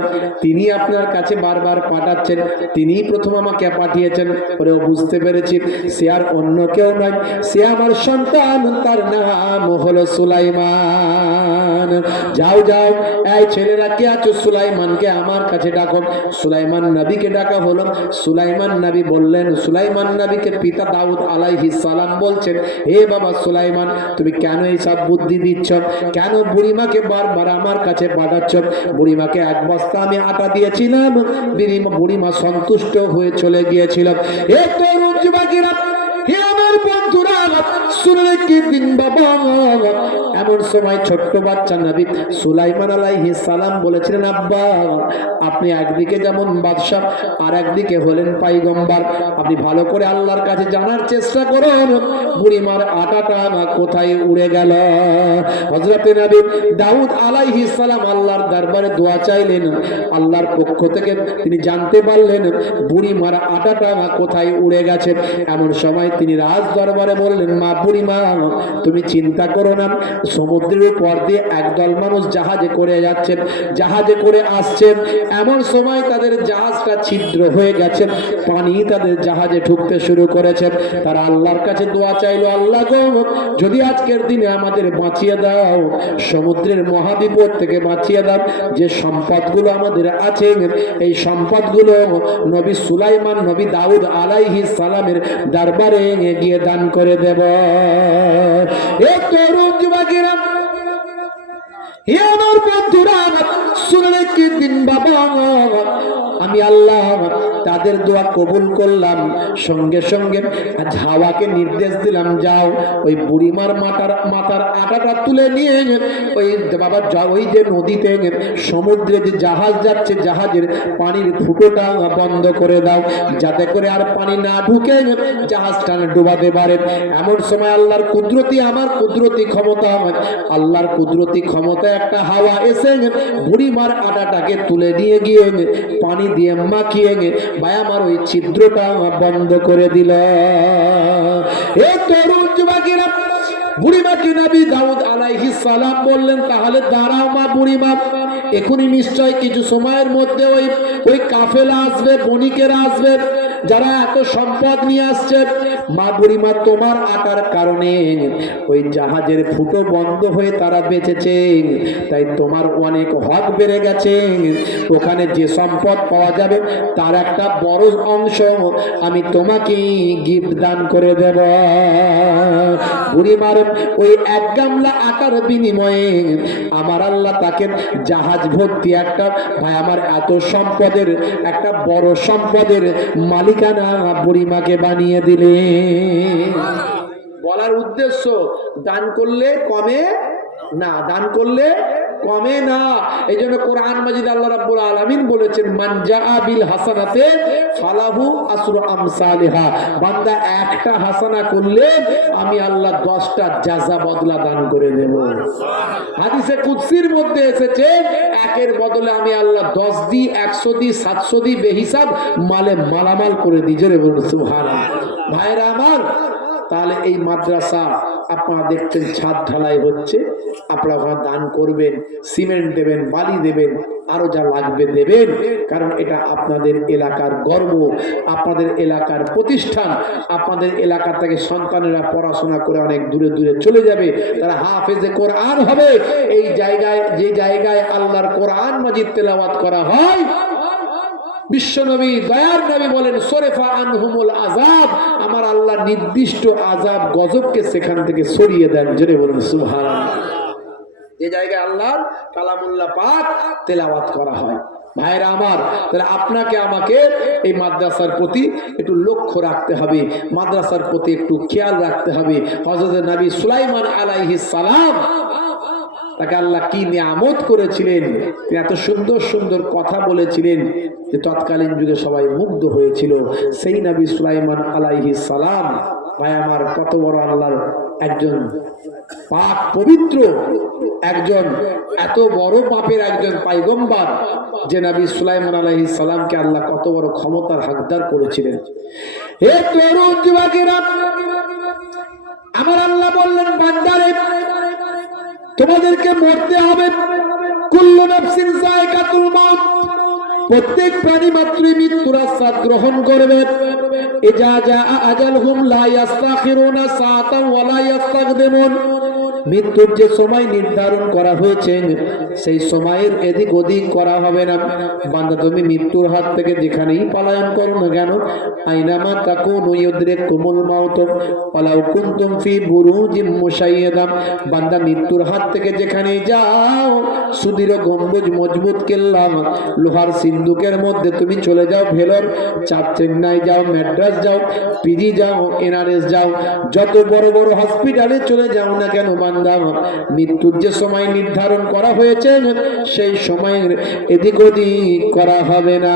তিনি আপনার কাছে বারবার পাঠাচ্ছেন, তিনিই প্রথম আমাকে পাঠিয়েছেন। বলে ও বুঝতে পেরেছি, সে আর অন্য কেউ নয়, সে আমার সন্তান, তার নাম হলো সুলাইমান। যাও যাও, এই ছেলেরা কে আছো, সুলাইমানকে আমার কাছে ডাকো। সুলাইমান নবীকে ডাকা হলো। সুলাইমান নবী বললেন, সুলাইমান নবীকে পিতা দাউদ আলাইহিস সালাম বলছেন, হে বাবা সুলাইমান, তুমি কেন এইসব বুদ্ধি দিচ্ছ, কেন বুড়িমাকে বারবার আমার কাছে পাঠাচ্ছ? বুড়িমাকে এক বস্তা আমি আটা দিয়েছিলাম, বুড়িমা সন্তুষ্ট হয়ে চলে গিয়েছিল। হে তরুণ যুবকেরা, হে আমার বন্ধুরা, শুনলে কি দিন বাবা, এমন সময় ছোট্ট বাচ্চা নবী সুলাইমান আলাইহিস সালাম বলেছিলেন, আব্বা, আপনি একদিকে যেমন বাদশা আর একদিকে হলেন পয়গম্বর, আপনি ভালো করে আল্লাহর কাছে জানার চেষ্টা করুন বুড়িমার আটাটা কোথায় উড়ে গেল। হযরতে নবী দাউদ আলাইহিস সালাম আল্লাহর দরবারে দোয়া চাইলেন, আল্লাহর পক্ষ থেকে তিনি জানতে পারলেন বুড়িমার আটাটা কোথায় উড়ে গেছে। এমন সময় তিনি রাজ দরবারে বললেন, মা বুড়িমা, তুমি চিন্তা করো না, সমুদ্রের উপর দিয়ে একদল মানুষ জাহাজে করে যাচ্ছেন, জাহাজে করে আসছেন, এমন সময় তাদের জাহাজটা ছিদ্র হয়ে গেছে, পানি তাদের জাহাজে ঢুকতে শুরু করেছে। তারা আল্লাহর কাছে দোয়া চাইলো, আল্লাহ গো, যদি আজকের দিনে আমাদের বাঁচিয়ে দাও, সমুদ্রের মহাবিপদ থেকে বাঁচিয়ে দাও, যে সম্পদগুলো আমাদের আছে এই সম্পদগুলো নবী সুলাইমান, নবী দাউদ আলাইহিস সালামের দরবারে গিয়ে দান করে দেব। এ তরুণ যুবকেরা, হে আমার বন্ধুরা, শুনলে কি দিন বাবা, আমি আল্লাহ তাদের দোয়া কবুল করলাম। সঙ্গে সঙ্গে হাওয়াকে নির্দেশ দিলাম, যাও ওই বুড়িমার মাথার আটাটা তুলে নিয়ে ওই বাবা ওই যে নদীতে সমুদ্রে যে জাহাজ যাচ্ছে, জাহাজের পানির ফুটোটা বন্ধ করে দাও, যাতে করে আর পানি না ঢুকে জাহাজটা ডুবাতে পারে। এমন সময় আল্লাহর কুদরতি, আমার কুদরতি ক্ষমতা, আল্লাহর কুদরতি ক্ষমতা একটা হাওয়া এসে বুড়িমার আটাটাকে তুলে নিয়ে গিয়ে পানি দিয়ে মাখিয়ে ভাই আমার ওই ছিদ্রটা বন্ধ করে দিল। এ তরুণ যুবকেরা, বুড়িমাকে নবী দাউদ আলাইহিস সালাম বললেন, তাহলে দাঁড়াও মা বুড়িমা, এখনই নিশ্চয় কিছু সময়ের মধ্যে ওই কাফেলা আসবে, বণিকেরা আসবে, যারা এত সম্পদ নিয়ে আসছে। মা বুড়িমা, তোমার আটার কারণে ওই জাহাজের ফুটো বন্ধ হয়ে তারা বেঁচেছে, তাই তোমার অনেক হক বেড়ে গেছে। ওখানে যে সম্পদ পাওয়া যাবে তার একটা বড় অংশ আমি তোমাকে গিফট দান করে দেব। বুড়িমার ওই এক গামলা আটার বিনিময়ে আমার আল্লাহ তাকে জাহাজ ভর্তি একটা, ভাই আমার এত সম্পদের একটা বড় সম্পদের মালিকানা বুড়িমাকে বানিয়ে দিলে। বলার উদ্দেশ্য, দান করলে কমে না, দান করলে কমে না। এই জন্য কোরআন মাজিদ আল্লাহ রাব্বুল আলামিন বলেছেন, মান জাআ বিল হাসানাতে ফালাহু আসরু আমসালিহা, বান্দা একটা হাসানা করলে আমি আল্লাহ 10টা জাযা বদলা দান করে দেব। হাদিসে কুদসির মধ্যে এসেছে, একের বদলে আমি আল্লাহ 10 দিই, 100 দিই, 700 দিই, বেহিসাব মালে মালামাল করে দিই। জোরে বলুন সুবহানাল্লাহ। ভাইরা আমার, তাহলে এই মাদ্রাসা আপনারা দেখছেন ছাদ ঢালাই হচ্ছে, আপনারা ওখানে দান করবেন, সিমেন্ট দেবেন, বালি দেবেন, আরো যা লাগবে দেবেন, কারণ এটা আপনাদের এলাকার গর্ব, আপনাদের এলাকার প্রতিষ্ঠান। আপনাদের এলাকা থেকে সন্তানেরা পড়াশোনা করে অনেক দূরে দূরে চলে যাবে, তারা হাফেজে কোরআন হবে। এই জায়গায়, যে জায়গায় আল্লাহর কোরআন মাজিদ তেলাওয়াত করা হয়, বিশ্বনবী দয়ার নবী বলেন, সরেফা আনহুমুল আযাব, আমার আল্লাহ নির্দিষ্ট আযাব গজবকে সেখান থেকে সরিয়ে দেন। জোরে বলুন সুবহানাল্লাহ। যে জায়গায় আল্লাহর কালামুল্লাহ পাক তেলাওয়াত করা হয়। ভাইরা আমার, তাহলে আপনাকে আমাকে এই মাদ্রাসার প্রতি একটু লক্ষ্য রাখতে হবে, মাদ্রাসার প্রতি একটু খেয়াল রাখতে হবে। হযরত নবী সুলাইমান আলাইহিস সালাম তাকে আল্লাহ কি নিয়ামত করেছিলেন, তিনি এত সুন্দর সুন্দর কথা বলেছিলেন যে তৎকালীন যুগে সবাই মুগ্ধ হয়েছিল। সেই নবী সুলাইমান আলাইহিস সালাম, ভাই আমার, কত বড় আল্লাহর একজন পাক পবিত্র, একজন এত বড় পাপের একজন পয়গম্বর, যে নবী সুলাইমান আলাইহিস সালামকে আল্লাহ কত বড় ক্ষমতার হকদার করেছিলেন। হে তরুণ যুবকেরা, আমার আল্লাহ বললেন, বান্দারে তোমাদেরকে মরতে হবে। কুল্লু নাফসিন যায়কাতুল মাউত, প্রত্যেক প্রাণী মাত্রই মৃত্যুর আস্বাদ গ্রহণ করবে। ইজা জাআ আজালহুম লা ইস্তাখিরুনা সাআতান ওয়া লা ইস্তাকদিমুন, মৃত্যুর যে সময় নির্ধারণ করা হয়েছে সেই সময়ের এদিক ওদিক করা হবে না। বান্দা তুমি মৃত্যুর হাত থেকে যেখানেই পলায়ন করো না কেন, আইনামা তাকুনু ইউদরিকুমুল মাউত ওয়ালাউ কুনতুম ফি বুরুজিম মুশাইয়াদা, বান্দা মৃত্যুর হাত থেকে যেখানেই যাও, সুদৃঢ় গম্বুজ মজবুত কেল্লা লোহার সিন্ধুকের মধ্যে তুমি চলে যাও, ভেলোর, চেন্নাই যাও, ম্যাড্রাস যাও, পিজি যাও, এনআরএস যাও, যত বড় বড় হসপিটালে চলে যাও না কেন, বান্দা মৃত্যুর যে সময় নির্ধারণ করা হয়েছে সেই সময়ের এদিক ওদিক করা হবে না।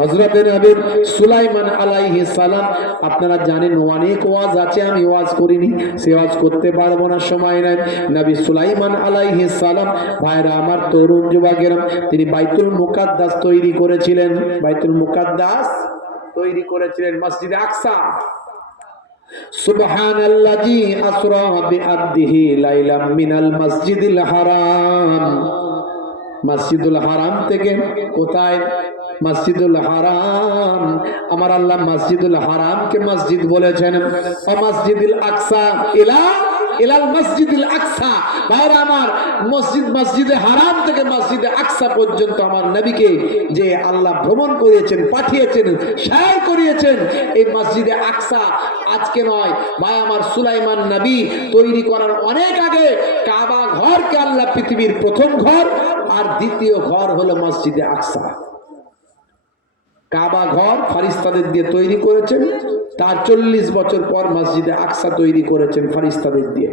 হযরত নবী সুলাইমান আলাইহিস সালাম, আপনারা জানেন অনেক ওয়াজ আছে, আমি ওয়াজ করিনি, সে ওয়াজ করতে পারবো না, সময় নাই। নবী সুলাইমান আলাইহিস সালাম, ভাইরা আমার, তরুণ যুবকেরা, তিনি বাইতুল মুকাদ্দাস তৈরি করেছিলেন। বাইতুল মুকাদ্দাস তৈরি করেছিলেন, মসজিদে আকসা। সুবহানাল্লাযী আসরা বিআবদিহি লাইলাম মিনাল মসজিদিল হারাম, মসজিদুল হারাম থেকে কোথায়? মসজিদুল হারাম, আমার আল্লাহ মসজিদুল হারামকে মসজিদ বলেছেন। ও মসজিদুল আকসা ইলাল মসজিদুল আকসা, ভাইরা আমার, মসজিদে হারাম থেকে মসজিদে আকসা পর্যন্ত আমার নবীকে যে আল্লাহ ভ্রমণ করিয়েছেন, পাঠিয়েছেন, শায়ার করিয়েছেন, এই মসজিদে আকসা আজকে নয় ভাই আমার, সুলাইমান নবী তৈরি করার অনেক আগে কাবা ঘরকে আল্লাহ পৃথিবীর প্রথম ঘর আর দ্বিতীয় ঘর হলো মসজিদে আকসা। কাবা ঘর ফারিস্তাদের দিয়ে তৈরি করেছেন, তার 40 বছর পর মসজিদে আকসা তৈরি করেছেন ফারিস্তাদের দিয়ে।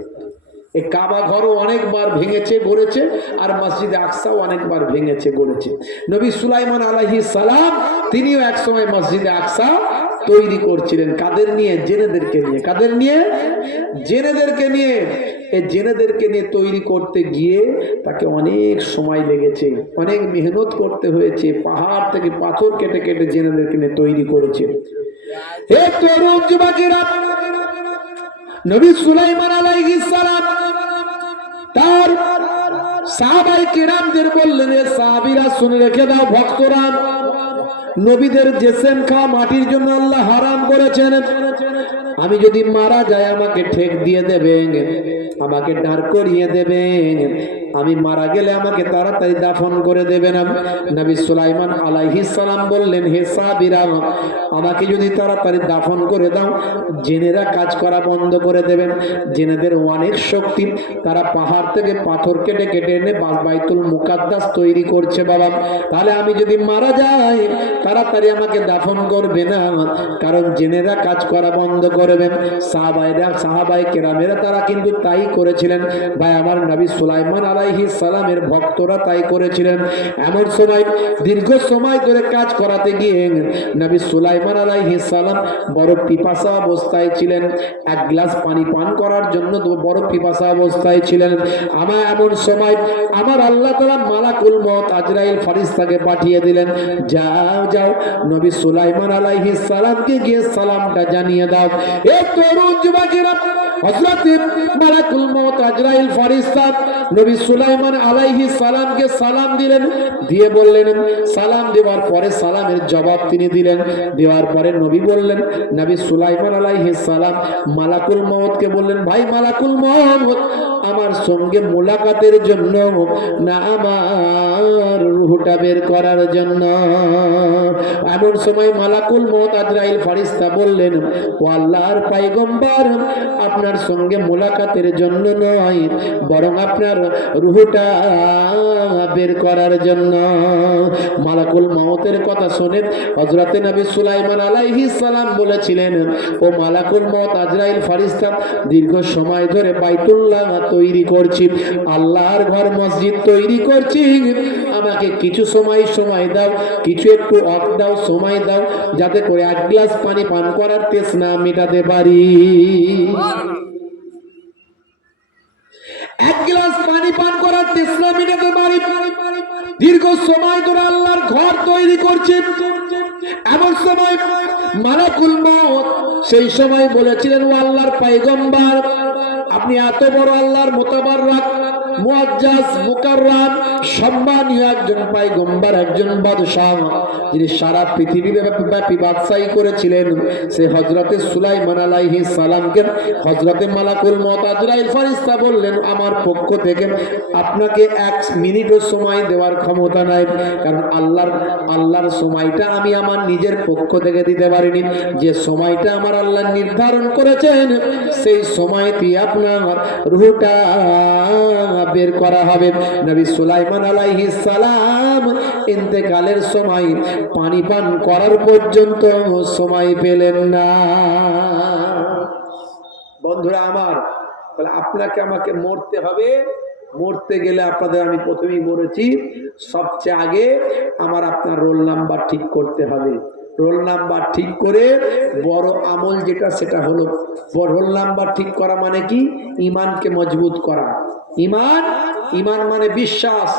এই কাবা ঘরও অনেকবার ভেঙেছে গড়েছে, আর মসজিদে আকসাও অনেকবার ভেঙেছে গড়েছে। নবী সুলাইমান আলাইহিস সালাম তিনিও একসময় মসজিদে আকসা তৈরি করছিলেন। কাদের নিয়ে? জেনেদেরকে নিয়ে। কাদের নিয়ে? জেনেদেরকে নিয়ে। এই জেনেদেরকে নিয়ে তৈরি করতে গিয়ে তাকে অনেক সময় লেগেছে, অনেক মেহনত করতে হয়েছে, পাহাড় থেকে পাথর কেটে কেটে জেনেদেরকে নিয়ে তৈরি করেছে। হে তরুণ যুবকেরা, নবী সুলাইমান আলাইহিস সালাম তার সাহাবায়ে কেরামদের বললেন, এ সাহাবীরা শুনে রেখে দাও, ভক্তরা, নবীদের জেসেম খাওয়া মাটির জন্য আল্লাহ হারাম করেছেন। আমি যদি মারা যাই আমাকে ঠেক দিয়ে দেবেন, আমাকে দাঁড় করিয়ে দেবেন, আমি মারা গেলে আমাকে তাড়াতাড়ি দাফন করে দেবেন। নবী সুলাইমান আলাইহিস সালাম বললেন, হে সাহাবীরা, আমাকে যদি তাড়াতাড়ি দাফন করে দাও, জেনেরা কাজ করা বন্ধ করে দেবেন। জেনেদের অনেক শক্তি, তারা পাহাড় থেকে পাথর কেটে কেটে এনে বাইতুল মুকাদ্দাস তৈরি করছে বাবা। তাহলে আমি যদি মারা যাই তাড়াতাড়ি আমাকে দাফন করবে না, কারণ জেনেরা কাজ করা বন্ধ করবেন। সাহাবায়ে কেরামেরা তারা কিন্তু তাই করেছিলেন। ভাই আমার, নবী সুলাইমান আলাইহিস সালামের ভক্তরা তাই করেছিলেন। এমন সময় দীর্ঘ সময় ধরে কাজ করাতে গিয়ে নবী সুলাইমান আলাইহিস সালাম বড় পিপাসা অবস্থায় ছিলেন। এক গ্লাস পানি পান করার জন্য বড় পিপাসা অবস্থায় ছিলেন। আমার এমন সময় আমার আল্লাহ তাআলা মালাকুল মউত আজরাইল ফেরেশতাকে পাঠিয়ে দিলেন, যাও যাও নবী সুলাইমান আলাইহিস সালামকে গিয়ে সালামটা জানিয়ে দাও। এই তরুণ যুবকেরা, হযরত মালাকুল মউত আজরাইল ফেরেশতা নবী সুলাইমান আলাইহিস সালামকে সালাম দিলেন, দিয়ে বললেন, সালাম দেওয়ার পরে সালামের জবাব তিনি দিলেন। দেওয়ার পরে নবী বললেন, নবী সুলাইমান আলাইহিস সালাম মালাকুল মউতকে বললেন, ভাই মালাকুল মউত, আমার সঙ্গে মোলাকাতের জন্য না আমার রূহটা বের করার জন্য। এমন সময় মালাকুল মউত আজরাইল ফেরেশতা বললেন, ও আল্লাহর পয়গম্বর, আপনার আপনার সঙ্গে মোলাকাতের জন্য নয়, বরং আপনার রুহটা বের করার জন্য। মালাকুল মউতের কথা শুনে হযরতে নবী সুলাইমান আলাইহিস সালাম বলেছিলেন, ও মালাকুল মউত আজরাইল ফেরেশতা, দীর্ঘ সময় ধরে বাইতুল্লাহ তৈরি করছি, আল্লাহর ঘর মসজিদ তৈরি করছি, আমাকে কিছু সময় দাও, কিছু একটু ওয়াক্ত দাও, সময় দাও, যাতে করে এক গ্লাস পানি পান করার তৃষ্ণা মেটাতে পারি। এক গ্লাস পানি পান করার তৃষ্ণা মেটাতে পারি। দীর্ঘ সময় ধরে আল্লাহর ঘর তৈরি করছে, এমন সময় মালাকুল মউত সেই সময় বলেছিলেন, ও আল্লাহর পয়গম্বর, আপনি এত বড় আল্লাহর মুতাবাররাক, মুআজ্জাজ, মুকাররাম, সম্মানীয় একজন পয়গম্বর, একজন বাদশাহ, যিনি সারা পৃথিবী ব্যাপী বাদশাহী করেছিলেন, সে হযরতে সুলাইমান আলাইহিস সালামকে হযরতে মালাকুল মউত আজরাইল ফেরেশতা বললেন, আমার পক্ষ থেকে আপনাকে এক মিনিটও সময় দেওয়ার ক্ষমতা নাই, কারণ আল্লাহর সময়টা আমি আমার নিজের পক্ষ থেকে দিতে পারিনি। যে সময়টা আমার আল্লাহ নির্ধারণ করেছেন, সেই সময়টি আপনার রূহটা বের করা হবে। নবী সুলাইমান আলাইহিস সালাম ইন্তেকালের সময় পানি পান করার পর্যন্ত সময় পেলেন না। বন্ধুরা আমার, তাহলে আপনাকে আমাকে মরতে হবে। মরতে গেলে আপনাদের আমি প্রথমেই বলেছি, সবচেয়ে আগে আমার আপনার রোল নাম্বার ঠিক করতে হবে। রোল নাম্বার ঠিক করে বড় আমল যেটা, সেটা হলো রোল নাম্বার ঠিক করা মানে কি? ঈমানকে মজবুত করা। ঈমান মানে বিশ্বাস,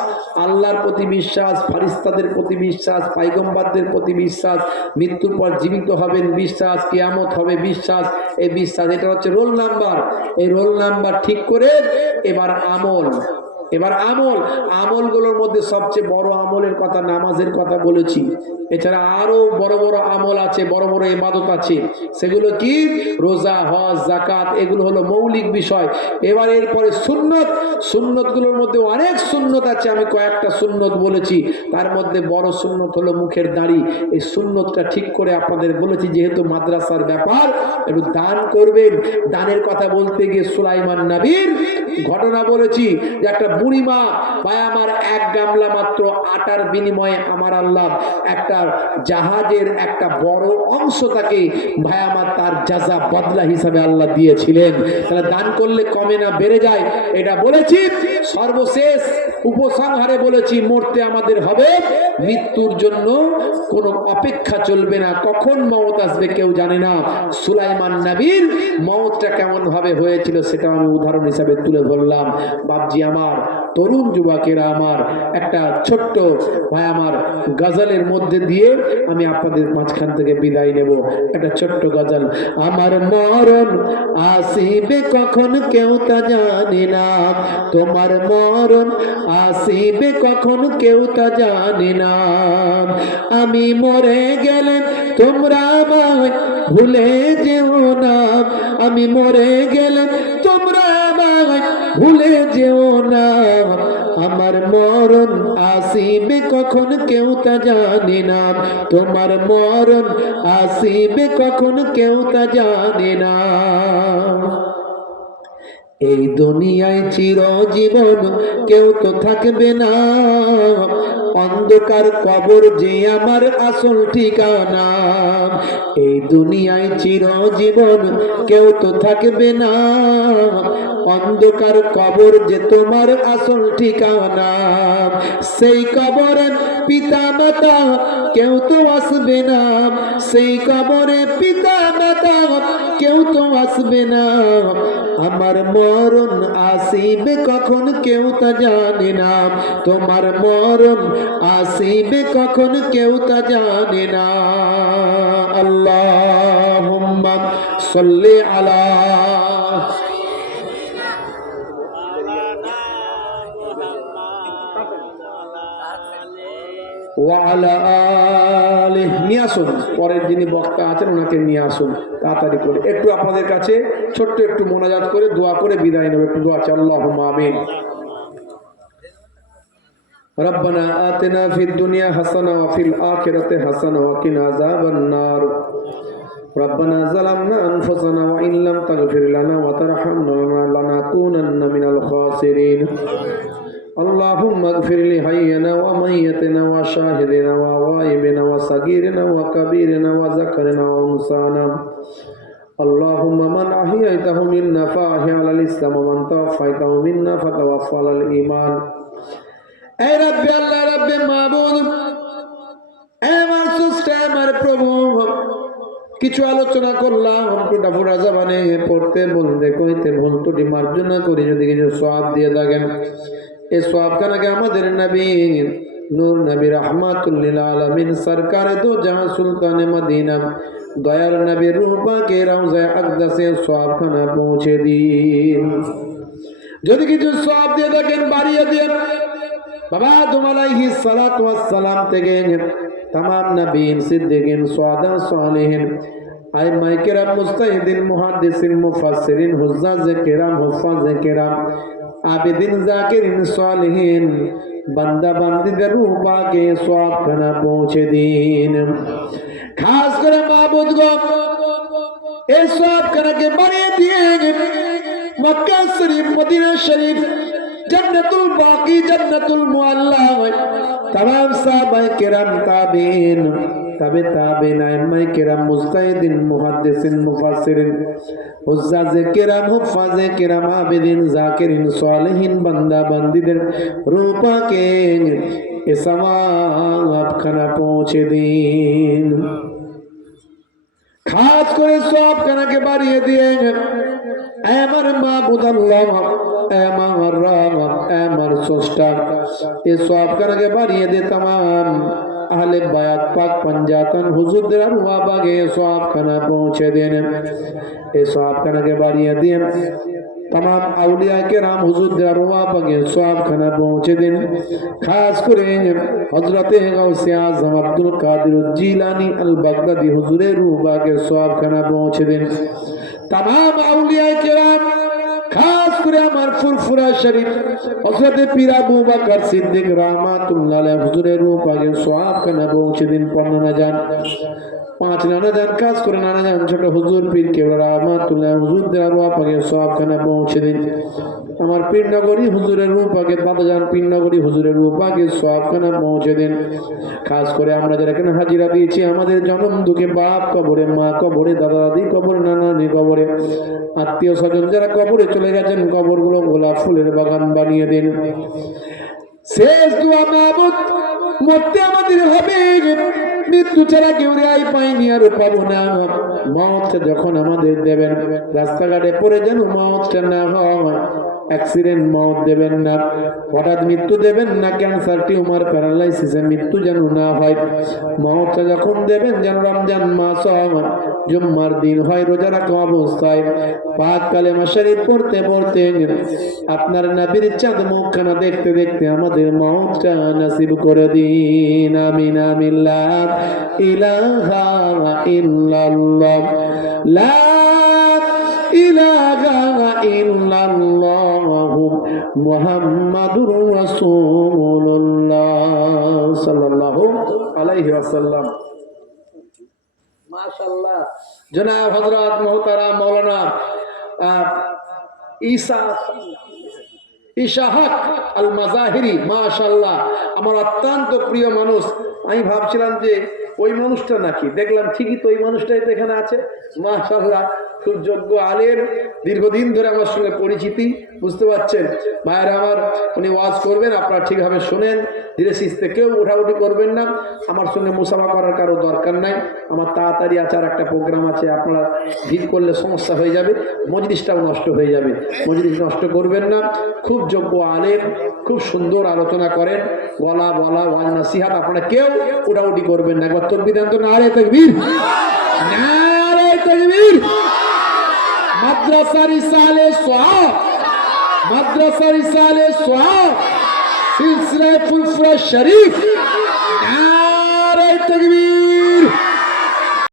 আল্লাহর প্রতি বিশ্বাস, ফেরেশতাদের প্রতি বিশ্বাস, পয়গম্বরদের প্রতি বিশ্বাস, মৃত্যুর পর জীবিত হবেন বিশ্বাস, কিয়ামত হবে বিশ্বাস। এই বিশ্বাস, এটা হচ্ছে রোল নাম্বার। এই রোল নাম্বার ঠিক করে এবার আমলগুলোর মধ্যে সবচেয়ে বড় আমলের কথা, নামাজের কথা বলেছি। এছাড়া আরো বড় বড় আমল আছে, বড় বড় ইবাদত আছে। সেগুলো কি? রোজা, হজ, যাকাত, এগুলো হলো মৌলিক বিষয়। এবার এরপরে সুন্নতগুলোর মধ্যে অনেক সুন্নত আছে, আমি কয়েকটা সুন্নত বলেছি। তার মধ্যে বড় সুন্নত হলো মুখের দাড়ি। এই সুন্নতটা ঠিক করে আপনাদের বলেছি, যেহেতু মাদ্রাসার ব্যাপার, একটু দান করবেন। দানের কথা বলতে গিয়ে সুলাইমান নবীর ঘটনা বলেছি, যে একটা বুড়ি মা, ভাই আমার, এক গামলা মাত্র আটার বিনিময়ে আমার আল্লাহ একটা জাহাজের একটা বড় অংশ তাকে, ভাই আমার, তার জাযা বদলা হিসাবে আল্লাহ দিয়েছিলেন। তাহলে দান করলে কমে না, বেড়ে যায়, এটা বলেছি। সর্বশেষ উপসংহারে বলেছি, মরতে আমাদের হবে, মৃত্যুর জন্য কোনো অপেক্ষা চলবে না। কখন মওত আসবে কেউ জানে না। সুলাইমান নবীর মওতটা কেমন ভাবে হয়েছিল সেটা আমি উদাহরণ হিসাবে তুলে ধরলাম। বাপজি আমার, তরুণ যুবকেরা আমার, একটা ছোট্ট ভাই আমার গজলের মধ্যে দিয়ে আমি আপনাদের মাঝখান থেকে বিদায় নেব। একটা ছোট্ট গজল। আমার মরণ আসিবে কখন কেউ তা জানে না, তোমার মরণ আসিবে কখন কেউ তা জানে না, আমি মরে গেলে তোমরা আমায় ভুলে যেও না, আমি মরে গেলে তোমরা আমায় ভুলে যেও না, আমার মরণ আসিবে কখন কেউ তা জানে না, তোমার মরণ আসিবে কখন কেউ তা জানে না। এই দুনিয়ায় চিরজীবন কেউ তো থাকবে না, অন্ধকার কবর যে আমার আসল ঠিকানা। এই দুনিয়ায় চিরজীবন কেউ তো থাকবে না, অন্ধকার কবর যে তোমার আসল ঠিকানা। সেই কবরে পিতা মাতা কেউ তো আসবে না, সেই কবরে পিতা মাতা কেউ তো আসবে না, আমার মরণ আসিবে কখন কেউ তা জানে না, তোমার মরণ আসিবে কখন কেউ তা জানে না। আল্লাহুম্মা সাল্লি আলা ওয়ালা আলিহি। নিয়ে আসুন, পরের যিনি বক্তা আছেন ওনাকে নিয়ে আসুন তাড়াতাড়ি করে। একটু আপনাদের কাছে ছোট্ট একটু মোনাজাত করে দোয়া করে বিদায় নেব। একটু দোয়া চাই। আল্লাহুম্মা আমিন। রব্বানা আতিনা ফিদ দুনিয়া হাসানা ওয়া ফিল আখিরাতি হাসানা ওয়া কিনা আযাবান নার। ربنا ظلمنا أنفسنا وإن لم تغفر لنا وترحمنا لنكونن من الخاسرين اللهم اغفر لحينا وميتنا وشاهدنا وغائبنا وصغيرنا وكبيرنا وذكرنا وأنثانا اللهم من أحييته منا فأحيا على الإسلام ومن توفيته منا فتوفى على الإيمان اے رب اللہ رب معبود اے আমার সুস্থ আমার প্রভু কিছু আলোচনা করলাম টুটা ফুটা জবানে পড়তে বলতে কইতে ভুল ত্রুটি মার্জনা করে যদি কিছু সওয়াব দিয়ে থাকেন এই সওয়াব কানাকে আমাদের নবী নূর নবী রাহমাতুল লিল আলামিন সরকার দো জাহাं সুলতান মদিনা দয়ার নবী রূহ পাকে রওজা আকদাসে সওয়াব খানা পৌঁছে দিন যদি কিছু সওয়াব দিয়ে থাকেন বাড়িয়ে দিন বাবা আলাইহিস সালাতু ওয়াস সালাম থেকে तमाम नबीन सिद्दीकीन शुहदा सालिहीन आइम्मा किराम मुस्ताहिदीन मुहद्दिसीन मुफस्सिरीन हुज्जाज किराम हुफ्फाज किराम आबिदीन जाकिरीन सालिहीन बंदा बंदीদের रूह पाके सवाब खाना पहुंचे दिन खास करे माबूद गो এই সওয়াব খানাকে বাড়িয়ে দিয়ে মক্কা শরীফ মদিনা শরীফ जन्नतुल बाकी जन्नतुल मुअल्ला तमाम साहबा किराम ताबीन तबे ताबीन आइम्मा किराम मुस्ताहिदीन मुहद्दिसीन मुफस्सिरीन हुज्जाज किराम हुफ्फाज किराम आबिदीन जाकिरीन सालिहीन बंदा बंदीদের रूह पाके এ সওয়াব খানা পৌঁছে দিন খাস করে সওয়াব খানাকে বাড়িয়ে দিয়ে আমার মাবুদ আল্লাহ আমার রব আমার স্রষ্টা এই সওয়াব খানাকে বাড়িয়ে দে तमाम আহলে বায়াত পাক পঞ্জাতন হুজুরদের রুহা পাকে সওয়াব খানা পৌঁছে দেন এই সওয়াব খানাকে বাড়িয়ে দেন तमाम আউলিয়া কেরাম হুজুরদের রুহা পাকে সওয়াব খানা পৌঁছে দেন খাস করে হযরতে গাউসে আজম আব্দুল কাদের জিলানী আল বাগদাদি হুজুরের রুহ পাকে সওয়াব খানা পৌঁছে দেন तमाम আউলিয়া কেরাম खास করে আমার ফুরফুরা শরীফ হযরত পীর আবু বকর সিদ্দিক রাহমাতুল্লাহ আলাইহি হুজুরের রূহ পাকে সওয়াব খানা পৌঁছে দিন পড়না যান পাঁচ নানা যান খাস করে নানা যান ছোট হুজুর পীর কেবলা রাহমাতুল্লাহ হুজুরদের রূহ পাকে সওয়াব খানা পৌঁছে দিন আমার পীর নগরী হুজুরের রূহ পাকে বাবা যান পীর নগরী হুজুরের রূহ পাকে সওয়াব খানা পৌঁছে দিন খাস করে আমরা যারা এখানে হাজিরা দিয়েছি আমাদের জন্ম দুঃখে বাপ কবরে মা কবরে দাদা দাদি কবরে নানা নানি কবরে আত্মীয় স্বজন যারা কবরে চলে গেছেন কবরগুলো গোলাপ ফুলের বাগান বানিয়ে দিন শেষ দোয়া মাবুদ মরতে আমাদের হবে মৃত্যু ছাড়া কেউ রেহাই পাইনি আর পাবো না মওত যখন আমাদের দেবেন রাস্তাঘাটে পড়ে যেন মওতটা না হয় অ্যাক্সিডেন্ট মওত দেবেন না হঠাৎ মৃত্যু দেবেন না ক্যান্সার টিউমার প্যারালাইসিসে মৃত্যু যেন না হয় মওতটা যখন দেবেন যেন রমজান মাস হয় জুম্মার দিন হয় রোজা রাখা অবস্থায় পাক কালেমা শরীফ পড়তে পড়তে আপনার নবীর চাঁদ মুখখানা দেখতে দেখতে আমাদের মওতটা নসিব করে দিন আমিন আমিন লা ইলাহা ইল্লাল্লাহ লা ইলাহা ইল্লাল্লাহ মুহাম্মাদুর রাসূলুল্লাহ সাল্লাল্লাহু আলাইহি ওয়াসাল্লাম মাশাআল্লাহ জনাব হযরত মুহতারাম মাওলানা ঈসা হক আল মাজাহিরি মাশাআল্লাহ আমার অত্যন্ত প্রিয় মানুষ আমি ভাবছিলাম যে ওই মানুষটা নাকি দেখলাম ঠিকই তো ওই মানুষটাই তো এখানে আছে মাশাআল্লাহ খুব যোগ্য আলেম দীর্ঘদিন ধরে আমার সঙ্গে পরিচিতি বুঝতে পারছেন ভাইরা আমার উনি ওয়াজ করবেন আপনারা ঠিকভাবে শুনেন ধীরে সিস্তে কেউ উঠাউঠি করবেন না আমার সঙ্গে মুসাফা করার কারো দরকার নাই আমার তাড়াতাড়ি আছে আর একটা প্রোগ্রাম আছে আপনারা ভিড় করলে সমস্যা হয়ে যাবে মজলিসটাও নষ্ট হয়ে যাবে মজলিস নষ্ট করবেন না খুব যোগ্য আলেম খুব সুন্দর আলোচনা করেন বলা ওয়াজ নসিহত আপনারা কেউ উঠাউঠি করবেন না একবার তাকবীর দেন তো নারে তাকবীর নারে তাকবীর মাদ্রাসা রিসালে সওয়াব মাদ্রাসা রিসালে সওয়াব সিলসিলা ফুরফুরা শরীফ নারে তাকবীর